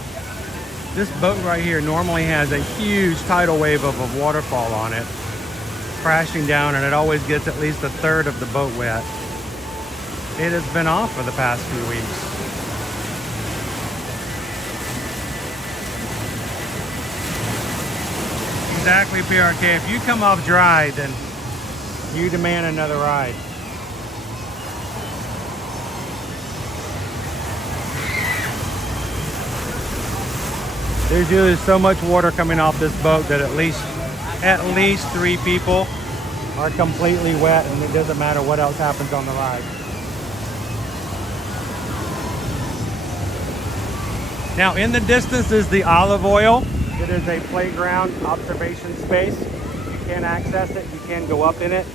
This boat right here normally has a huge tidal wave of a waterfall on it, crashing down, and it always gets at least a third of the boat wet. It has been off for the past few weeks. Exactly, PRK. If you come off dry, then you demand another ride. There's usually so much water coming off this boat that at least 3 people are completely wet, and it doesn't matter what else happens on the ride. Now in the distance is the olive oil. It is a playground observation space. You can access it, you can go up in it.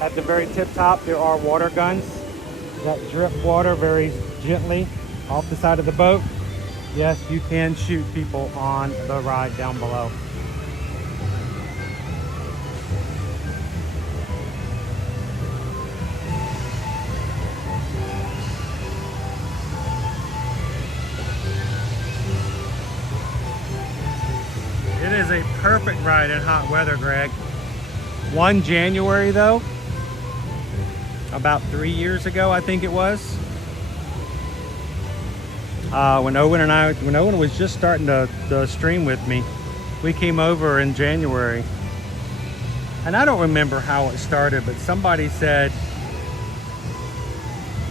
At the very tip top there are water guns that drip water very gently off the side of the boat. Yes, you can shoot people on the ride down below. It is a perfect ride in hot weather, Greg. One January though, about 3 years ago, I think it was. When Owen was just starting to stream with me, we came over in January. And I don't remember how it started, but somebody said,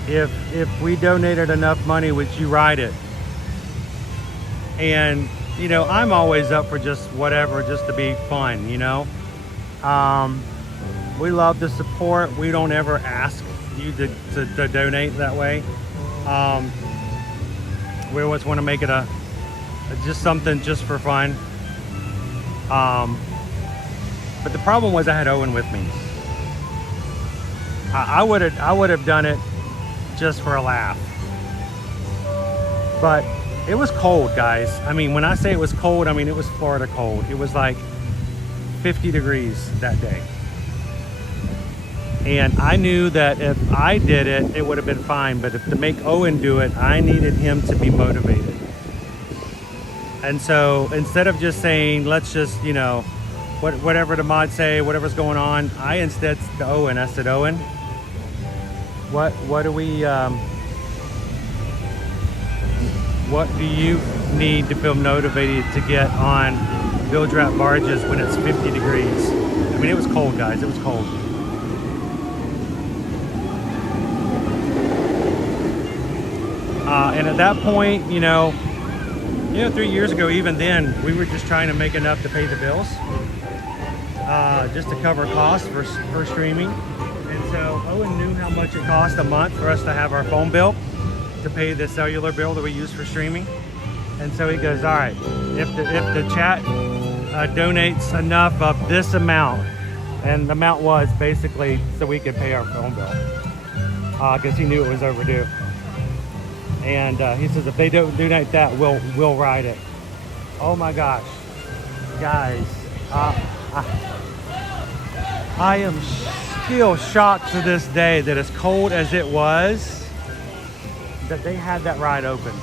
if we donated enough money, would you ride it? And you know, I'm always up for just whatever, just to be fun, you know. We love the support. We don't ever ask you to donate that way. We always want to make it just something just for fun. But the problem was I had Owen with me. I would have done it just for a laugh. But it was cold, guys. I mean, when I say it was cold, I mean it was Florida cold. It was like 50 degrees that day. And I knew that if I did it, it would have been fine. But to make Owen do it, I needed him to be motivated. And so instead of just saying, let's just, you know, whatever the mods say, whatever's going on. I instead to Owen. I said, Owen, what do we what do you need to feel motivated to get on bilge wrap barges when it's 50 degrees? I mean, it was cold, guys. It was cold. And at that point, you know, 3 years ago, even then, we were just trying to make enough to pay the bills, just to cover costs for streaming. And so Owen knew how much it cost a month for us to have our phone bill to pay the cellular bill that we use for streaming. And so he goes, all right, if the chat donates enough of this amount, and the amount was basically so we could pay our phone bill, because he knew it was overdue. And he says, if they don't donate that, we'll ride it. Oh my gosh, guys, I am still shocked to this day that as cold as it was, that they had that ride open.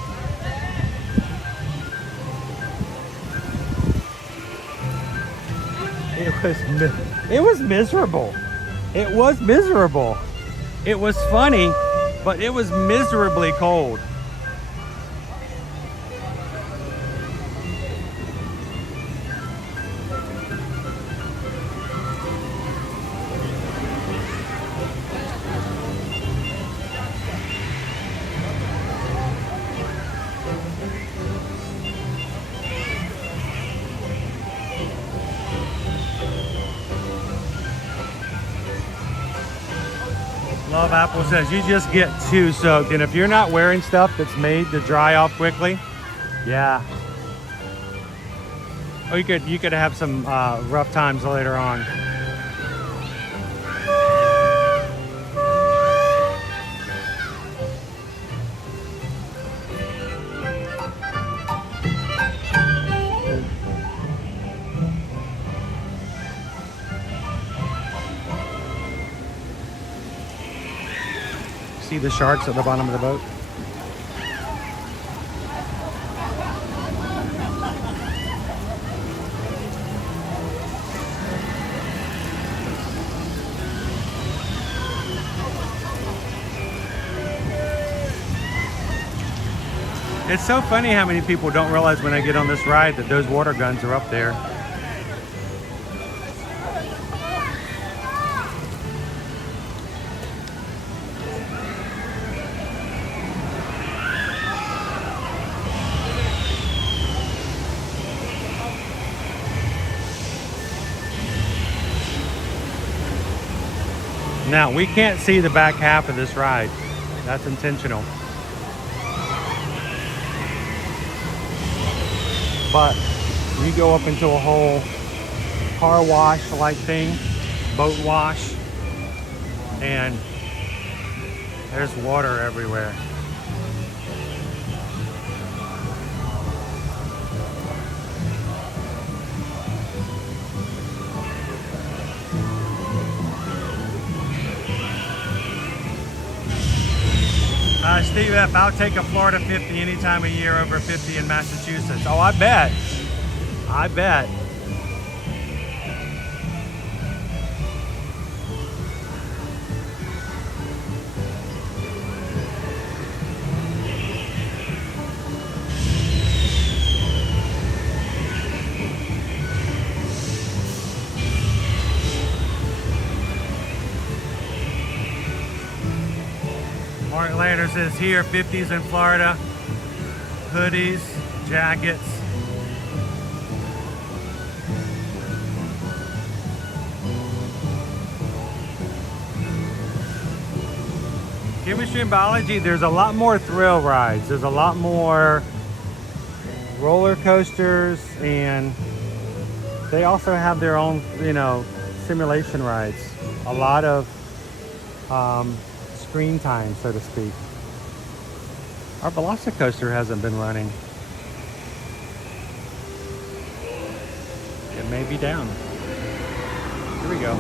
It was miserable. It was miserable. It was funny, but it was miserably cold. Love Apple says you just get too soaked, and if you're not wearing stuff that's made to dry off quickly, yeah. Oh, you could have some rough times later on. See the sharks at the bottom of the boat? It's so funny how many people don't realize when I get on this ride that those water guns are up there. Now, we can't see the back half of this ride. That's intentional. But you go up into a whole car wash like thing, boat wash, and there's water everywhere. Steve F., I'll take a Florida 50 any time of year over 50 in Massachusetts. Oh, I bet. I bet. Mark Lander says here, 50s in Florida, hoodies, jackets. Chemistry and biology, there's a lot more thrill rides. There's a lot more roller coasters, and they also have their own, simulation rides. A lot of screen time, so to speak. Our Velocicoaster hasn't been running. It may be down. Here we go.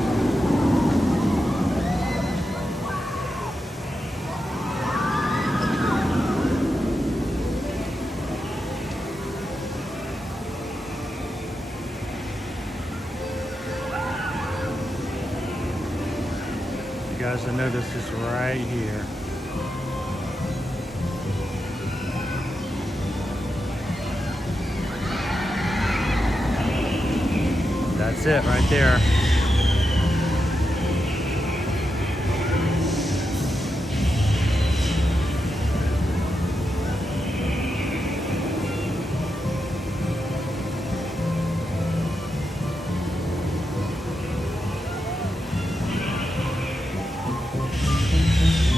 course, I know this is right here. That's it right there.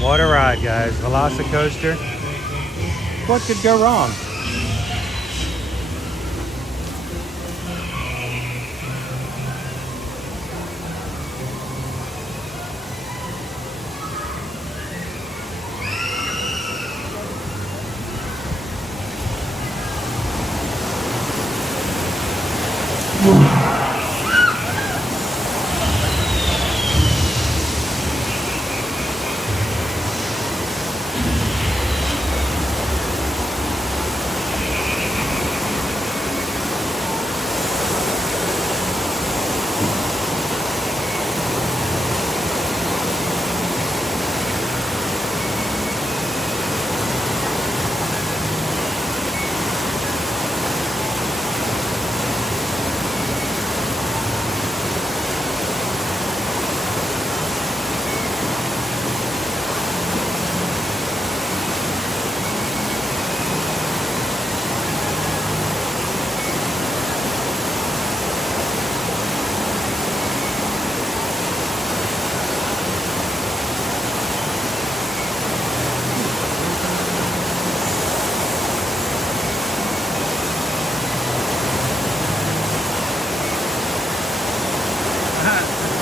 What a ride, guys. Velocicoaster. What could go wrong?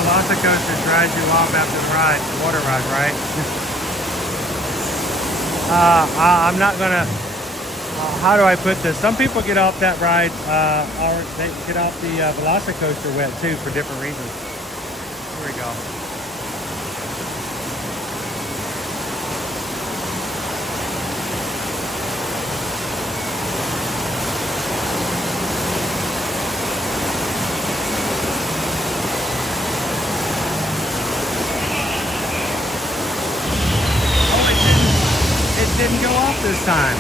Velocicoaster drives you off after the ride, the water ride, right? I'm not gonna, how do I put this? Some people get off that ride, or they get off the Velocicoaster wet too for different reasons. Here we go. Didn't go off this time.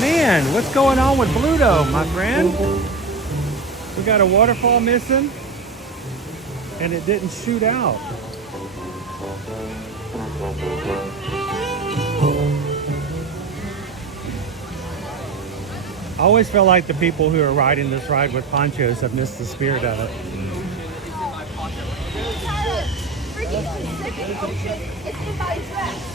Man, what's going on with Bluto, my friend? We got a waterfall missing and it didn't shoot out. I always feel like the people who are riding this ride with ponchos have missed the spirit of it. Freaking Pacific Ocean. It's in my dress.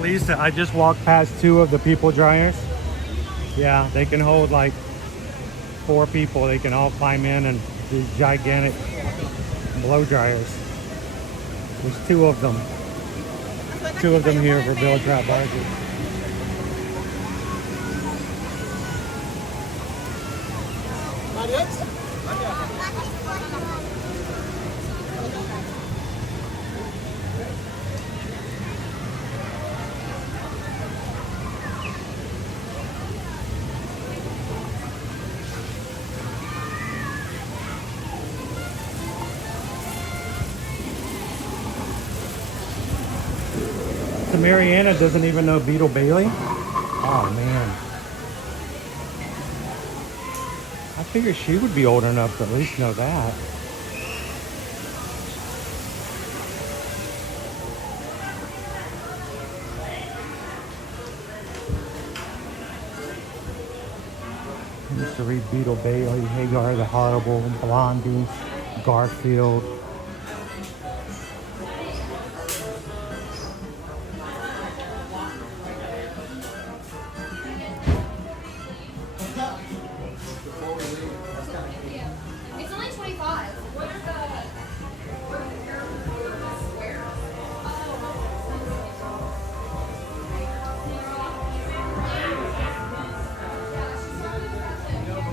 Lisa, I just walked past 2 of the people dryers. Yeah, they can hold like 4 people. They can all climb in, and these gigantic blow dryers. There's 2 of them. 2 of them here for Bill Trap Barges. Mariana doesn't even know Beetle Bailey. Oh man. I figured she would be old enough to at least know that. I used to read Beetle Bailey, Hagar the Horrible, Blondie, Garfield.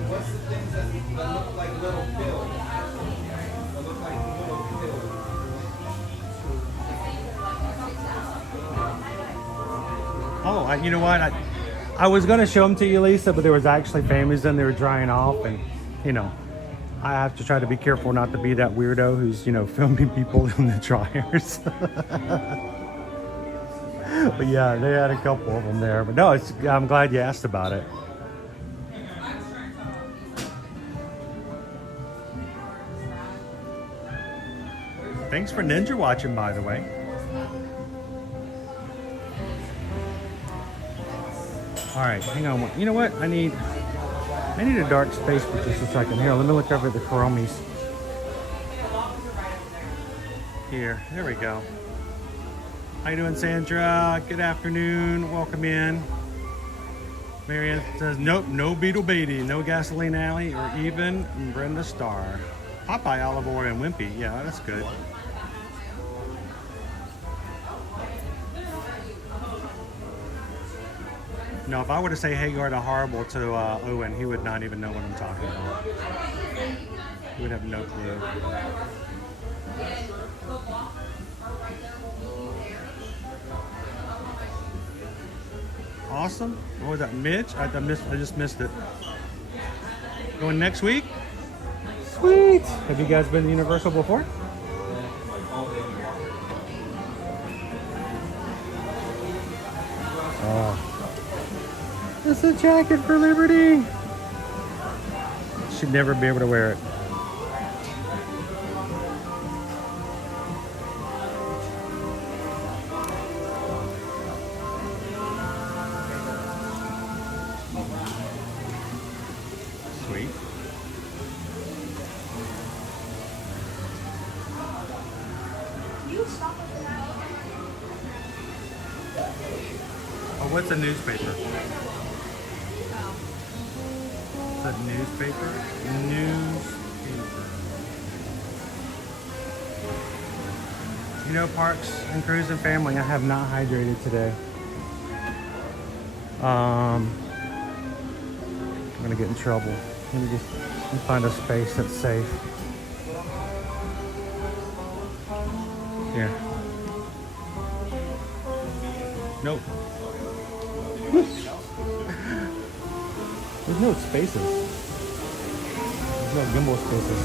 What's the things that look like little Oh, you know what? I was going to show them to you, Lisa, but there was actually families and they were drying off. And, you know, I have to try to be careful not to be that weirdo who's, you know, filming people in the dryers. But yeah, they had a couple of them there. But no, I'm glad you asked about it. Thanks for ninja watching, by the way. All right, hang on. You know what? I need a dark space for just a second. Here, let me look over at the chromies. Here, there we go. How you doing, Sandra? Good afternoon. Welcome in. Marianne says, nope, no Beetle Beatty, no Gasoline Alley, or even Brenda Starr. Popeye, Olive Oil, and Wimpy. Yeah, that's good. No, if I were to say Hagar the Horrible to Owen, he would not even know what I'm talking about. He would have no clue. Awesome. What was that, Mitch? I just missed it. Going next week? Sweet. Have you guys been to Universal before? Oh. It's a jacket for Liberty. Should never be able to wear it. Sweet. Oh, what's a newspaper? A newspaper? Newspaper. You know, Parks and Cruise and family, I have not hydrated today. I'm gonna get in trouble. Let me find a space that's safe. Here. Nope. There's no spaces. There's no gimbal spaces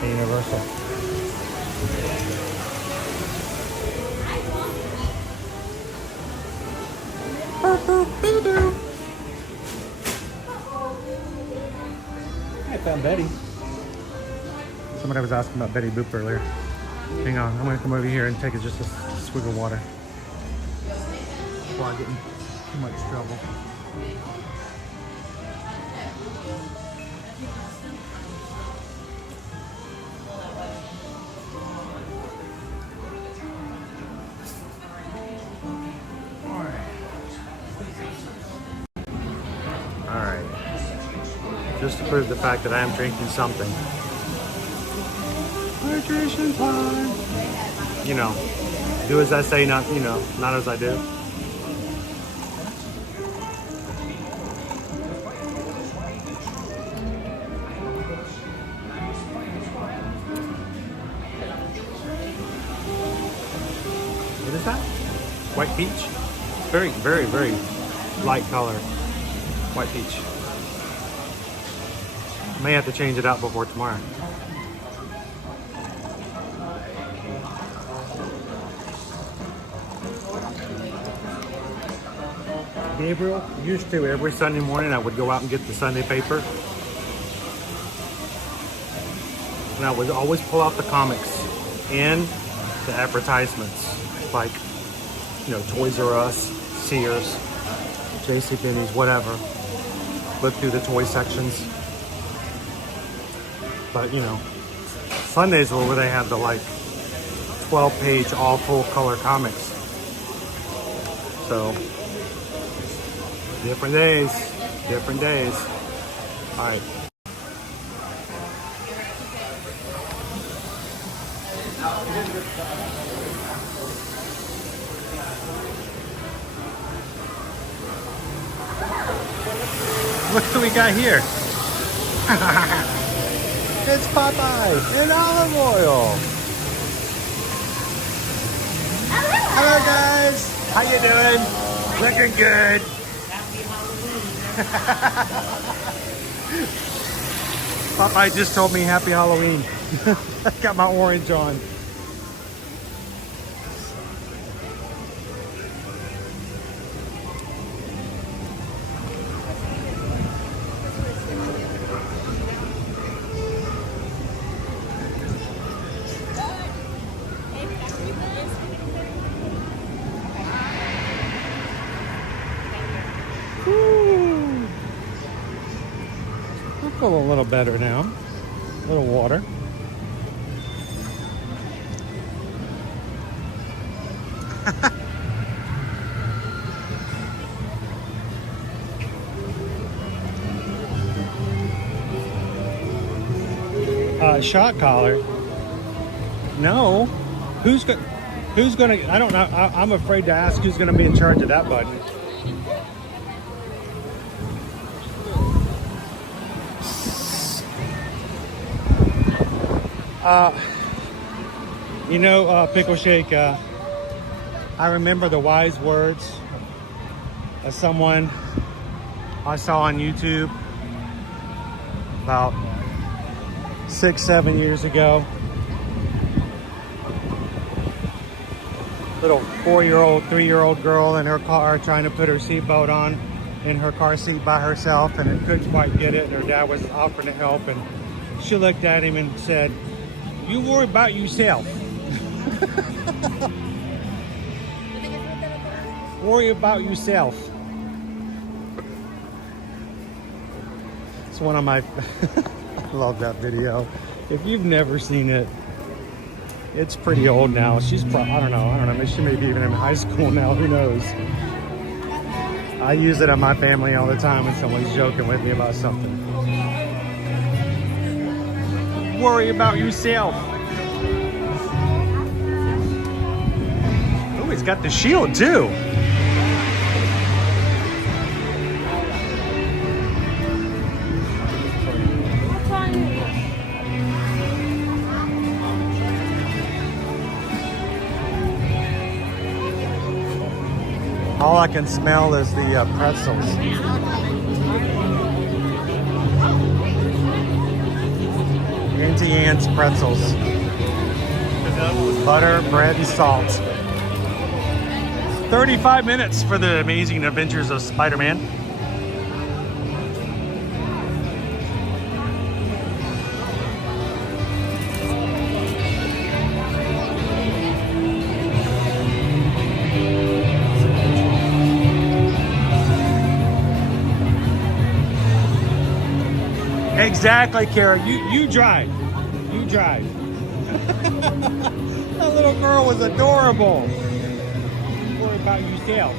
at Universal. I found Betty. Somebody was asking about Betty Boop earlier. Hang on, I'm gonna come over here and take just a swig of water before I get in too much trouble. Just to prove the fact that I am drinking something. Hydration time. You know, do as I say, not as I do. What is that? White peach? Very, very, very light color. White peach. May have to change it out before tomorrow. Gabriel used to every Sunday morning I would go out and get the Sunday paper. And I would always pull out the comics and the advertisements. Like, you know, Toys R Us, Sears, JCPenney's, whatever. Look through the toy sections. But, you know, Sundays were where they had the, like, 12-page, all full-color comics. So, different days. Different days. All right. Look who we got here. It's Popeye in olive oil. Hello guys. How you doing? Looking good. Popeye just told me happy Halloween. Got my orange on. I feel a little better now. A little water. Shot collar. No. Who's gonna? I don't know. I'm afraid to ask who's gonna be in charge of that button. You know, Pickle Shake, I remember the wise words of someone I saw on YouTube about 6-7 years ago. Little 4-year-old, 3-year-old girl in her car trying to put her seatbelt on in her car seat by herself, and it couldn't quite get it, and her dad was offering to help, and she looked at him and said, "You worry about yourself." Worry about yourself. It's one of my I love that video. If you've never seen it, it's pretty old now. She's probably, I don't know, she may be even in high school now, who knows. I use it on my family all the time when someone's joking with me about something. Worry about yourself. Oh, he's got the shield too. All I can smell is the pretzels. Auntie Anne's pretzels. Butter, bread, and salt. 35 minutes for the amazing adventures of Spider-Man. Exactly, Kara. You drive. You drive. That little girl was adorable. Don't worry about yourself.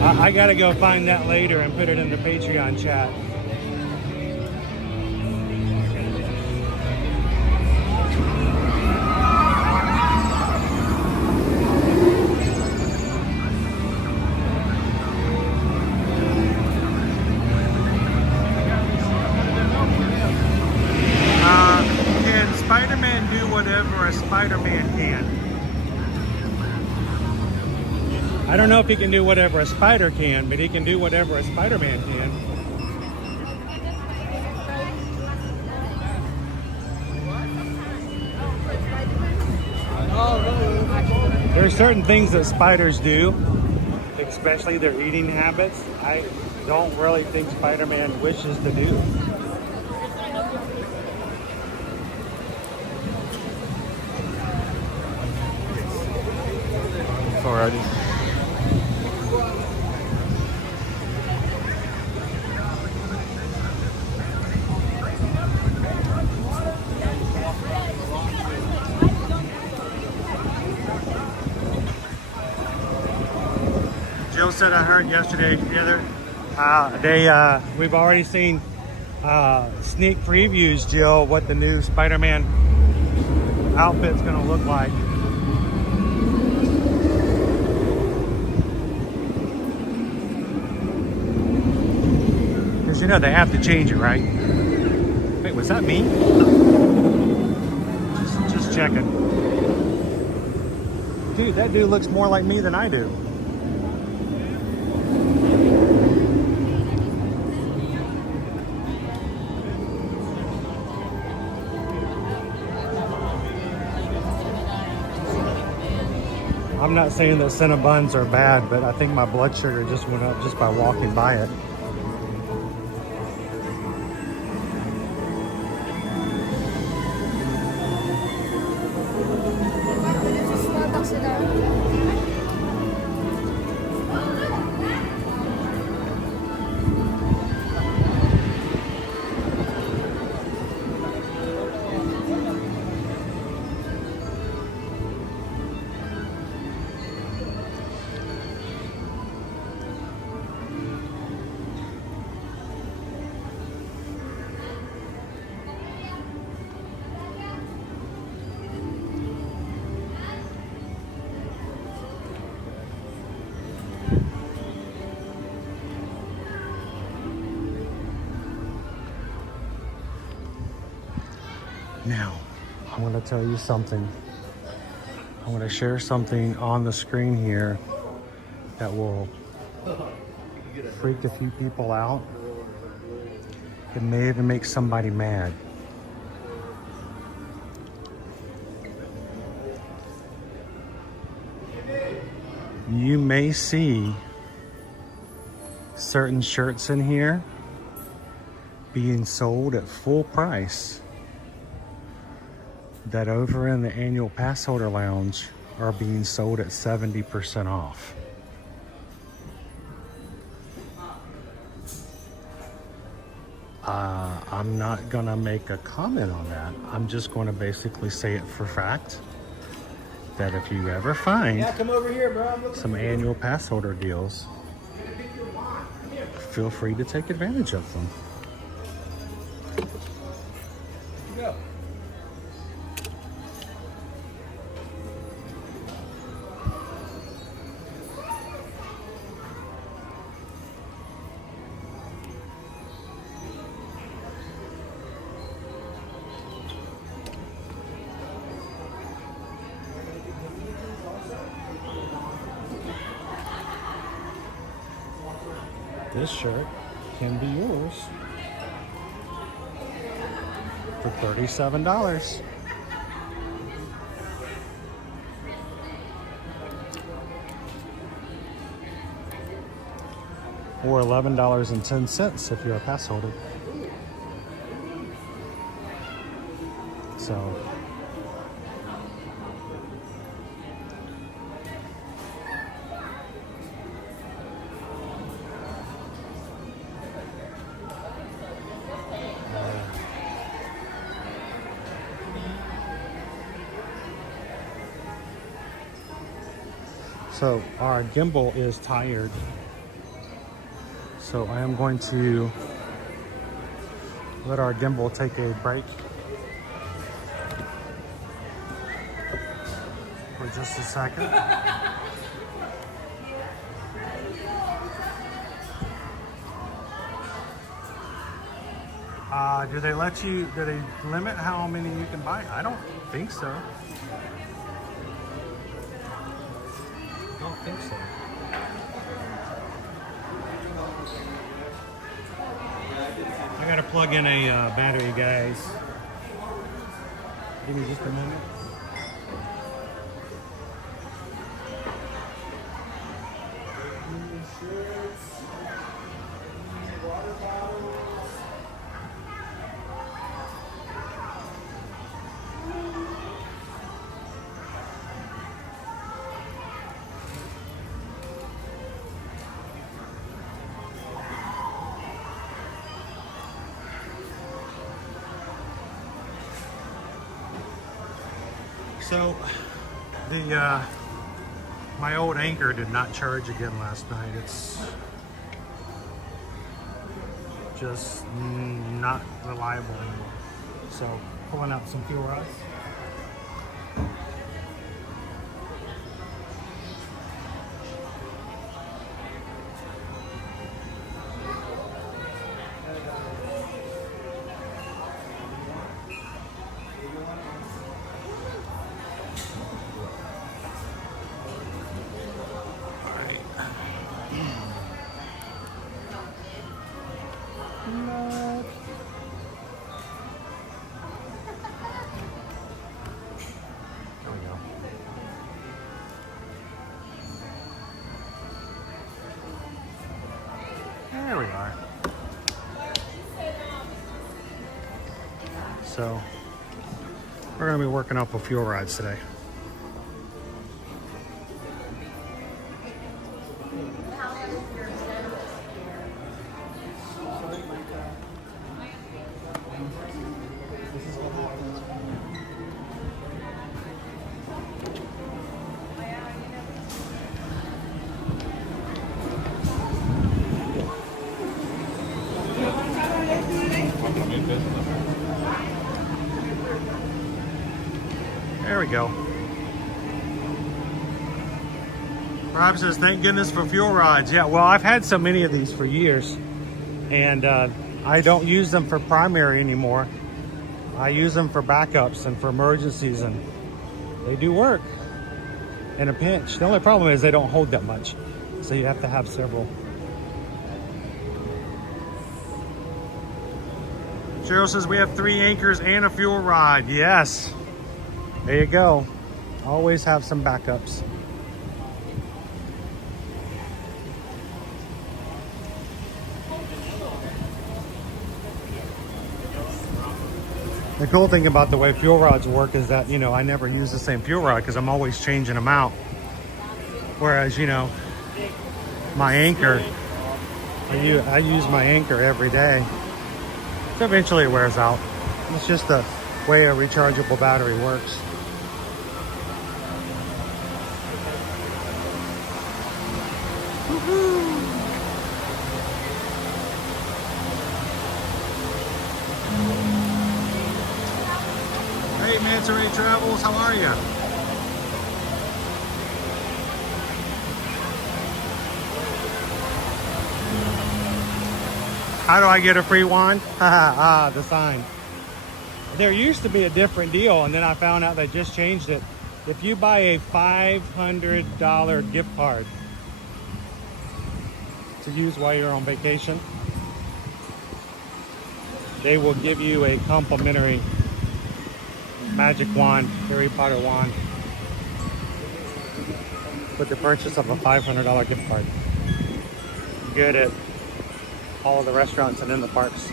I gotta go find that later and put it in the Patreon chat. Spider-Man do whatever a Spider-Man can? I don't know if he can do whatever a spider can, but he can do whatever a Spider-Man can. There are certain things that spiders do, especially their eating habits. I don't really think Spider-Man wishes to do. Already. Jill said I heard yesterday we've already seen sneak previews, Jill, what the new Spider-Man outfit's gonna look like. You know they have to change it, right? Wait, was that me? checking. Dude, that dude looks more like me than I do. I'm not saying that Cinnabons are bad, but I think my blood sugar just went up just by walking by it. Now, I'm going to tell you something. I'm going to share something on the screen here that will freak a few people out. It may even make somebody mad. You may see certain shirts in here being sold at full price that over in the annual Passholder lounge are being sold at 70% off. I'm not gonna make a comment on that. I'm just gonna basically say it for fact that if you ever find come over here, bro. some annual Passholder deals, feel free to take advantage of them. Go. This shirt can be yours for $37. Or $11.10 if you're a pass holder. So So our gimbal is tired, so I am going to let our gimbal take a break for just a second. Do they let you, do they limit how many you can buy? I don't think so. I don't think so. I gotta plug in a battery, guys. Give me just a minute. So, my old Anchor did not charge again last night. It's just not reliable anymore. So, pulling out some fuel rods. So we're gonna be working up a fuel rides today. There we go. Rob says, thank goodness for fuel rods. Yeah, well, I've had so many of these for years, and I don't use them for primary anymore. I use them for backups and for emergencies, and they do work in a pinch. The only problem is they don't hold that much, so you have to have several. Cheryl says, we have 3 anchors and a fuel rod. Yes. There you go. Always have some backups. The cool thing about the way fuel rods work is that, you know, I never use the same fuel rod because I'm always changing them out. Whereas, you know, my anchor, I use my anchor every day. So eventually it wears out. It's just the way a rechargeable battery works. Hey, Manta Ray Travels, how are you? How do I get a free wand? Ah, the sign. There used to be a different deal, and then I found out they just changed it. If you buy a $500 gift card to use while you're on vacation, they will give you a complimentary magic wand, Harry Potter wand, with the purchase of a $500 gift card. Good at all of the restaurants and in the parks.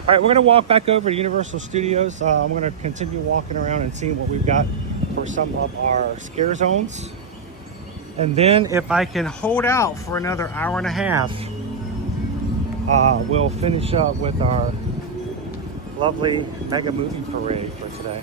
All right, we're gonna walk back over to Universal Studios. I'm gonna continue walking around and seeing what we've got for some of our scare zones. And then if I can hold out for another hour and a half, we'll finish up with our lovely Megamovie Parade for today.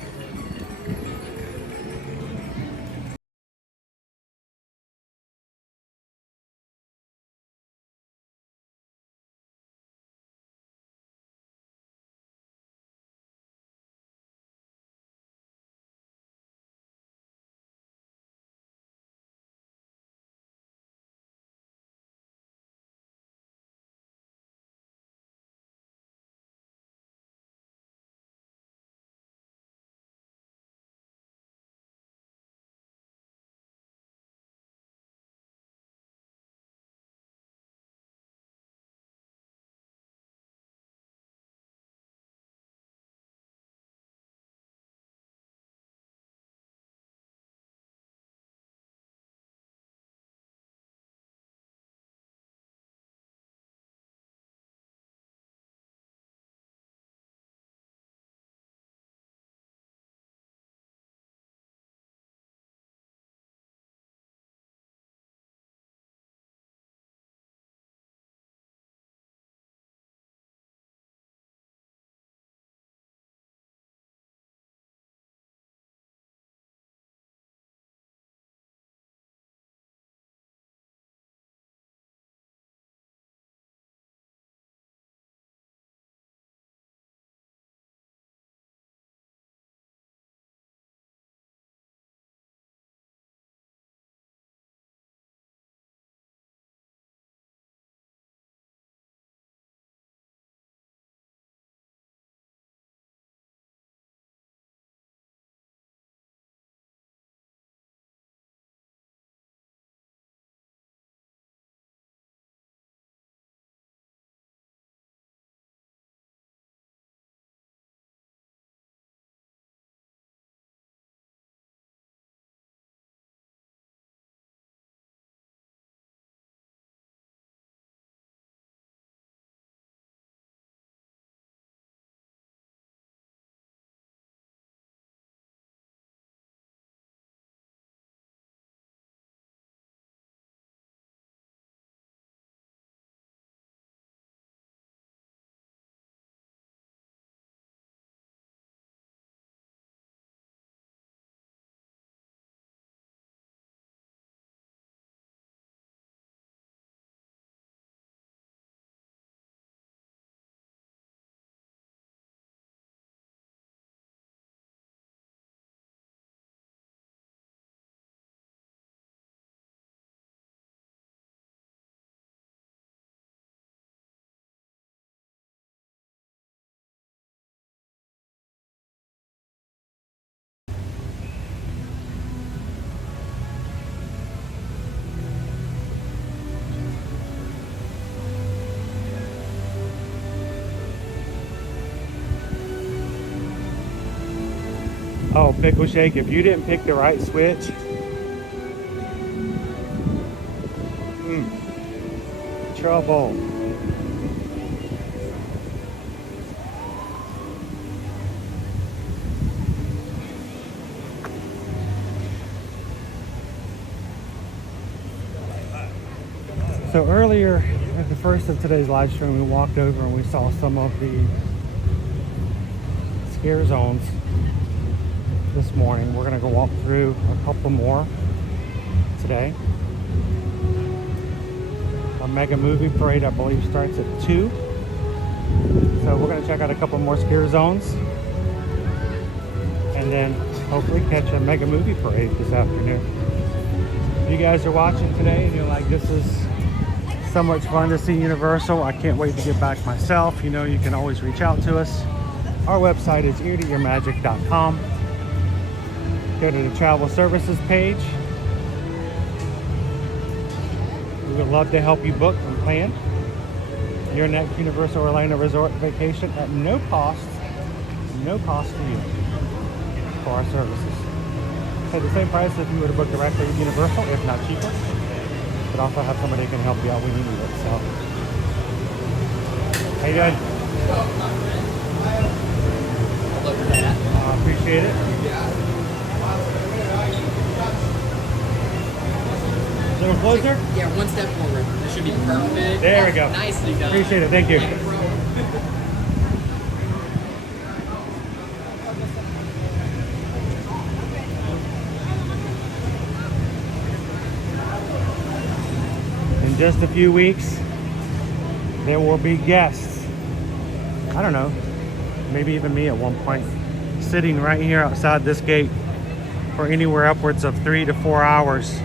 Oh, Pickle Shake, if you didn't pick the right switch, trouble. So earlier, at the first of today's live stream, we walked over and we saw some of the scare zones this morning. We're gonna go walk through a couple more today. Our Megamovie Parade, I believe, starts at 2. So we're gonna check out a couple more scare zones and then hopefully catch a Megamovie Parade this afternoon. If you guys are watching today and you're like, this is so much fun to see Universal, I can't wait to get back myself, you know, you can always reach out to us. Our website is eartoearmagic.com. Go to the travel services page. We would love to help you book and plan your next Universal Orlando Resort vacation at no cost to you for our services. Pay the same price if you were to book directly with Universal, if not cheaper. But also have somebody who can help you out when you need it. So, how you doing? Appreciate it. A little closer? Yeah, one step forward. That should be perfect. There we go. Nicely done. Appreciate it. Thank you. In just a few weeks, there will be guests. I don't know, maybe even me at one point, sitting right here outside this gate for anywhere upwards of 3 to 4 hours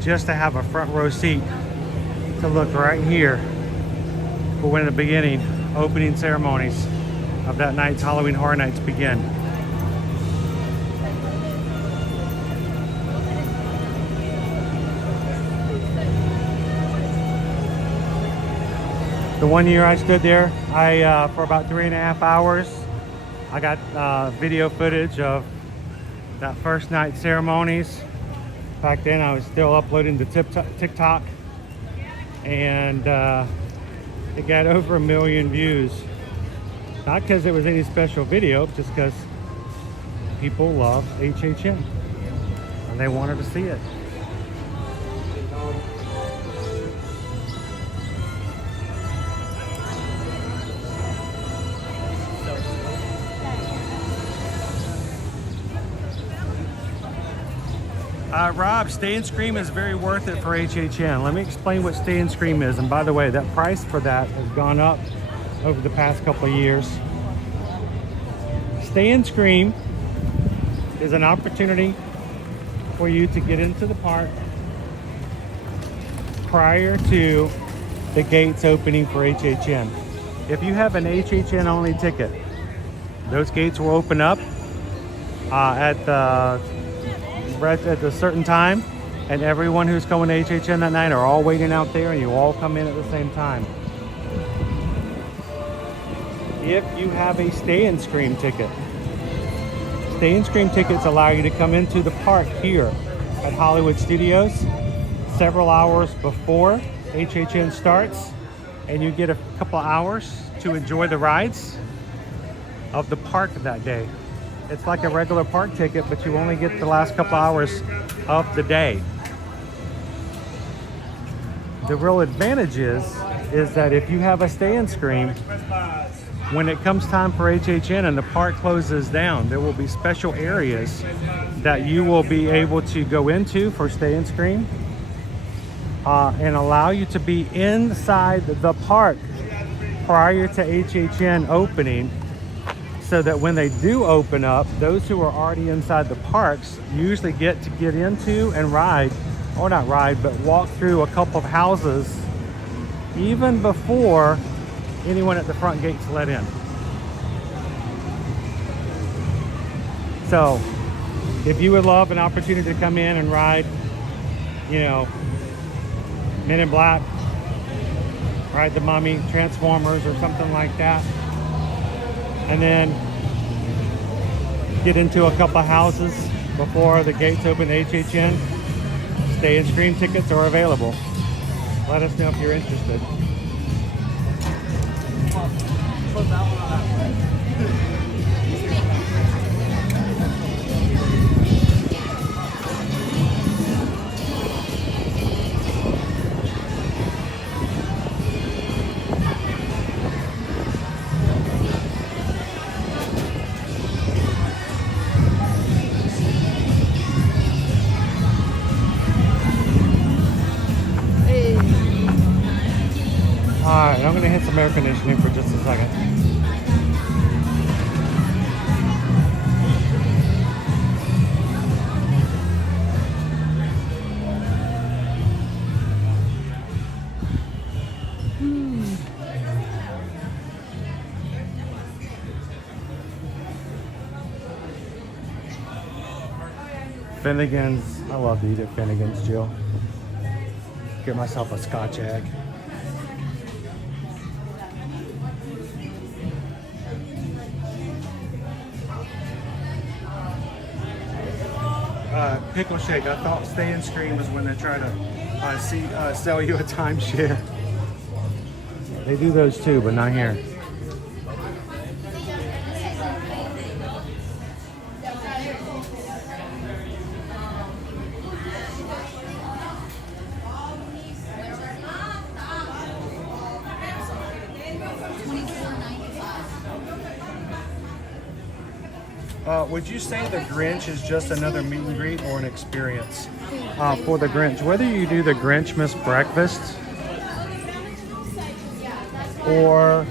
just to have a front row seat to look right here for when the opening ceremonies of that night's Halloween Horror Nights begin. The one year I stood there, for about 3.5 hours, I got video footage of that first night ceremonies. Back then I was still uploading to TikTok, and it got over 1 million views. Not because it was any special video, just because people love HHN and they wanted to see it. Rob, Stay and Scream is very worth it for HHN. Let me explain what Stay and Scream is. And by the way, that price for that has gone up over the past couple of years. Stay and Scream is an opportunity for you to get into the park prior to the gates opening for HHN. If you have an HHN only ticket, those gates will open up at a certain time, and everyone who's going to HHN that night are all waiting out there, and you all come in at the same time. If you have a Stay and Scream ticket, Stay and Scream tickets allow you to come into the park here at Hollywood Studios several hours before HHN starts, and you get a couple hours to enjoy the rides of the park that day. It's like a regular park ticket, but you only get the last couple hours of the day. The real advantage is that if you have a Stay and Scream, when it comes time for HHN and the park closes down, there will be special areas that you will be able to go into for Stay and Scream and allow you to be inside the park prior to HHN opening, so that when they do open up, those who are already inside the parks usually get into and ride, or not ride, but walk through a couple of houses even before anyone at the front gates let in. So if you would love an opportunity to come in and ride, you know, Men in Black, ride the Mummy, Transformers, or something like that, and then get into a couple houses before the gates open to HHN, Stay and Scream tickets are available. Let us know if you're interested. Alright, I'm going to hit some air conditioning for just a second. Finnegan's, I love to eat at Finnegan's, Jill. Get myself a Scotch egg. Pickle shake. I thought Stay and Scream was when they try to sell you a timeshare. They do those too, but not here. Would you say the Grinch is just another meet and greet or an experience? For the Grinch, whether you do the Grinchmas breakfast or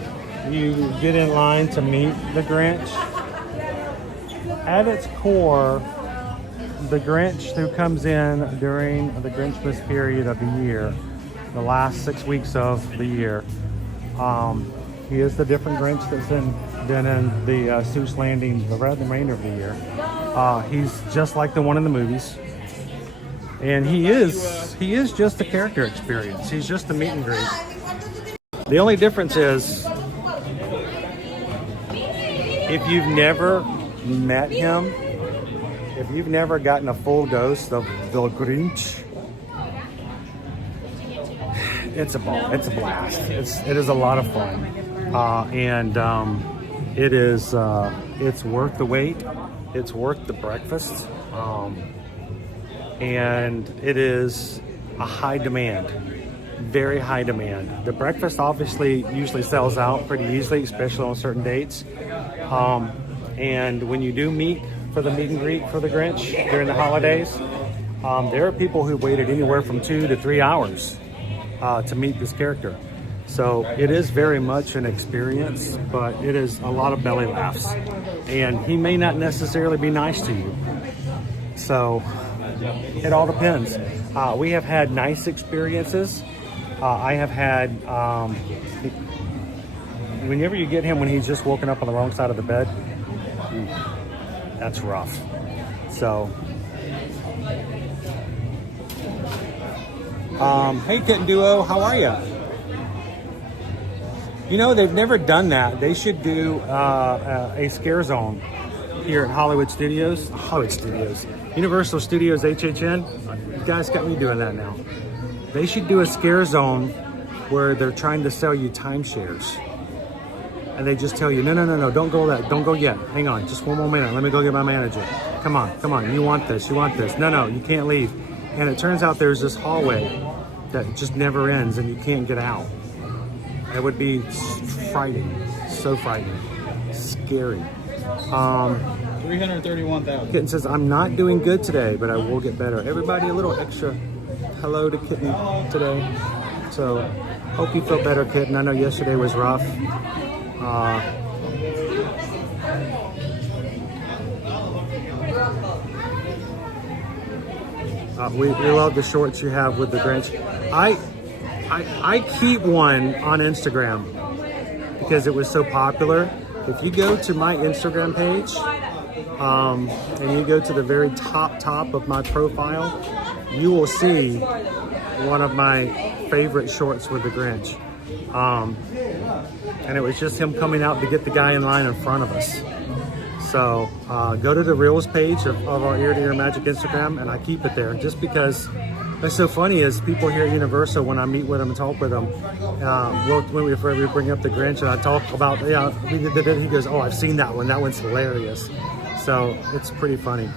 you get in line to meet the Grinch, at its core, the Grinch who comes in during the Grinchmas period of the year, the last 6 weeks of the year, he is the different Grinch that's been in the Seuss Landing the remainder of the year. He's just like the one in the movies, and he is just a character experience. He's just a meet and greet. The only difference is if you've never met him, if you've never gotten a full dose of the Grinch, it's a ball. It's a blast. It is a lot of fun, and it's worth the wait. It's worth the breakfast, and it is a high demand, very high demand. The breakfast obviously usually sells out pretty easily, especially on certain dates. And when you do meet for the meet and greet for the Grinch during the holidays, there are people who waited anywhere from 2 to 3 hours to meet this character. So it is very much an experience, but it is a lot of belly laughs. And he may not necessarily be nice to you. So it all depends. We have had nice experiences. I have had, whenever you get him when he's just woken up on the wrong side of the bed, that's rough. So, hey Kitten Duo, how are you? You know, they've never done that. They should do a scare zone here at Universal Studios HHN. You guys got me doing that now. They should do a scare zone where they're trying to sell you timeshares. And they just tell you, no, don't go yet. Hang on, just one more minute. Let me go get my manager. Come on, you want this. No, you can't leave. And it turns out there's this hallway that just never ends and you can't get out. It would be frightening, so frightening, scary. 331,000. Kitten says, I'm not doing good today, but I will get better. Everybody, a little extra hello to Kitten today. So, hope you feel better, Kitten. I know yesterday was rough. We love the shorts you have with the Grinch. I keep one on Instagram because it was so popular. If you go to my Instagram page and you go to the very top of my profile, you will see one of my favorite shorts with the Grinch. And it was just him coming out to get the guy in line in front of us. So go to the Reels page of our Ear to Ear Magic Instagram, and I keep it there just because it's so funny is people here at Universal, when I meet with them and talk with them, when we bring up the Grinch and I talk about, we did it, he goes, oh, I've seen that one. That one's hilarious. So it's pretty funny.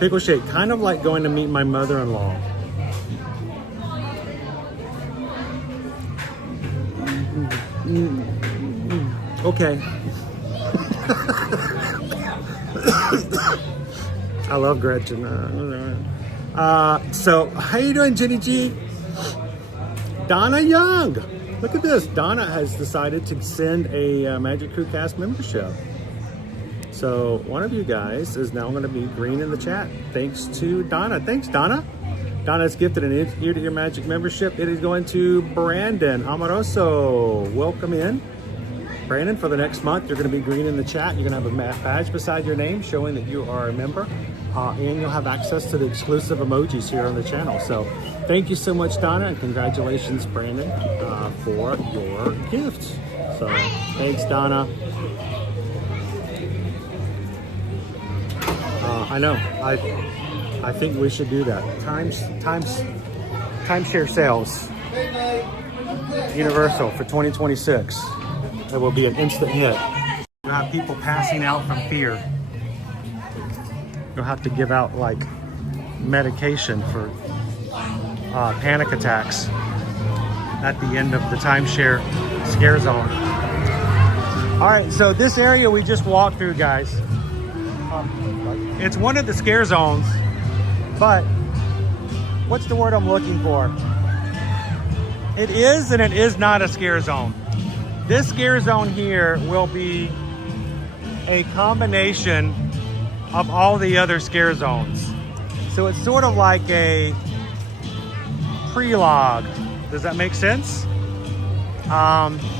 Pickle shake, kind of like going to meet my mother-in-law. Okay. I love Gretchen. So, how you doing, Jenny G? Donna Young. Look at this. Donna has decided to send a Magic Crew Cast membership. So, one of you guys is now going to be green in the chat. Thanks to Donna. Thanks, Donna. Donna's gifted an Ear to Ear Magic membership. It is going to Brandon Amoroso. Welcome in. Brandon, for the next month, you're going to be green in the chat. You're going to have a badge beside your name showing that you are a member. And you'll have access to the exclusive emojis here on the channel. So thank you so much, Donna, and congratulations, Brandon, for your gift. So thanks, Donna. I know. I think we should do that. Timeshare sales. Universal for 2026. It will be an instant hit. You'll have people passing out from fear. You'll have to give out like medication for panic attacks at the end of the timeshare scare zone. All right, so this area we just walked through, guys. It's one of the scare zones, but what's the word I'm looking for? It is and it is not a scare zone. This scare zone here will be a combination of all the other scare zones. So it's sort of like a prelogue. Does that make sense?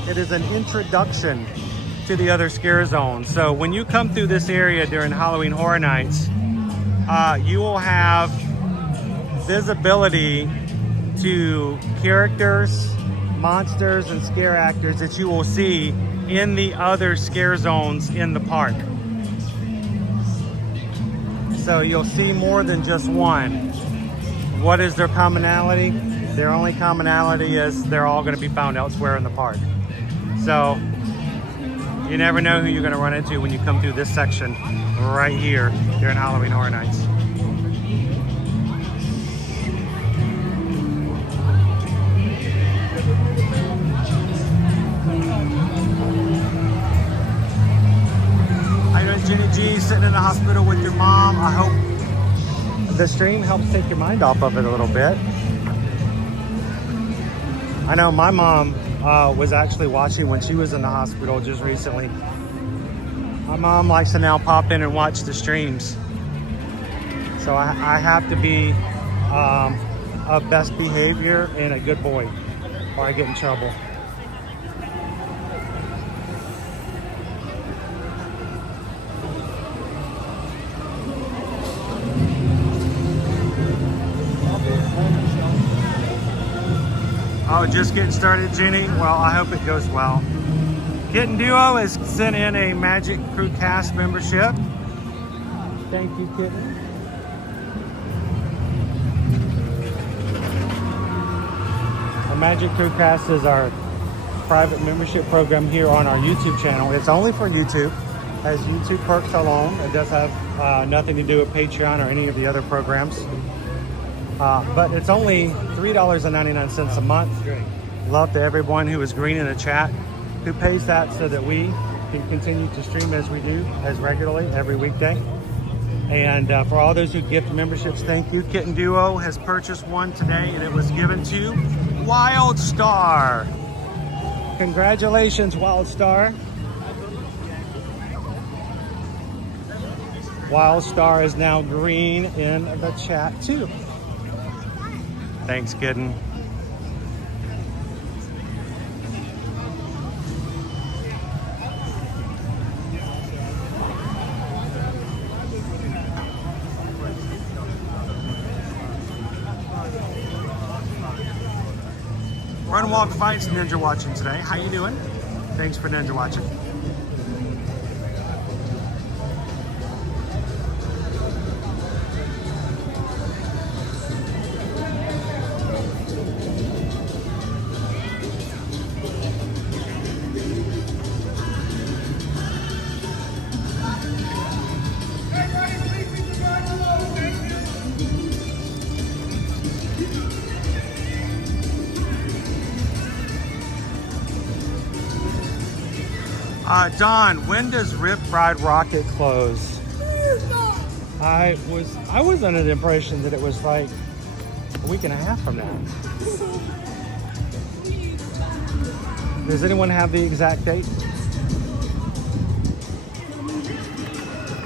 It is an introduction to the other scare zones. So when you come through this area during Halloween Horror Nights, you will have visibility to characters, monsters, and scare actors that you will see in the other scare zones in the park. So you'll see more than just one. What is their commonality? Their only commonality is they're all going to be found elsewhere in the park. So you never know who you're going to run into when you come through this section right here during Halloween Horror Nights. Jenny G, sitting in the hospital with your mom. I hope the stream helps take your mind off of it a little bit. I know my mom was actually watching when she was in the hospital just recently. My mom likes to now pop in and watch the streams. So I have to be of best behavior and a good boy, or I get in trouble. Oh, just getting started, Jenny? Well, I hope it goes well. Kitten Duo has sent in a Magic Crew Cast membership. Thank you, Kitten. A Magic Crew Cast is our private membership program here on our YouTube channel. It's only for YouTube, as YouTube perks alone. It does have nothing to do with Patreon or any of the other programs. But it's only $3.99 a month. Love to everyone who is green in the chat who pays that so that we can continue to stream as we do, as regularly every weekday. And for all those who gift memberships, thank you. Kitten Duo has purchased one today, and it was given to Wild Star. Congratulations, Wild Star. Wild Star is now green in the chat too. Thanks, Kitten. Run Walk Fights Ninja watching today. How you doing? Thanks for Ninja watching. Don, when does Rip Ride Rocket close? I was under the impression that it was like a week and a half from now. Does anyone have the exact date?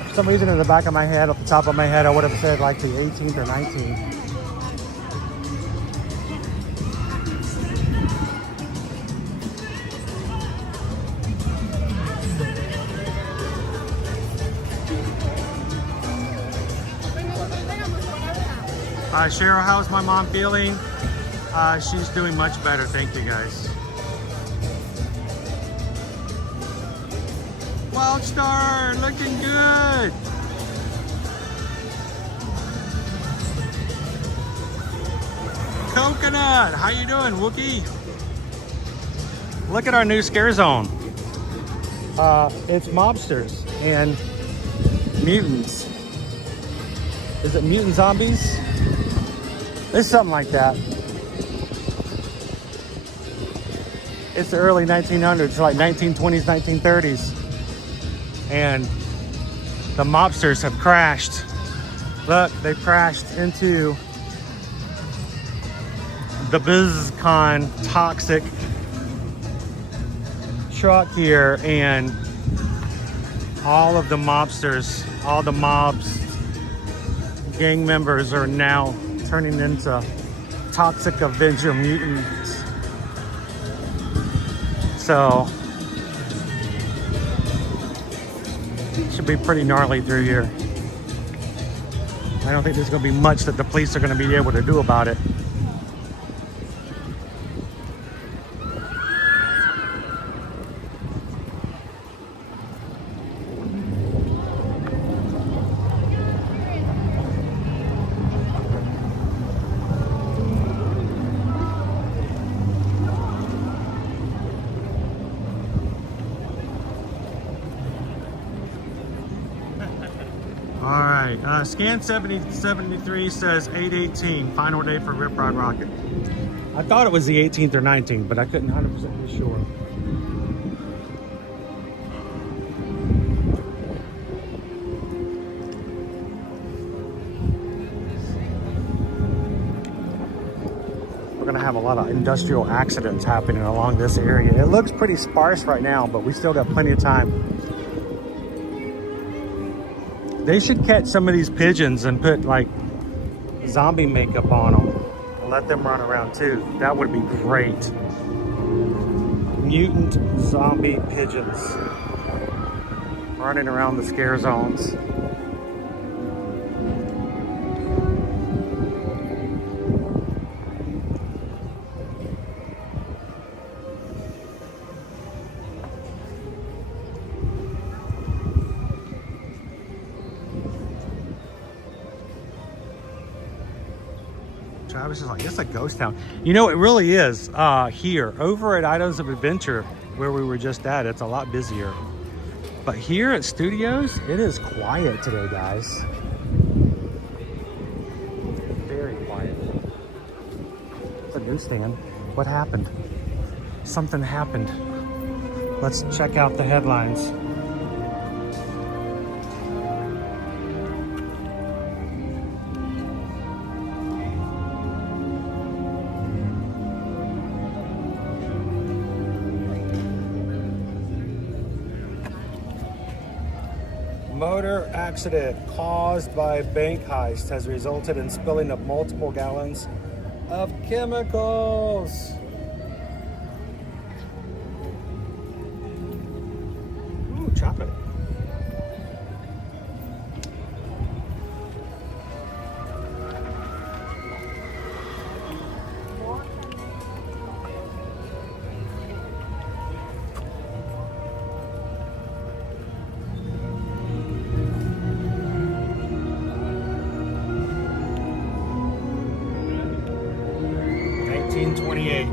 For some reason in the back of my head, off the top of my head, I would have said like the 18th or 19th. Cheryl, how's my mom feeling? She's doing much better, thank you guys. Wild Star, looking good. Coconut, how you doing, Wookie? Look at our new scare zone. It's mobsters and mutants. Is it mutant zombies? It's something like that. It's the early 1900s, like 1920s, 1930s. And the mobsters have crashed. Look, they've crashed into the BizCon toxic truck here, and all of the mobsters, all the mobs, gang members are now turning into toxic Avenger mutants. So should be pretty gnarly through here. I don't think there's going to be much that the police are going to be able to do about it. Scan 7073 says 8/18, final day for Rip Ride Rocket. I thought it was the 18th or 19th, but I couldn't 100% be sure. We're gonna have a lot of industrial accidents happening along this area. It looks pretty sparse right now, but we still got plenty of time. They should catch some of these pigeons and put like zombie makeup on them and let them run around too. That would be great. Mutant zombie pigeons running around the scare zones. Travis is like, it's a ghost town. You know, it really is here. Over at Items of Adventure, where we were just at, it's a lot busier. But here at Studios, it is quiet today, guys. Very quiet. It's a newsstand. What happened? Something happened. Let's check out the headlines. Motor accident caused by bank heist has resulted in spilling of multiple gallons of chemicals. Ooh, chocolate. 1928.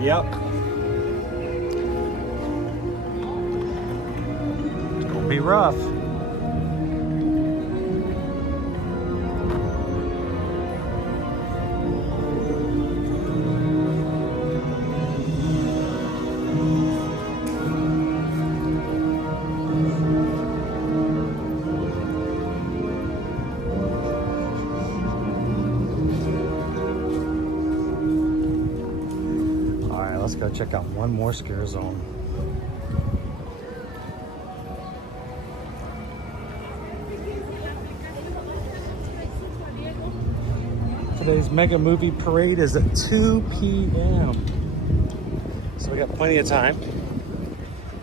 Yep. It's gonna be rough. Let's go check out one more scare zone. Today's Megamovie Parade is at 2 p.m. So we got plenty of time.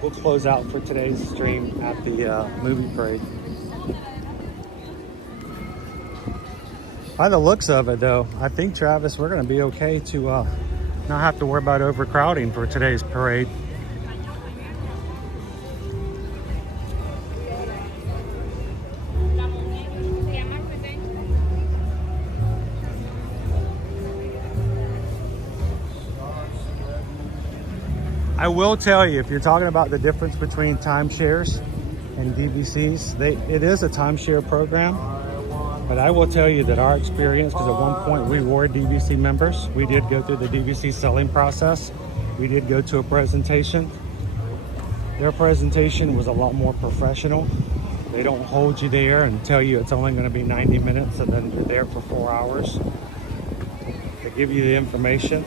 We'll close out for today's stream at the movie parade. By the looks of it though, I think, Travis, we're gonna be okay to not have to worry about overcrowding for today's parade. I will tell you, if you're talking about the difference between timeshares and DVCs, it is a timeshare program. But I will tell you that our experience, because at one point we were DVC members, we did go through the DVC selling process. We did go to a presentation. Their presentation was a lot more professional. They don't hold you there and tell you it's only going to be 90 minutes and then you're there for 4 hours. They give you the information.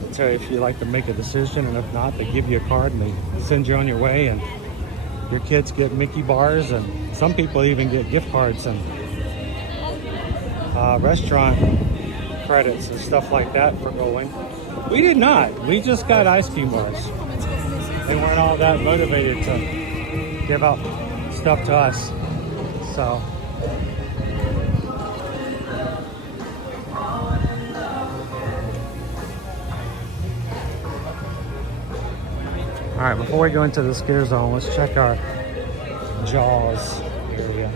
They tell you if you like to make a decision, and if not, they give you a card and they send you on your way. And your kids get Mickey bars, and some people even get gift cards and restaurant credits and stuff like that for going. We did not. We just got ice cream bars. They weren't all that motivated to give out stuff to us. So all right, before we go into the scare zone, let's check our Jaws area.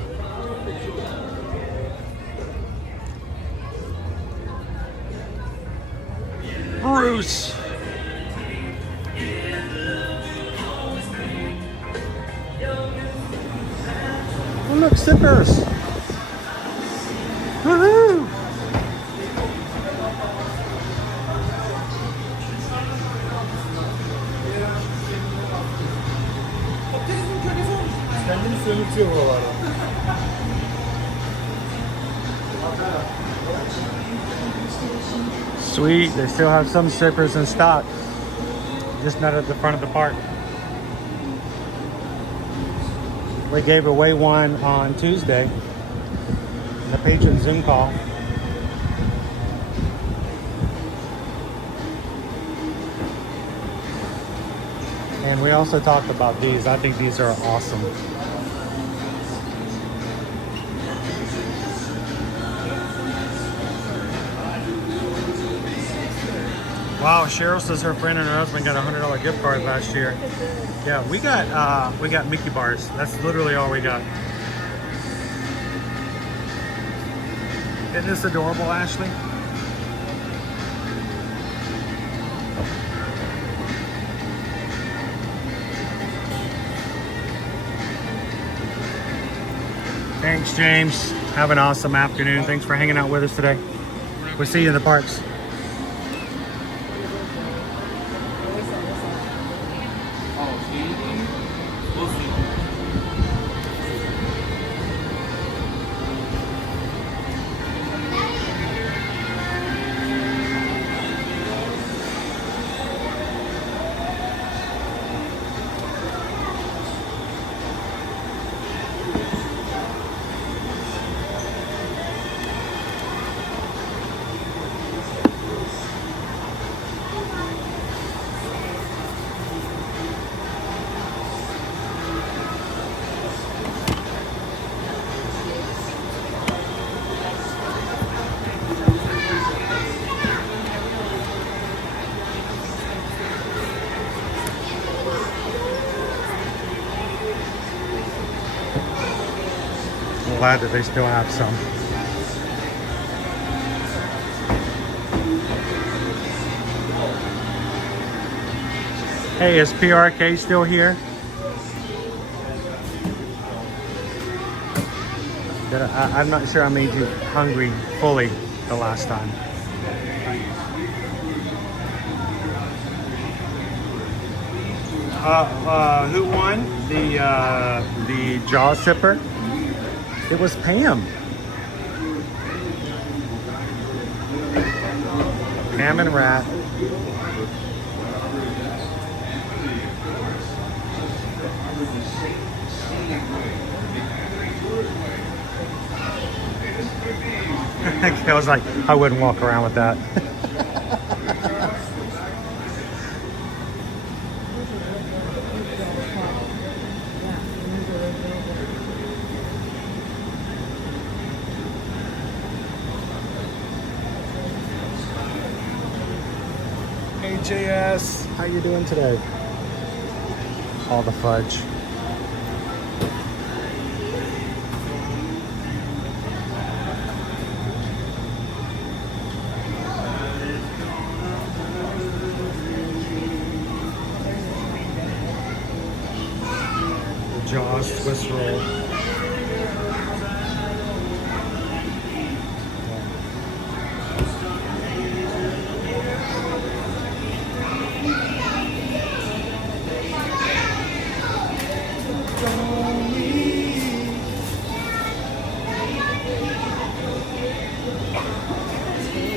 Bruce. Oh, look, sippers. Woohoo! Sweet, they still have some sippers in stock, just not at the front of the park. We gave away one on Tuesday in the patron Zoom call. And we also talked about these. I think these are awesome. Wow, Cheryl says her friend and her husband got a $100 gift card last year. Yeah, we got Mickey bars. That's literally all we got. Isn't this adorable, Ashley? Thanks, James. Have an awesome afternoon. Thanks for hanging out with us today. We'll see you in the parks. glad that they still have some. Hey, is PRK still here? I'm not sure I made you hungry fully the last time. Who won the jaw sipper? It was Pam. Pam and Rat. I was like, I wouldn't walk around with that. Hey JS, how you doing today? All the fudge. Jaws Swiss roll.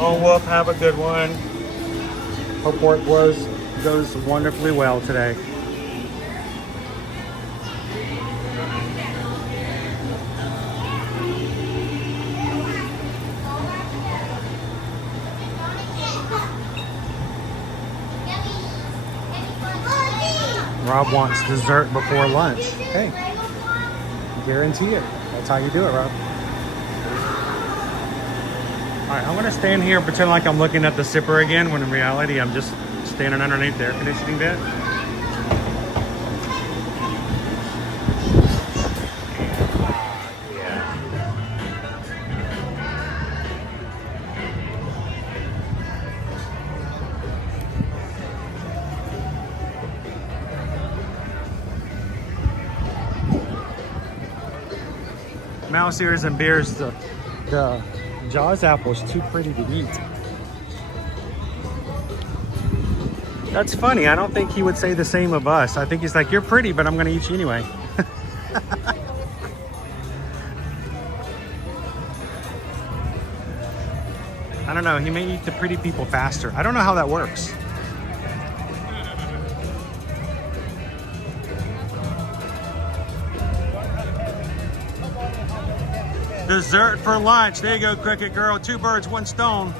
Oh, Wolf, have a good one. Hope work goes wonderfully well today. Rob wants dessert before lunch. Hey, guarantee it. That's how you do it, Rob. All right, I'm gonna stand here and pretend like I'm looking at the zipper again, when in reality I'm just standing underneath the air conditioning vent. Mouse ears and beers, the Jaws apple is too pretty to eat. That's funny. I don't think he would say the same of us. I think he's like, you're pretty, but I'm going to eat you anyway. I don't know. He may eat the pretty people faster. I don't know how that works. Dessert for lunch. There you go, Cricket Girl. 2 birds, 1 stone.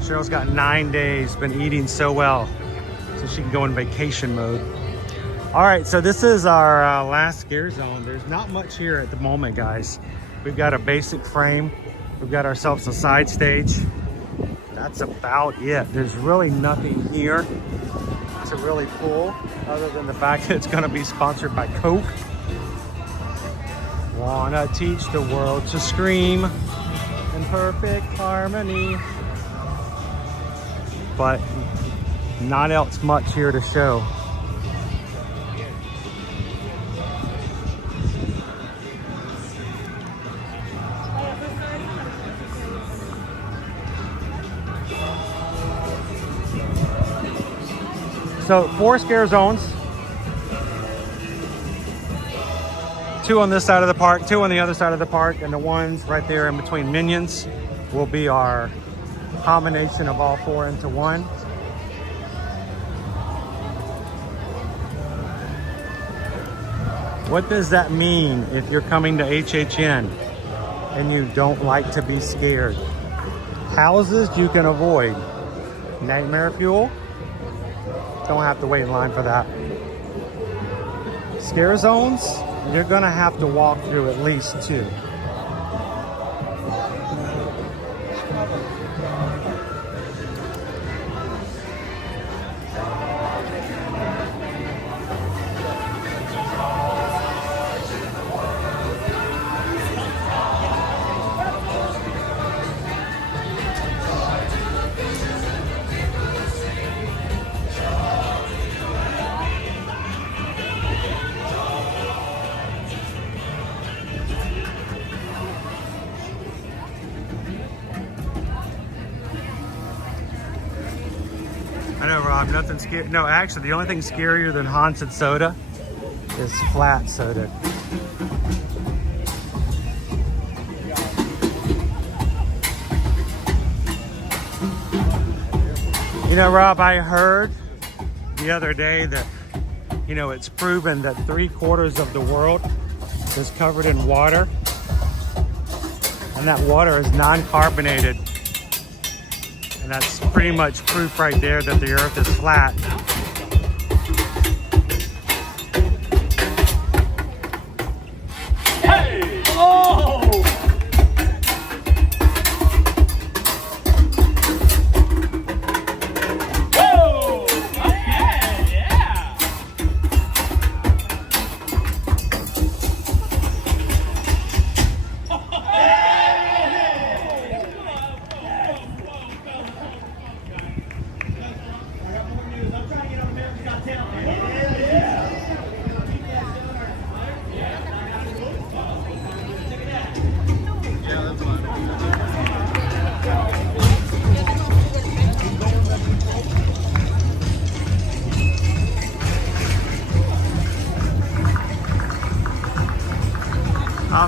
Cheryl's got 9 days, been eating so well, so she can go in vacation mode. All right, so this is our last scare zone. There's not much here at the moment, guys. We've got a basic frame. We've got ourselves a side stage. That's about it. There's really nothing here to really pull, other than the fact that it's going to be sponsored by Coke. Wanna teach the world to scream in perfect harmony, but not else much here to show. So 4 scare zones. 2 on this side of the park, 2 on the other side of the park, and the ones right there in between Minions will be our combination of all 4 into one. What does that mean if you're coming to HHN and you don't like to be scared? Houses you can avoid. Nightmare fuel? Don't have to wait in line for that. Scare zones, you're gonna have to walk through at least 2. I know, Rob, nothing scary. No, actually, the only thing scarier than haunted soda is flat soda. You know, Rob, I heard the other day that, you know, it's proven that 3/4 of the world is covered in water. And that water is non-carbonated. And that's pretty much proof right there that the earth is flat. Hey! Oh! Whoa! Okay, yeah!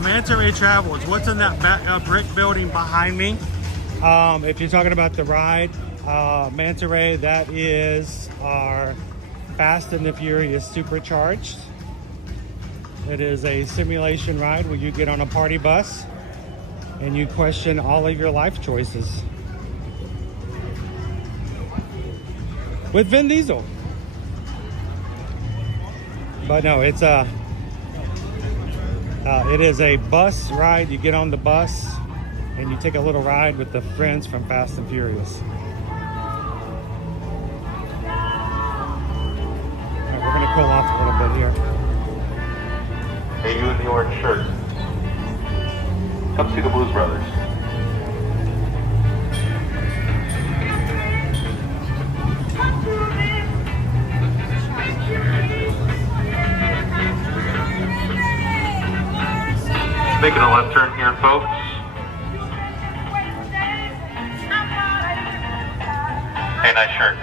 Manta Ray Travels. What's in that brick building behind me? If you're talking about the ride, Manta Ray, that is our Fast and the Furious Supercharged. It is a simulation ride where you get on a party bus and you question all of your life choices. With Vin Diesel. But no, it's it is a bus ride. You get on the bus and you take a little ride with the friends from Fast and Furious. All right, we're gonna cool off a little bit here. Hey, you in the orange shirt. Come see the Blues Brothers. Making a left turn here, folks. Hey, nice shirt.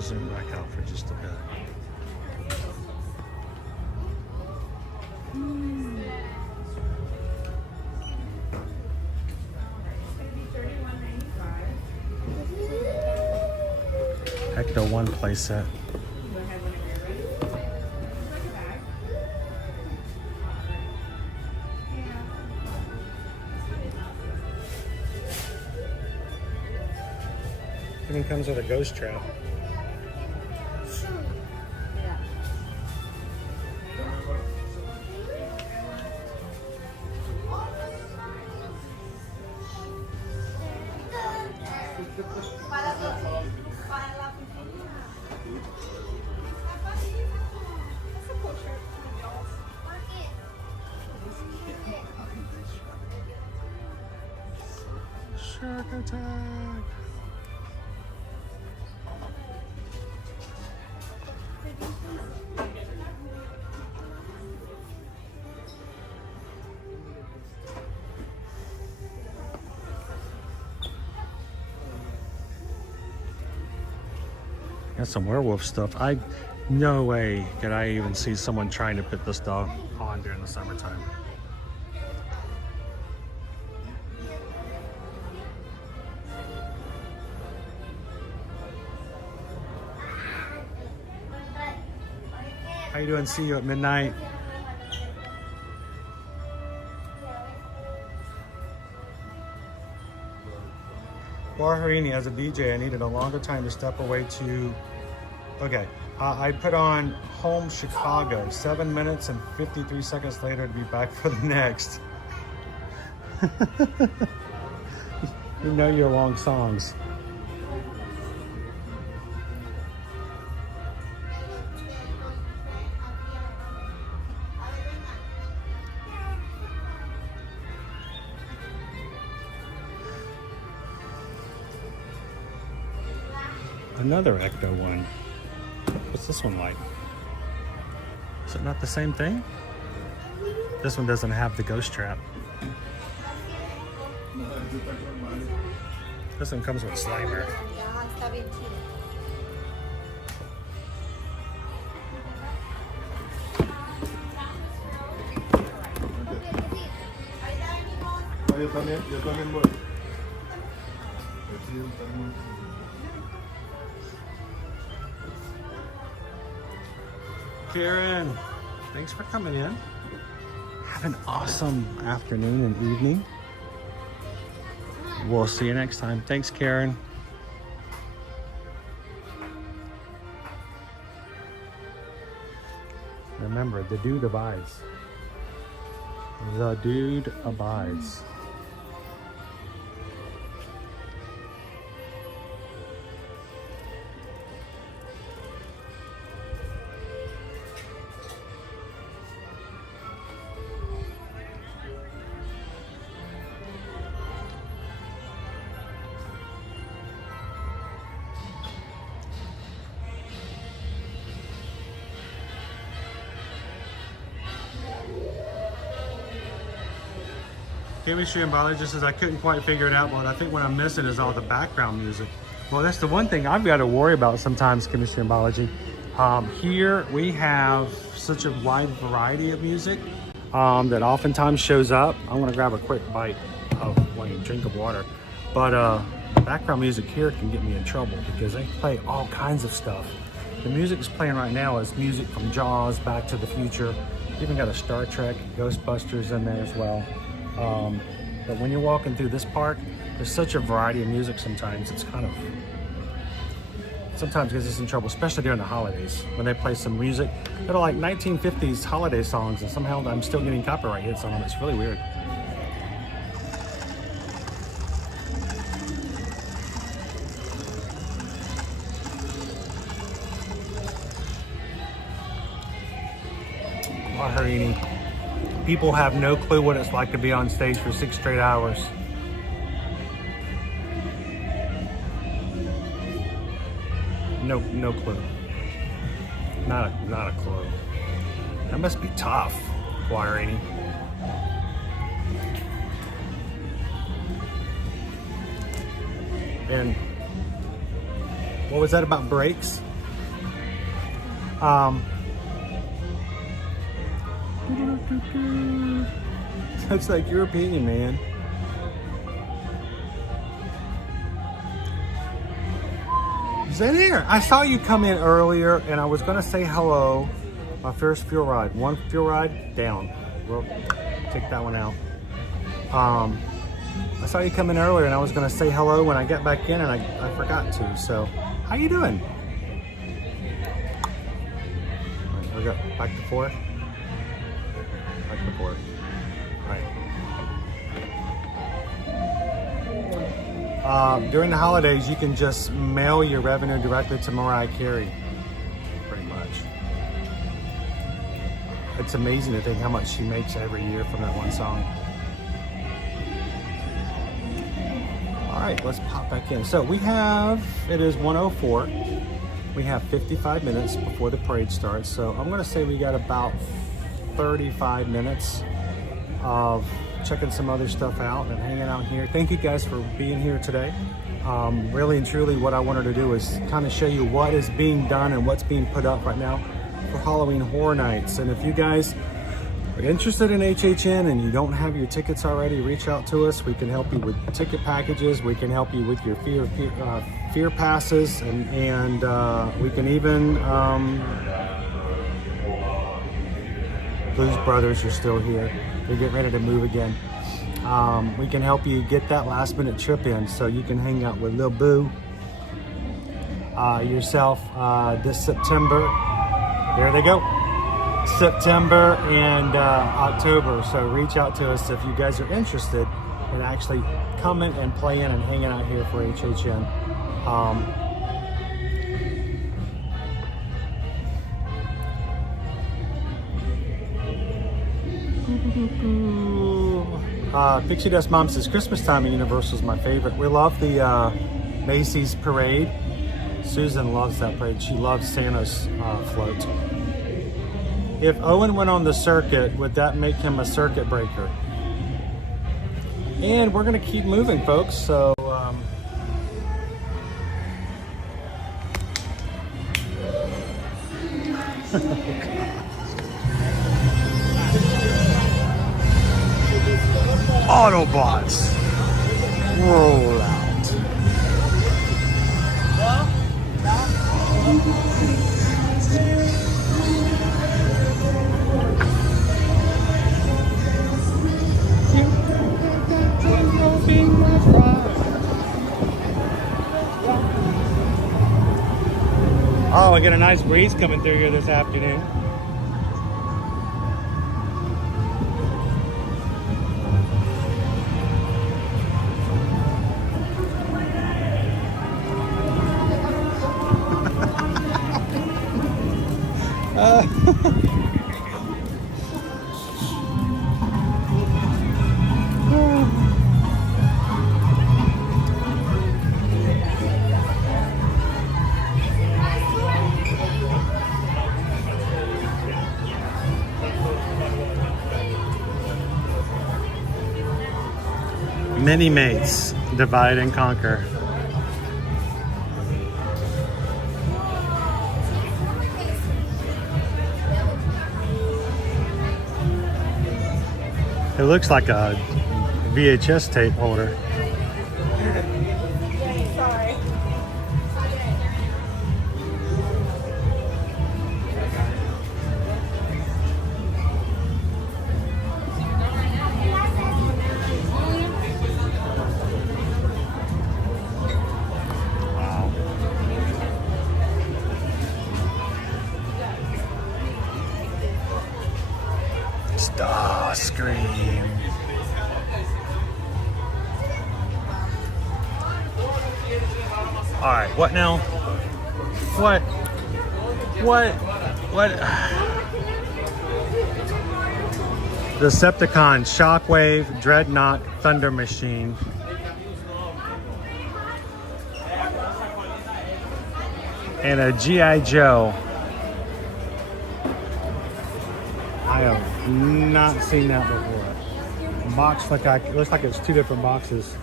Zoom back out for just a bit. Hector 1 playset. Even comes with a ghost trap. Shark attack! Got some werewolf stuff. No way could I even see someone trying to put this dog on during the summertime. How you doing? See you at midnight. Barharini, as a DJ, I needed a longer time to step away to... Okay, I put on Home Chicago, 7 minutes and 53 seconds later to be back for the next. You know your long songs. Another Ecto one. What's this one like? Is it not the same thing? This one doesn't have the ghost trap. This one comes with Slimer. Yo también voy. Karen, thanks for coming in. Have an awesome afternoon and evening. We'll see you next time. Thanks, Karen. Remember, the dude abides. The dude abides. Chemistry and biology says I couldn't quite figure it out, but I think what I'm missing is all the background music. Well, that's the one thing I've got to worry about sometimes, chemistry and biology. Here we have such a wide variety of music that oftentimes shows up. I'm gonna grab a quick bite of drink of water. But background music here can get me in trouble because they play all kinds of stuff. The music is playing right now is music from Jaws, Back to the Future. Even got a Star Trek, Ghostbusters in there as well. But when you're walking through this park, there's such a variety of music sometimes. It's kind of, sometimes gets us in trouble, especially during the holidays when they play some music that are like 1950s holiday songs and somehow I'm still getting copyright hits on them. It's really weird. Hurry. People have no clue what it's like to be on stage for 6 straight hours. No clue. Not a clue. That must be tough, Guarini. And what was that about breaks? Looks like your opinion, man. Is that here? I saw you come in earlier and I was gonna say hello. My first fuel ride. One fuel ride down. We'll take that one out. I saw you come in earlier and I was gonna say hello when I got back in and I forgot to. So, how you doing? All right, we got back to 4. Back to 4. During the holidays, you can just mail your revenue directly to Mariah Carey, pretty much. It's amazing to think how much she makes every year from that one song. All right, let's pop back in. So it is 1:04. We have 55 minutes before the parade starts. So I'm gonna say we got about 35 minutes of checking some other stuff out and hanging out here. Thank you guys for being here today. Really and truly what I wanted to do is kind of show you what is being done and what's being put up right now for Halloween Horror Nights. And if you guys are interested in HHN and you don't have your tickets already, reach out to us. We can help you with ticket packages. We can help you with your fear passes, and we can even Blues Brothers are still here. They're getting ready to move again. We can help you get that last minute trip in so you can hang out with Lil Boo yourself this September. There they go. September and October. So reach out to us if you guys are interested and actually coming and playing and hanging out here for HHN. Pixie Dust Mom says Christmas time at Universal is my favorite. We love the Macy's parade. Susan loves that parade. She loves Santa's float. If Owen went on the circuit, would that make him a circuit breaker? And we're gonna keep moving, folks. So Autobots, roll out. Oh, I get a nice breeze coming through here this afternoon. Mini mates, divide and conquer. It looks like a VHS tape holder. Sorry. Starscream. All right, what now? What? Decepticon, Shockwave, Dreadnought, Thunder Machine. And a G.I. Joe. I have not seen that before. Box like it looks like it's two different boxes.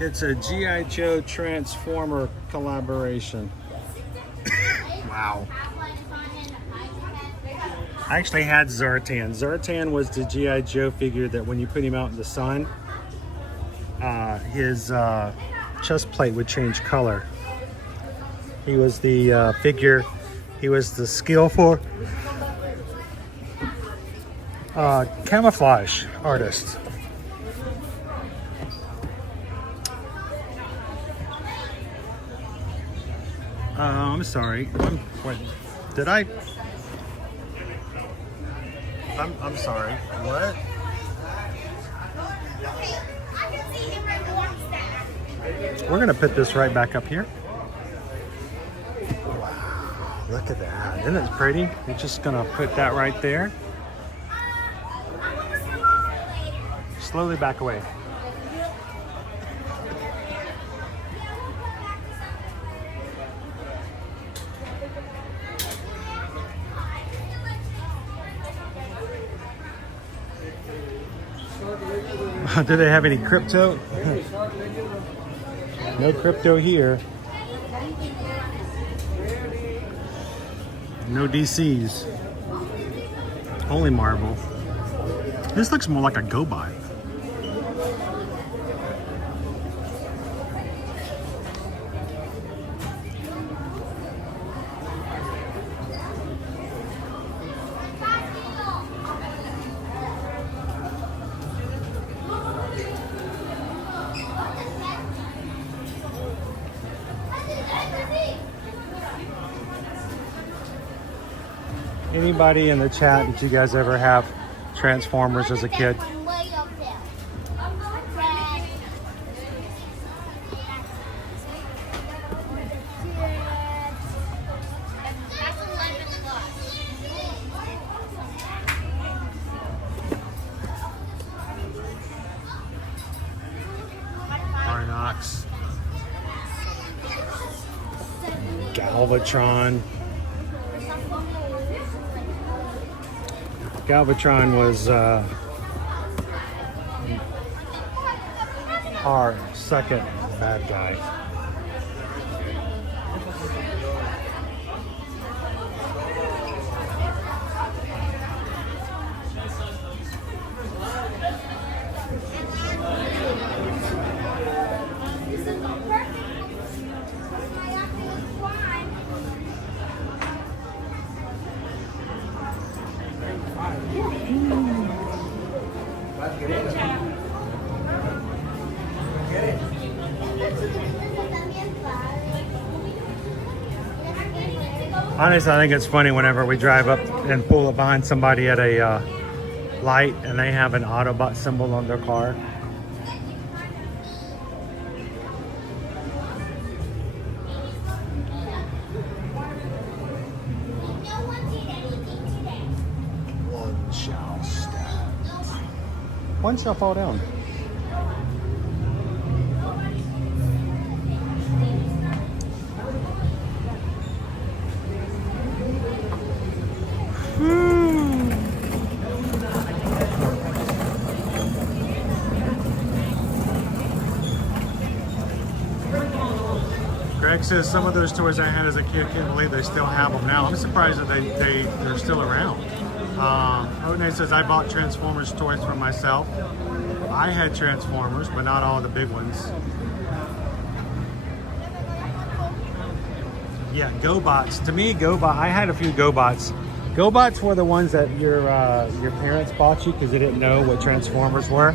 It's a G.I. Joe Transformer collaboration. Wow. I actually had Zartan. Zartan was the G.I. Joe figure that when you put him out in the sun, his chest plate would change color. He was the figure, he was the skillful camouflage artist. I'm sorry. Wait, did I? I'm sorry. What? We're gonna put this right back up here. Wow, look at that. Isn't it pretty? We're just gonna put that right there. Slowly back away. Do they have any crypto? No crypto here. No DCs. Only Marvel. This looks more like a GoBot. Anybody in the chat, did you guys ever have Transformers as a kid? Way up there. That's 11 plus. Arnox. Galvatron. Galvatron was our second bad guy. Honestly, I think it's funny whenever we drive up and pull up behind somebody at a light and they have an Autobot symbol on their car. One shall stand. One shall fall down. Greg says some of those toys I had as a kid, can't believe they still have them now. I'm surprised that they're still around. Odin says I bought Transformers toys for myself. I had Transformers, but not all the big ones. Yeah, GoBots. To me, I had a few GoBots. GoBots were the ones that your parents bought you because they didn't know what Transformers were.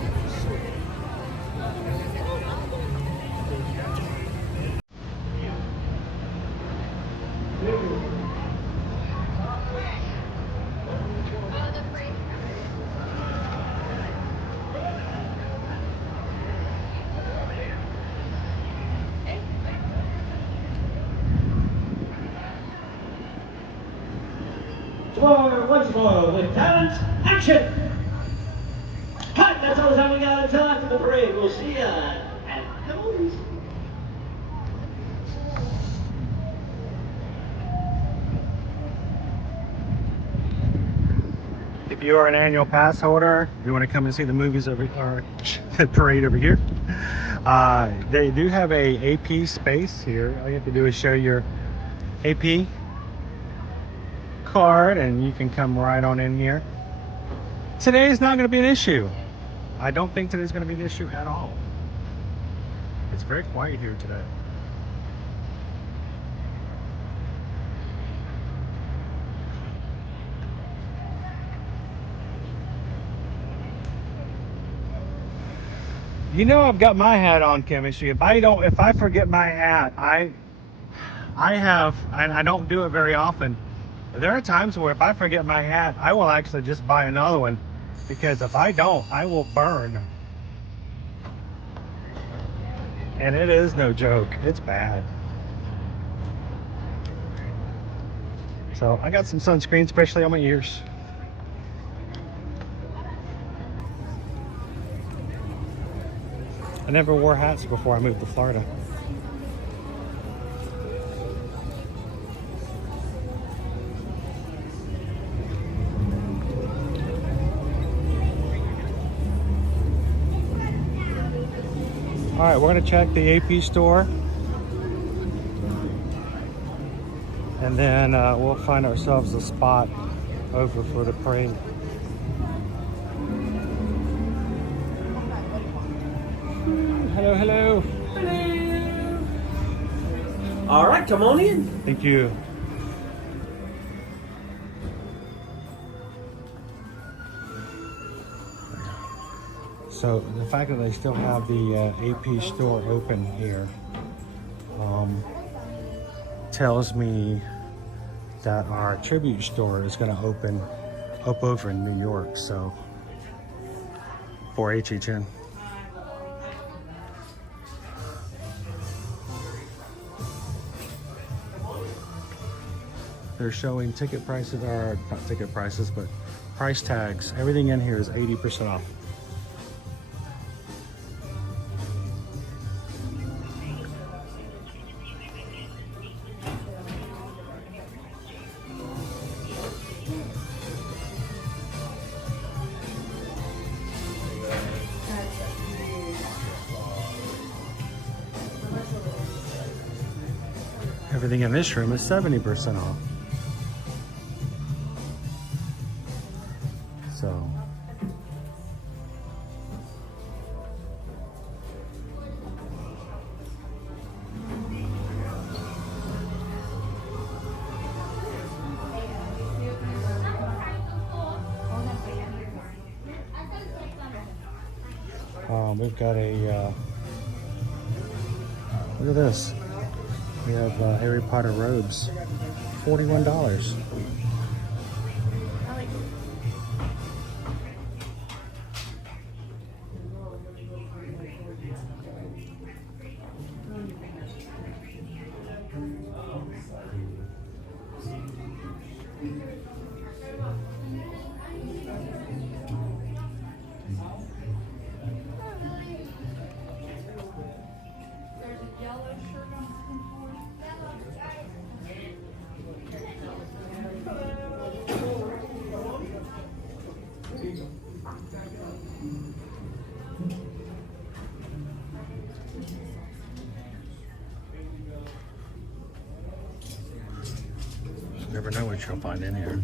Once more with talent, action! Cut! That's all the time we got until after the parade. We'll see ya at the movies. If you are an annual pass holder, you want to come and see the movies over or the parade over here. They do have a AP space here. All you have to do is show your AP card and you can come right on in here. Today is not going to be an issue. I don't think today's going to be an issue at all. It's very quiet here today. You know, I've got my hat on, Chemistry. If I forget my hat, I have, and I don't do it very often. There are times where if I forget my hat, I will actually just buy another one, because if I don't, I will burn. And it is no joke. It's bad. So I got some sunscreen, especially on my ears. I never wore hats before I moved to Florida. All right, we're gonna check the AP store. And then we'll find ourselves a spot over for the parade. Hello, hello. Hello. All right, come on in. Thank you. So the fact that they still have the AP store open here tells me that our tribute store is going to open up over in New York, so for HHN. They're showing ticket prices, or not ticket prices, but price tags. Everything in here is 80% off. Everything in this room is 70% off. So we've got a look at this. We have Harry Potter robes, $41. Never know what you'll find in here.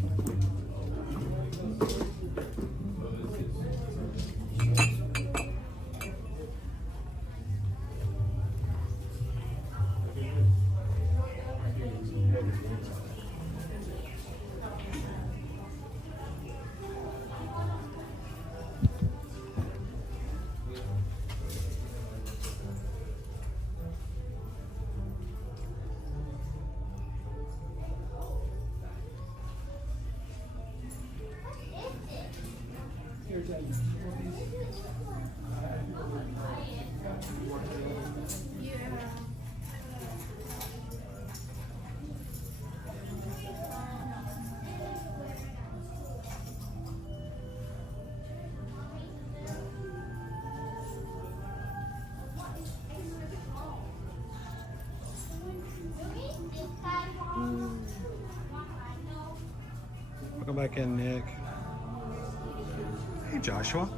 Welcome back in, Nick. Hey, Joshua.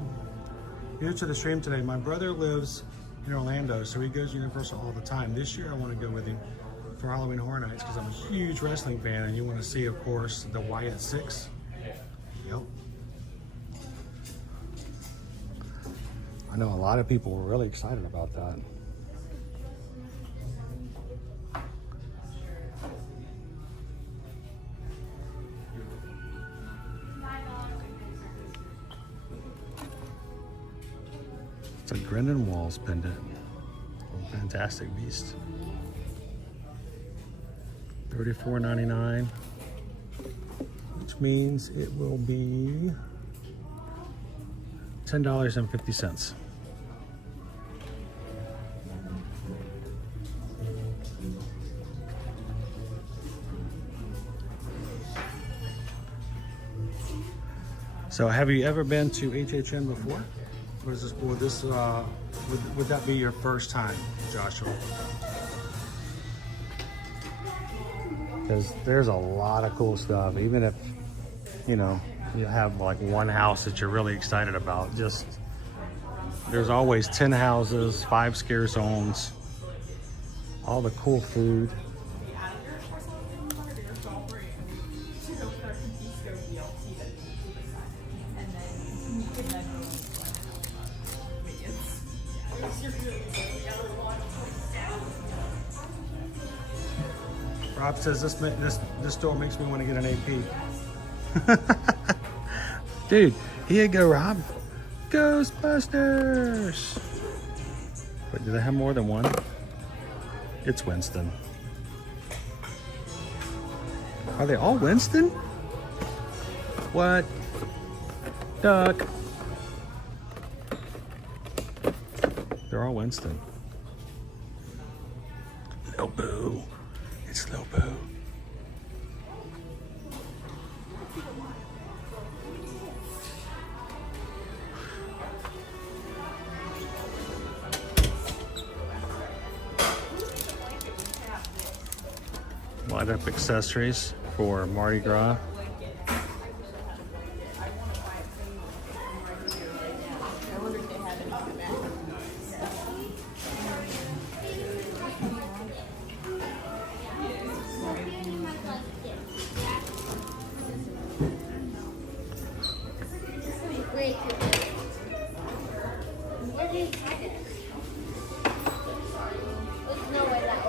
New to the stream today. My brother lives in Orlando, so he goes to Universal all the time. This year, I want to go with him for Halloween Horror Nights because I'm a huge wrestling fan, and you want to see, of course, the Wyatt Six. Yep. I know a lot of people were really excited about that. It's a Grindelwald's pendant. Fantastic beast. $34.99, which means it will be $10.50. So have you ever been to HHN before? Or is this, would that be your first time, Joshua? Because there's a lot of cool stuff. Even if, you know, you have like one house that you're really excited about, just there's always 10 houses, 5 scare zones, all the cool food. Rob says this store makes me want to get an AP. Dude, here you go, Rob. Ghostbusters. Wait, do they have more than one? It's Winston. Are they all Winston? What? Duck. They're all Winston. Lil Boo. It's Lil Boo. Light up accessories for Mardi Gras.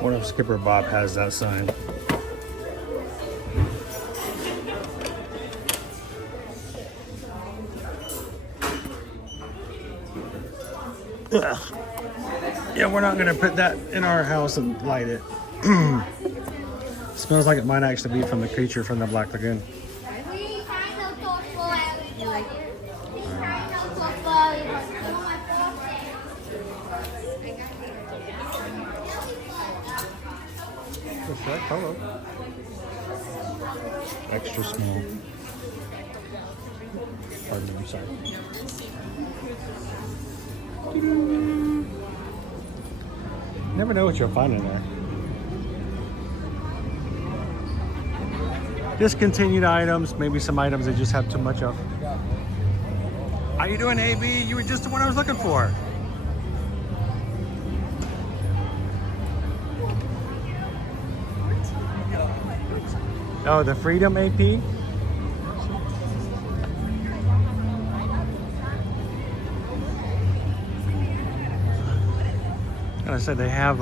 What if Skipper Bob has that sign? Ugh. Yeah, we're not gonna put that in our house and light it. Smells like it might actually be from the creature from the Black Lagoon. Hello. Extra small. Pardon me, I'm sorry. Never know what you'll find in there. Discontinued items, maybe some items they just have too much of. How you doing, AB? You were just the one I was looking for. Oh, the Freedom AP? I said they have,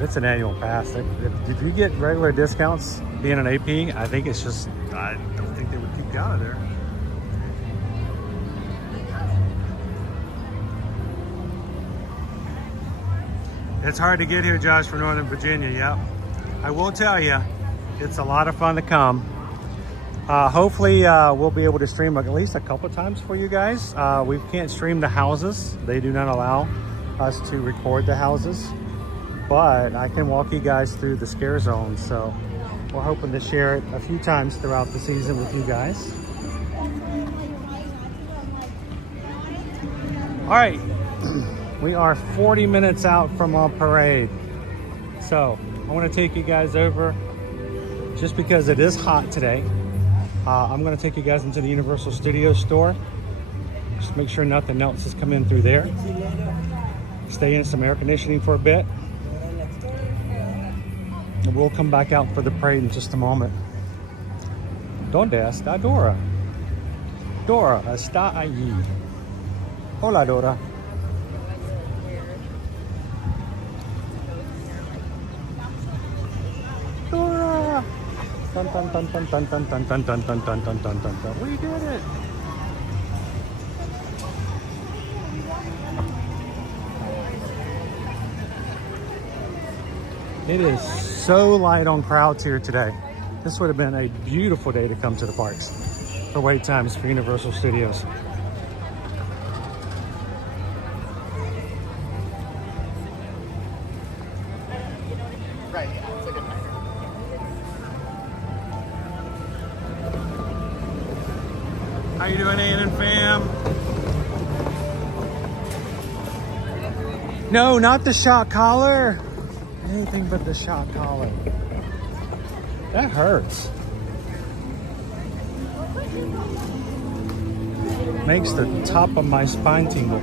it's an annual pass. If you get regular discounts being an AP, I think it's just, I don't think they would keep you out of there. It's hard to get here, Josh, from Northern Virginia, yep. I will tell you, it's a lot of fun to come. Hopefully we'll be able to stream at least a couple times for you guys. We can't stream the houses. They do not allow us to record the houses, but I can walk you guys through the scare zone. So we're hoping to share it a few times throughout the season with you guys. All right, we are 40 minutes out from our parade. So I want to take you guys over just because it is hot today. I'm going to take you guys into the Universal Studios store. Just make sure nothing else has come in through there. Stay in some air conditioning for a bit. And we'll come back out for the parade in just a moment. ¿Dónde está Dora? Dora está allí. Hola, Dora. Dora! Dun, dun, dun, dun, dun, dun, dun, dun, dun, dun, dun, dun, dun, dun. We did it! It is so light on crowds here today. This would have been a beautiful day to come to the parks for wait times for Universal Studios. Right, yeah, it's a good night. How you doing, Ann fam? No, not the shock collar. Anything but the shock collar. That hurts. Makes the top of my spine tingle.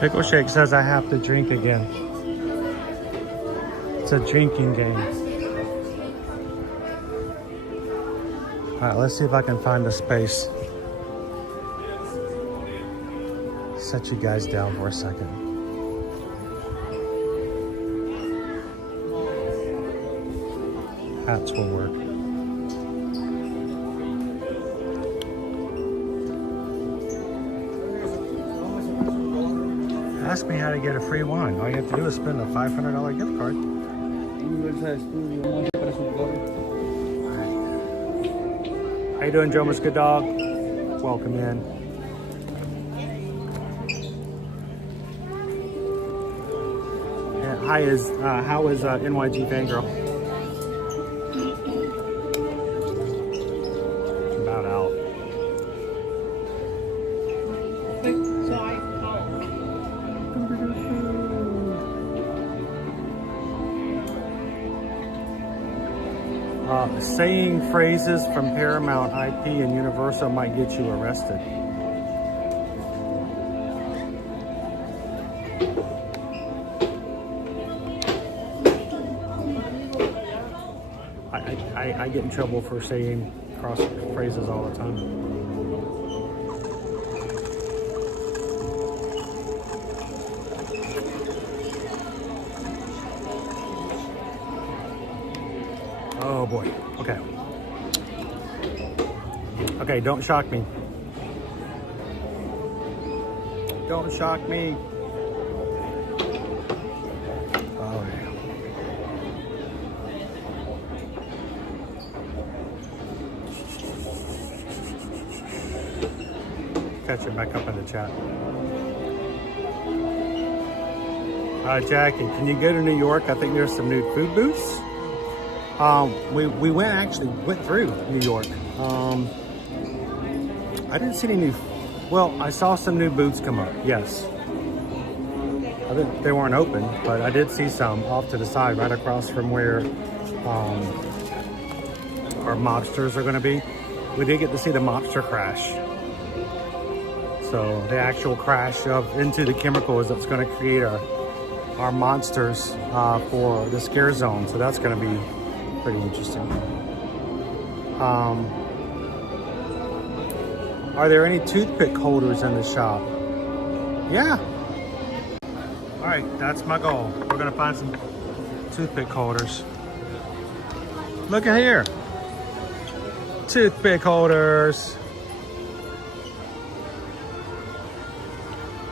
Pickle Shake says I have to drink again. It's a drinking game. All right, let's see if I can find a space. Set you guys down for a second. Hats will work. Ask me how to get a free one. All you have to do is spend a $500 gift card. How you doing, Joe? Miss Good Dog? Welcome in. Yeah, how is NYG Fangirl? About out. Saying phrases from Paramount IP and Universal might get you arrested. I get in trouble for saying cross phrases all the time. Oh boy. Okay. Okay, don't shock me. Don't shock me. Oh yeah. Catch it back up in the chat. Jackie, can you go to New York? I think there's some new food booths. We went through New York. I didn't see any new, well, I saw some new booths come up, yes. They weren't open, but I did see some off to the side, right across from where our mobsters are gonna be. We did get to see the mobster crash. So the actual crash into the chemicals that's gonna create our monsters for the scare zone. So that's gonna be pretty interesting. Are there any toothpick holders in the shop? Yeah. All right, that's my goal. We're gonna find some toothpick holders. Look at here. Toothpick holders.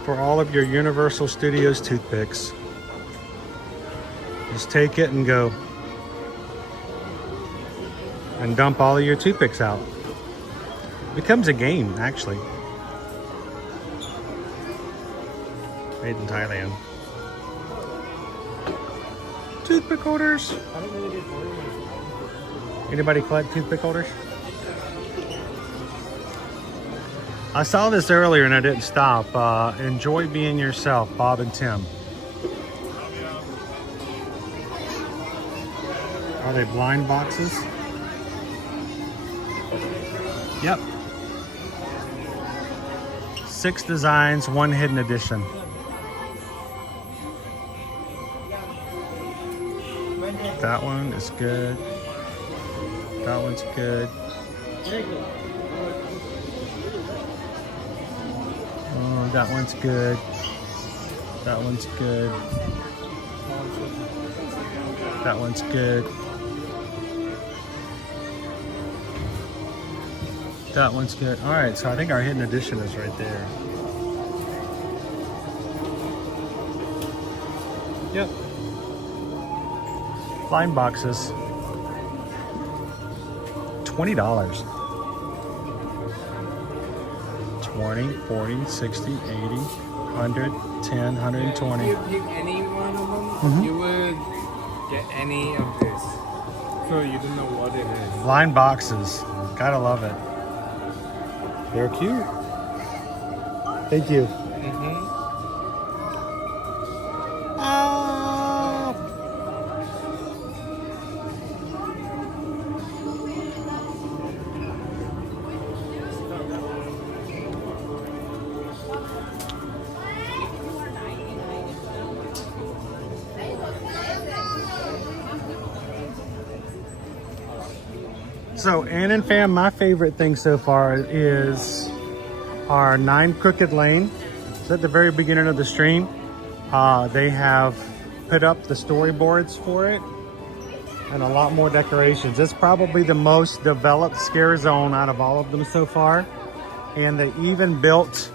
For all of your Universal Studios toothpicks. Just take it and go. And dump all of your toothpicks out. It becomes a game, actually. Made in Thailand. Toothpick holders. Anybody collect toothpick holders? I saw this earlier and I didn't stop. Enjoy being yourself, Bob and Tim. Are they blind boxes? Yep. 6 designs, 1 hidden edition. That one is good. That one's good. Oh, that one's good. That one's good. That one's good. That one's good. All right, so I think our hidden edition is right there. Yep. Blind boxes. $20. 20, 40, 60, 80, 100, 10, 120. If you pick any one of them, you would get any of this. So you don't know what it is. Blind boxes. Gotta love it. They're cute. Thank you. So, Ann and fam, my favorite thing so far is our 9 Crooked Lane. It's at the very beginning of the stream. They have put up the storyboards for it and a lot more decorations. It's probably the most developed scare zone out of all of them so far. And they even built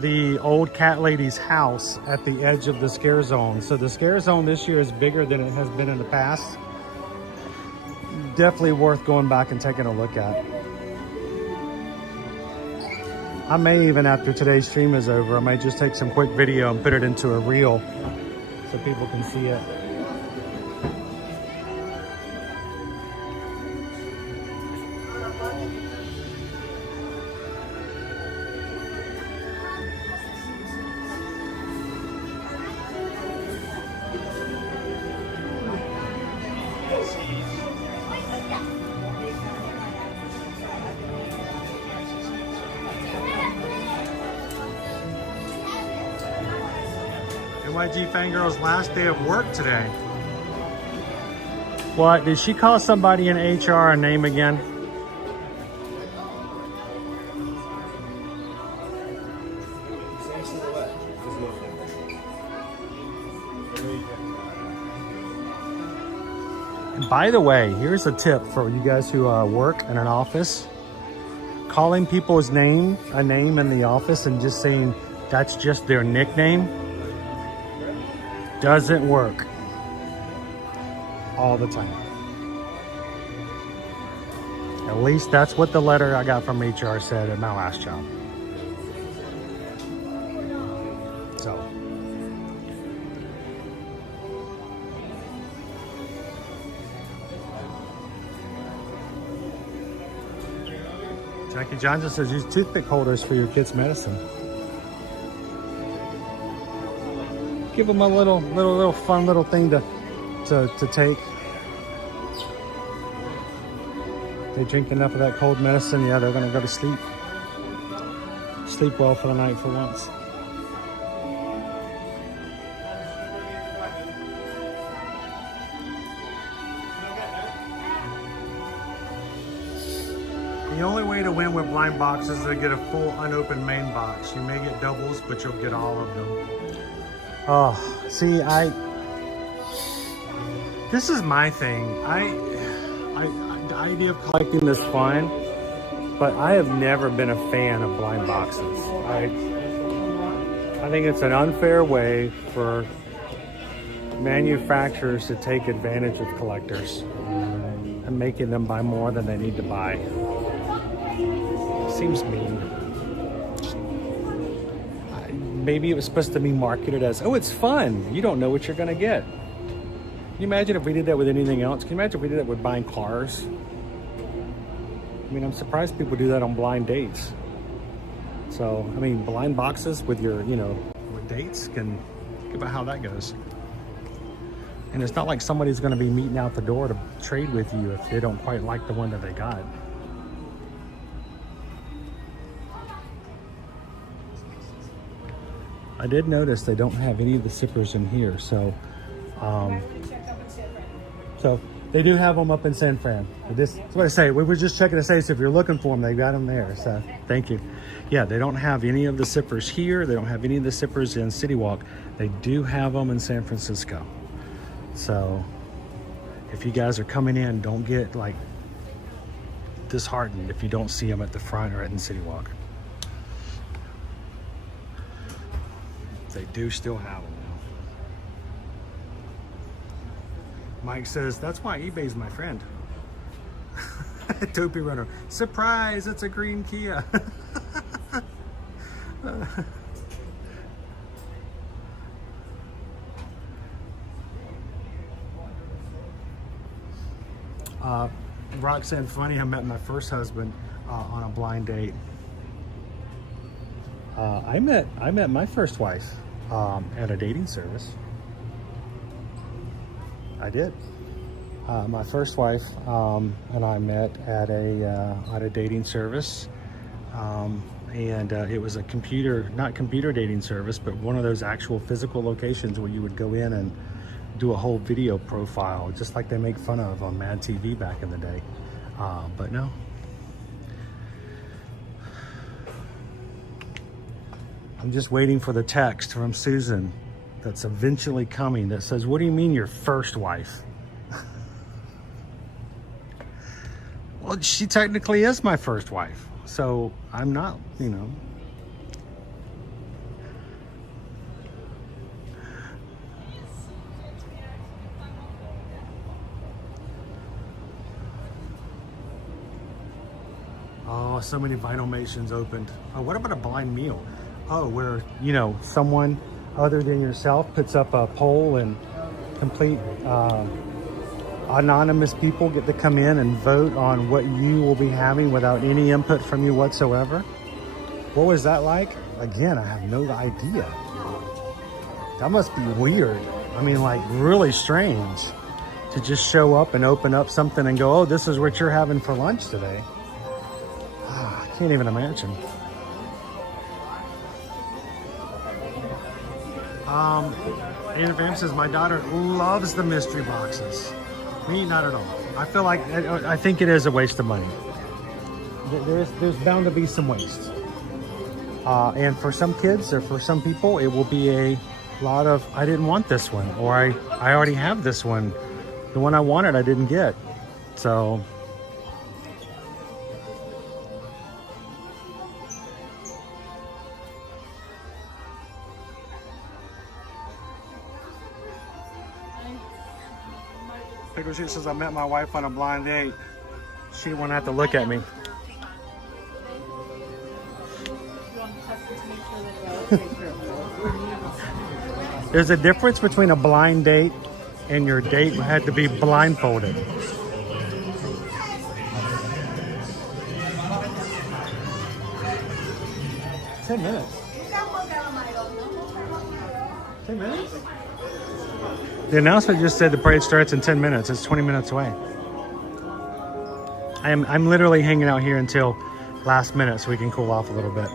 the old cat lady's house at the edge of the scare zone. So the scare zone this year is bigger than it has been in the past. Definitely worth going back and taking a look at. I may even, after today's stream is over, I may just take some quick video and put it into a reel so people can see it. YG Fangirl's last day of work today. What, did she call somebody in HR a name again? And by the way, here's a tip for you guys who work in an office. Calling people's name a name in the office and just saying that's just their nickname doesn't work all the time. At least that's what the letter I got from HR said at my last job. So. Jackie Johnson says use toothpick holders for your kids' medicine. Give them a little fun little thing to take. They drink enough of that cold medicine, yeah, they're gonna go to sleep. Sleep well for the night for once. The only way to win with blind boxes is to get a full unopened main box. You may get doubles, but you'll get all of them. Oh, see, this is my thing. The idea of collecting is fun, but I have never been a fan of blind boxes. I think it's an unfair way for manufacturers to take advantage of collectors and making them buy more than they need to buy. Seems mean. Maybe it was supposed to be marketed as, oh, it's fun. You don't know what you're gonna get. Can you imagine if we did that with anything else? Can you imagine if we did that with buying cars? I mean, I'm surprised people do that on blind dates. So, I mean, blind boxes with your, with dates, can think about how that goes. And it's not like somebody's gonna be meeting out the door to trade with you if they don't quite like the one that they got. I did notice they don't have any of the zippers in here, so they do have them up in San Fran. That's what I say. We were just checking to say, so if you're looking for them, they got them there. So thank you. Yeah, they don't have any of the zippers here. They don't have any of the zippers in CityWalk. They do have them in San Francisco. So if you guys are coming in, don't get like disheartened if you don't see them at the front or in CityWalk. They do still have them now. Mike says, that's why eBay's my friend. Toopy Runner. Surprise, it's a green Kia. Roxanne, funny, I met my first husband on a blind date. I met my first wife at a dating service. I did. My first wife and I met at a dating service, and it was a not computer dating service, but one of those actual physical locations where you would go in and do a whole video profile, just like they make fun of on Mad TV back in the day. But no. I'm just waiting for the text from Susan that's eventually coming that says, what do you mean your first wife? Well, she technically is my first wife. So I'm not, you know. Oh, so many Vinomations opened. Oh, what about a blind meal? Oh, where, you know, someone other than yourself puts up a poll and complete anonymous people get to come in and vote on what you will be having without any input from you whatsoever. What was that like? Again, I have no idea. That must be weird. I mean, like really strange to just show up and open up something and go, oh, this is what you're having for lunch today. I can't even imagine. Anna Pham says, my daughter loves the mystery boxes. Me, not at all. I feel like, I think it is a waste of money. There's bound to be some waste. And for some kids or for some people, it will be a lot of, I didn't want this one, or I already have this one. The one I wanted, I didn't get. So, Pickle Shoot says, I met my wife on a blind date. She didn't want to have to look at me. There's a difference between a blind date and your date had to be blindfolded. $10 minutes. 10 minutes? The announcement just said the parade starts in 10 minutes. It's 20 minutes away. I'm literally hanging out here until last minute so we can cool off a little bit.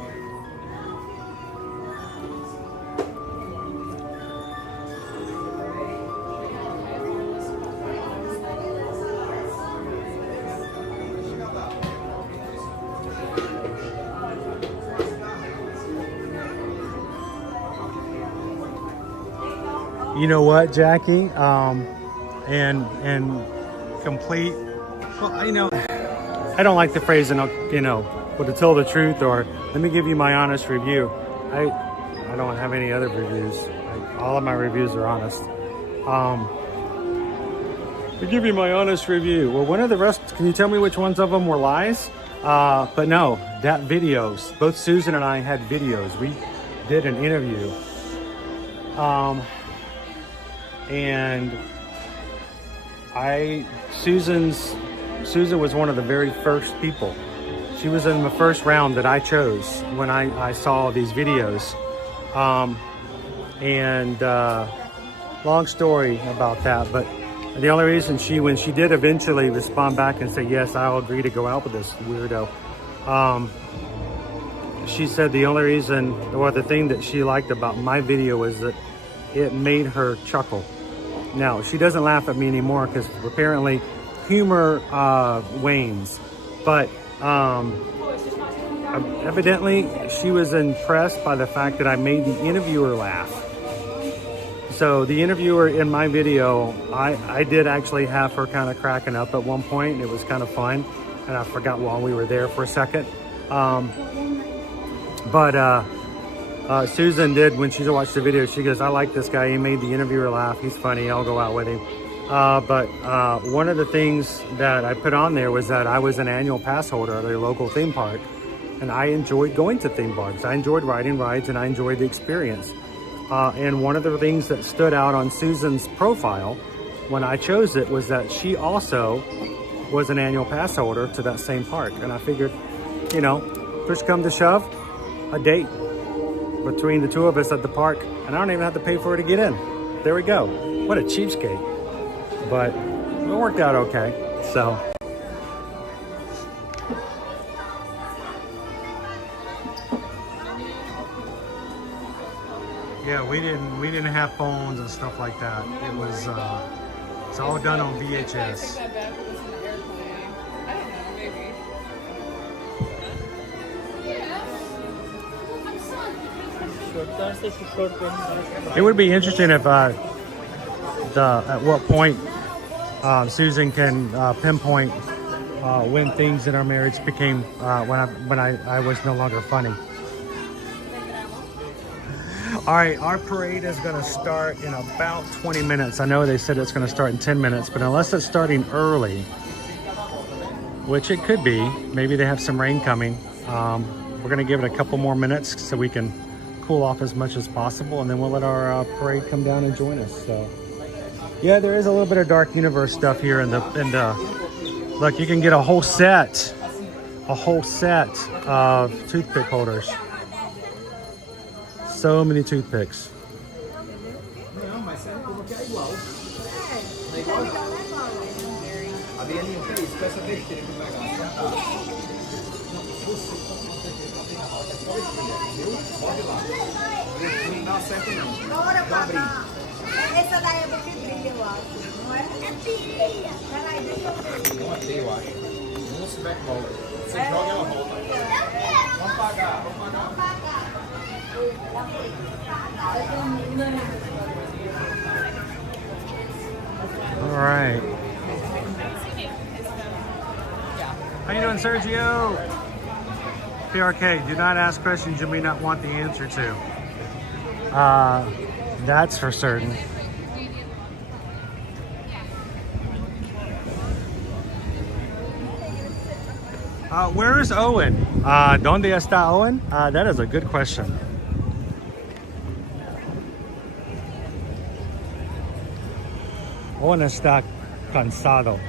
You know what, Jackie? And complete. Well, you know, I don't like the phrase, you know, well, to tell the truth, or let me give you my honest review. I don't have any other reviews. All of my reviews are honest. To give you my honest review. Well, one of the rest, can you tell me which ones of them were lies? But no, that videos. Both Susan and I had videos. We did an interview. And Susan was one of the very first people. She was in the first round that I chose when I saw these videos. Long story about that, but the only reason when she did eventually respond back and say, yes, I'll agree to go out with this weirdo. She said the only reason, or the thing that she liked about my video was that it made her chuckle. Now, she doesn't laugh at me anymore because apparently humor wanes. But evidently, she was impressed by the fact that I made the interviewer laugh. So the interviewer in my video, I did actually have her kind of cracking up at one point. It was kind of fun. And I forgot while we were there for a second. Susan did, when she watched the video, she goes, I like this guy. He made the interviewer laugh. He's funny. I'll go out with him. But one of the things that I put on there was that I was an annual pass holder at a local theme park. And I enjoyed going to theme parks. I enjoyed riding rides and I enjoyed the experience. And one of the things that stood out on Susan's profile when I chose it was that she also was an annual pass holder to that same park. And I figured, you know, push come to shove, a date between the two of us at the park, and I don't even have to pay for her to get in. There we go. What a cheapskate. But it worked out okay. So. Yeah, we didn't have phones and stuff like that. It was it's all done on VHS. It would be interesting if at what point Susan can pinpoint when things in our marriage became when I was no longer funny. All right, our parade is going to start in about 20 minutes. I know they said it's going to start in 10 minutes, but unless it's starting early, which it could be, maybe they have some rain coming. We're going to give it a couple more minutes so we can cool off as much as possible, and then we'll let our parade come down and join us. So, yeah, there is a little bit of Dark Universe stuff here, and look, you can get a whole set of toothpick holders. So many toothpicks. Essa daí é porque brilha, eu acho. Não é? É brilha. Peraí, deixa eu ver. Uma teia, eu acho. Não se back volta. Você joga e ela volta. Vamos pagar, vamos pagar. All right. How you doing, Sergio? PRK, do not ask questions you may not want the answer to. That's for certain. Where is Owen? ¿Dónde está Owen? That is a good question. Owen está cansado.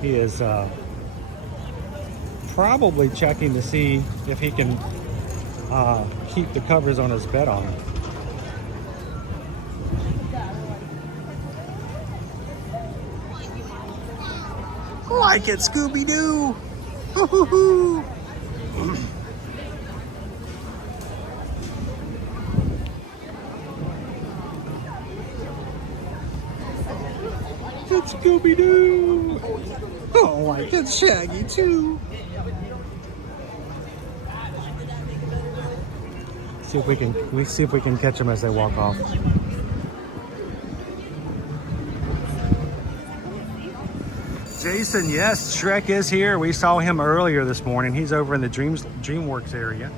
He is probably checking to see if he can keep the covers on his bed on. Like it, Scooby-Doo! It's Scooby-Doo! Oh, like it's Shaggy too! See if we can catch them as they walk off. Jason, yes, Shrek is here. We saw him earlier this morning. He's over in the DreamWorks area.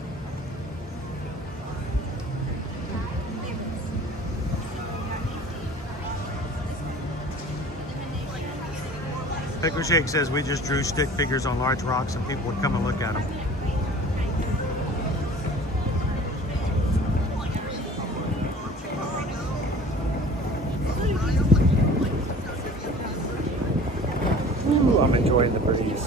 Pickle Shake says we just drew stick figures on large rocks and people would come and look at them. Ooh, I'm enjoying the breeze.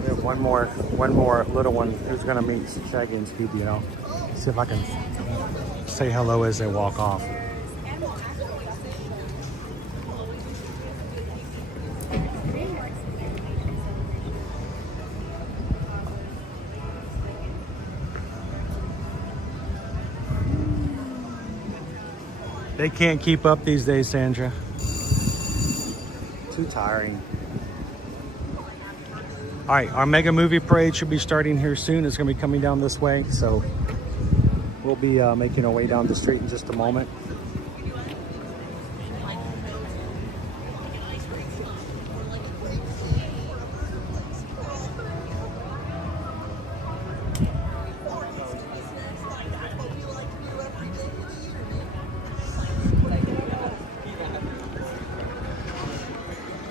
We have one more little one who's gonna meet Shaggy and Scooby, you know. See if I can say hello as they walk off. They can't keep up these days, Sandra. Too tiring. All right, our Megamovie Parade should be starting here soon. It's gonna be coming down this way, so we'll be making our way down the street in just a moment.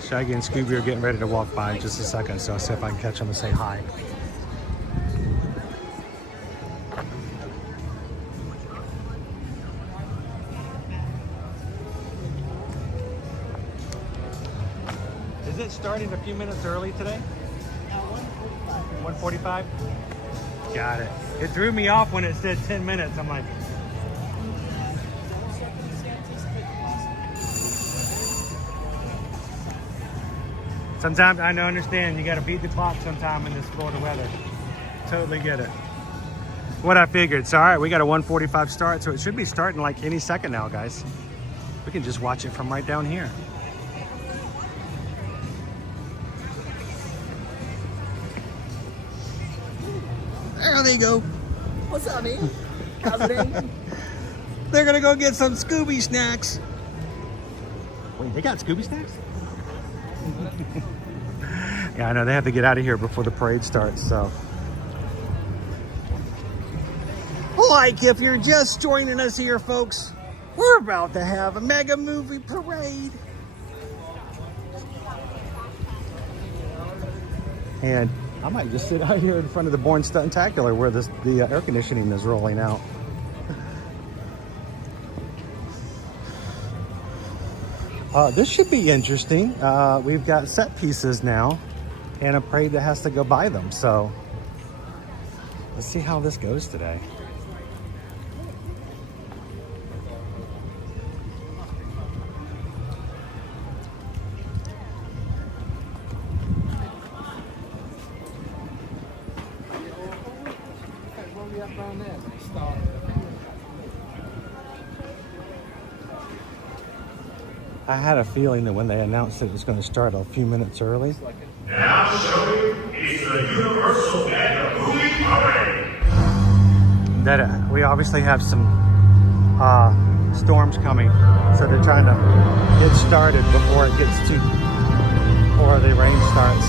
Shaggy and Scooby are getting ready to walk by in just a second, so I'll see if I can catch them and say hi. Is it starting a few minutes early today? 1:45. Got it. It threw me off when it said 10 minutes. I'm like, sometimes I don't understand. You got to beat the clock sometime in this Florida weather. Totally get it. What I figured. So, all right, we got a 1:45 start, so it should be starting like any second now, guys. We can just watch it from right down here. there you go. What's up, mate? How's it been? They're gonna go get some Scooby snacks. Wait, they got Scooby snacks? Yeah, I know they have to get out of here before the parade starts, so. Like, if you're just joining us here, folks, we're about to have a Megamovie Parade. And I might just sit out here in front of the Bourne Stuntacular where the air conditioning is rolling out. This should be interesting. We've got set pieces now and a parade that has to go by them. So let's see how this goes today. I had a feeling that when they announced it was going to start a few minutes early. Now showing is the Universal Megamovie Parade. That we obviously have some storms coming, so they're trying to get started before the rain starts.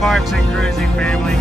Parks and Cruising family.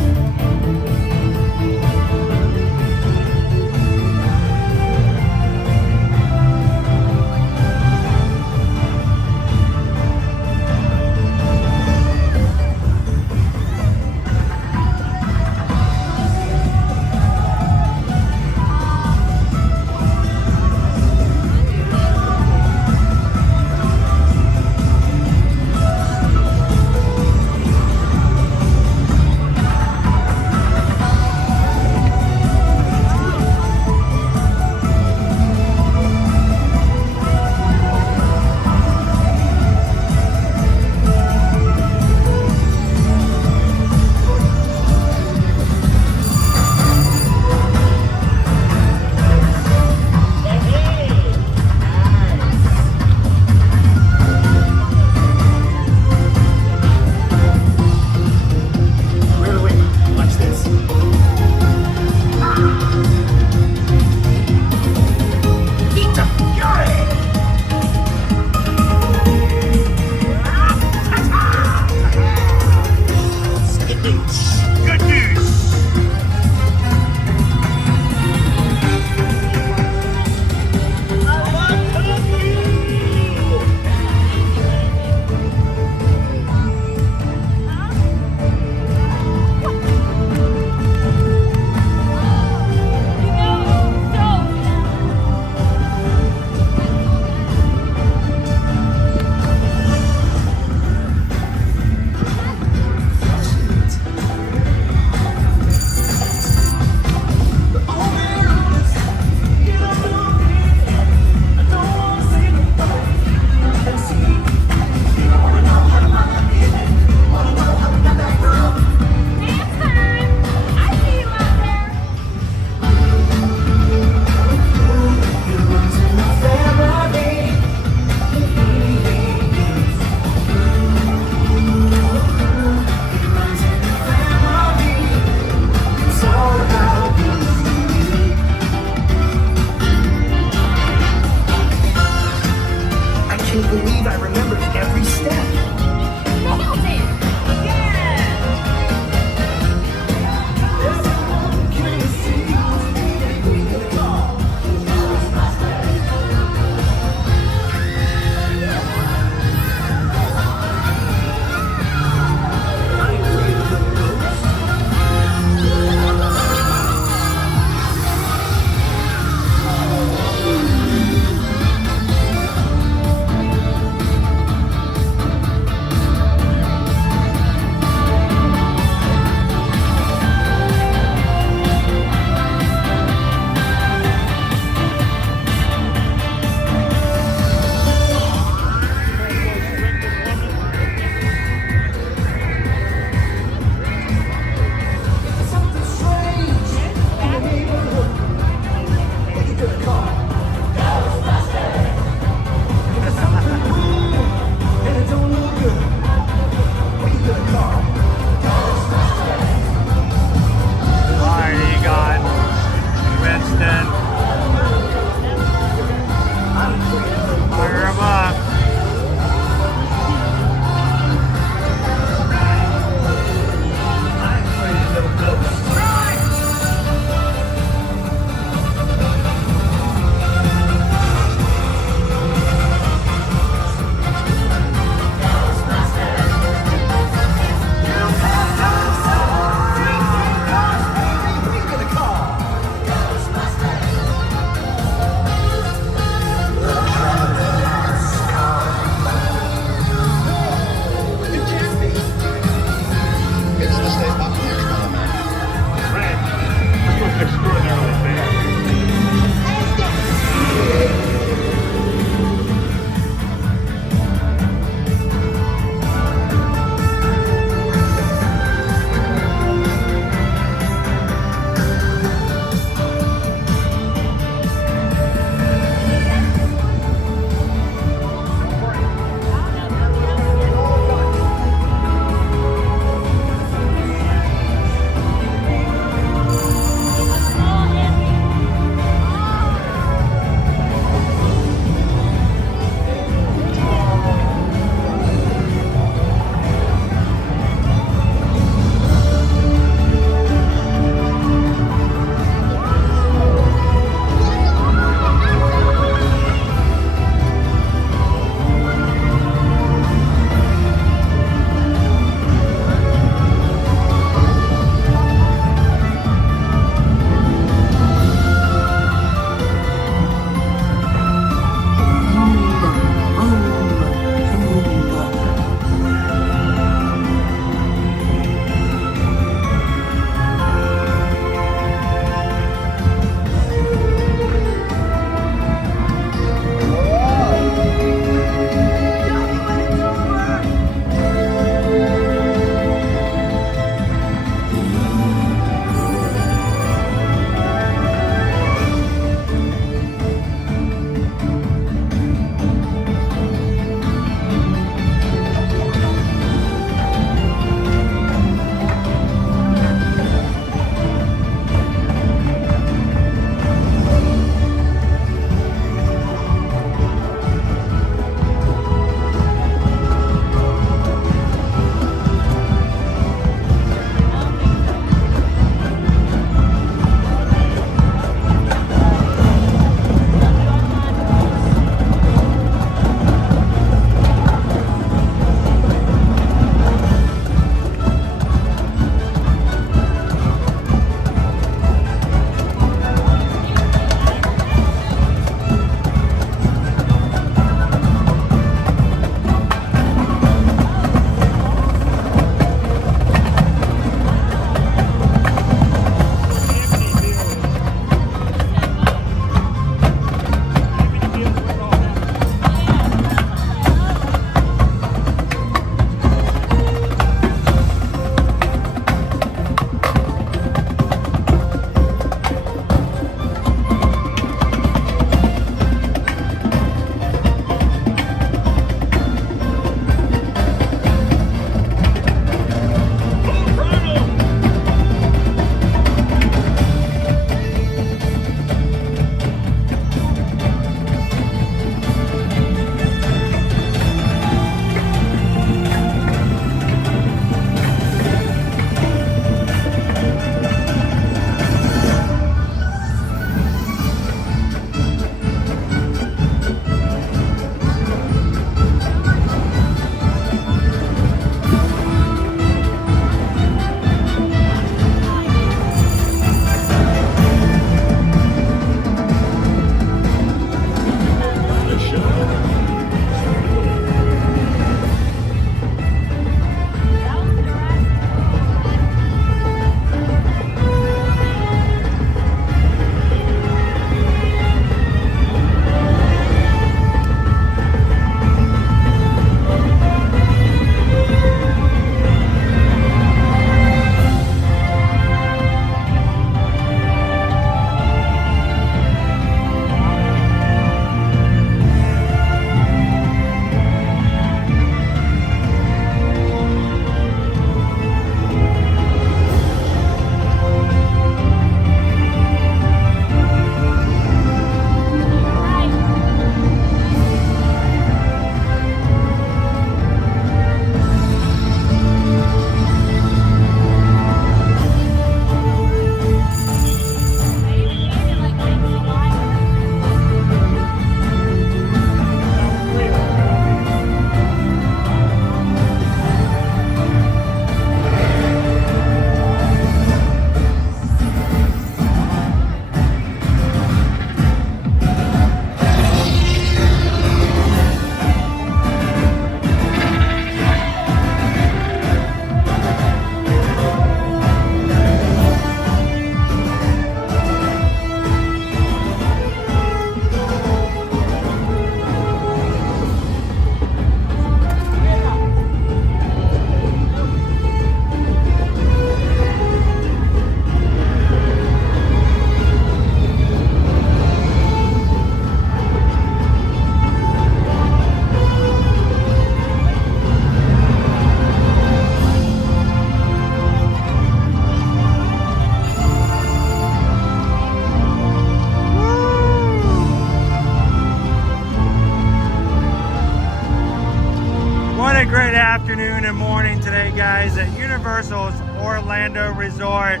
What a great afternoon and morning today, guys, at Universal's Orlando Resort.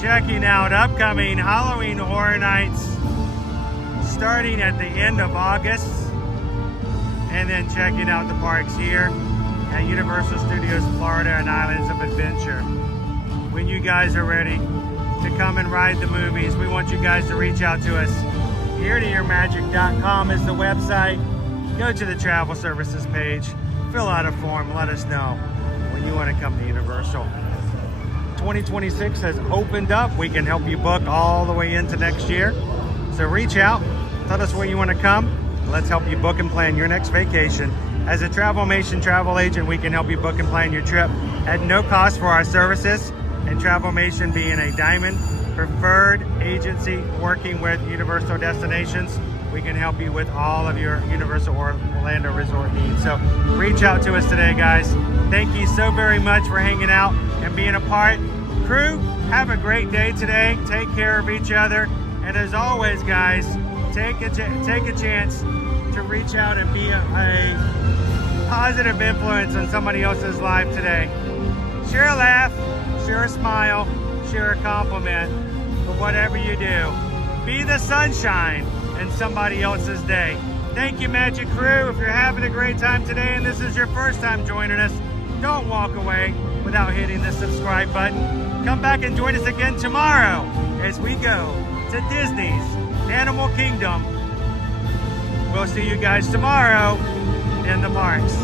Checking out upcoming Halloween Horror Nights starting at the end of August, and then checking out the parks here at Universal Studios Florida and Islands of Adventure. When you guys are ready to come and ride the movies, we want you guys to reach out to us. HereToYourMagic.com is the website. Go to the travel services page, fill out a form, let us know when you want to come to Universal. 2026 has opened up. We can help you book all the way into next year. So reach out, tell us where you want to come. Let's help you book and plan your next vacation. As a Travelmation travel agent, we can help you book and plan your trip at no cost for our services. And Travelmation being a Diamond preferred agency working with Universal Destinations, we can help you with all of your Universal Orlando Resort needs. So reach out to us today, guys. Thank you so very much for hanging out and being a part. Crew, have a great day today. Take care of each other. And as always, guys, take a chance to reach out and be a positive influence on somebody else's life today. Share a laugh, share a smile, share a compliment. But whatever you do, be the sunshine in somebody else's day. Thank you, Magic Crew. If you're having a great time today and this is your first time joining us, don't walk away without hitting the subscribe button. Come back and join us again tomorrow as we go to Disney's Animal Kingdom. We'll see you guys tomorrow in the parks.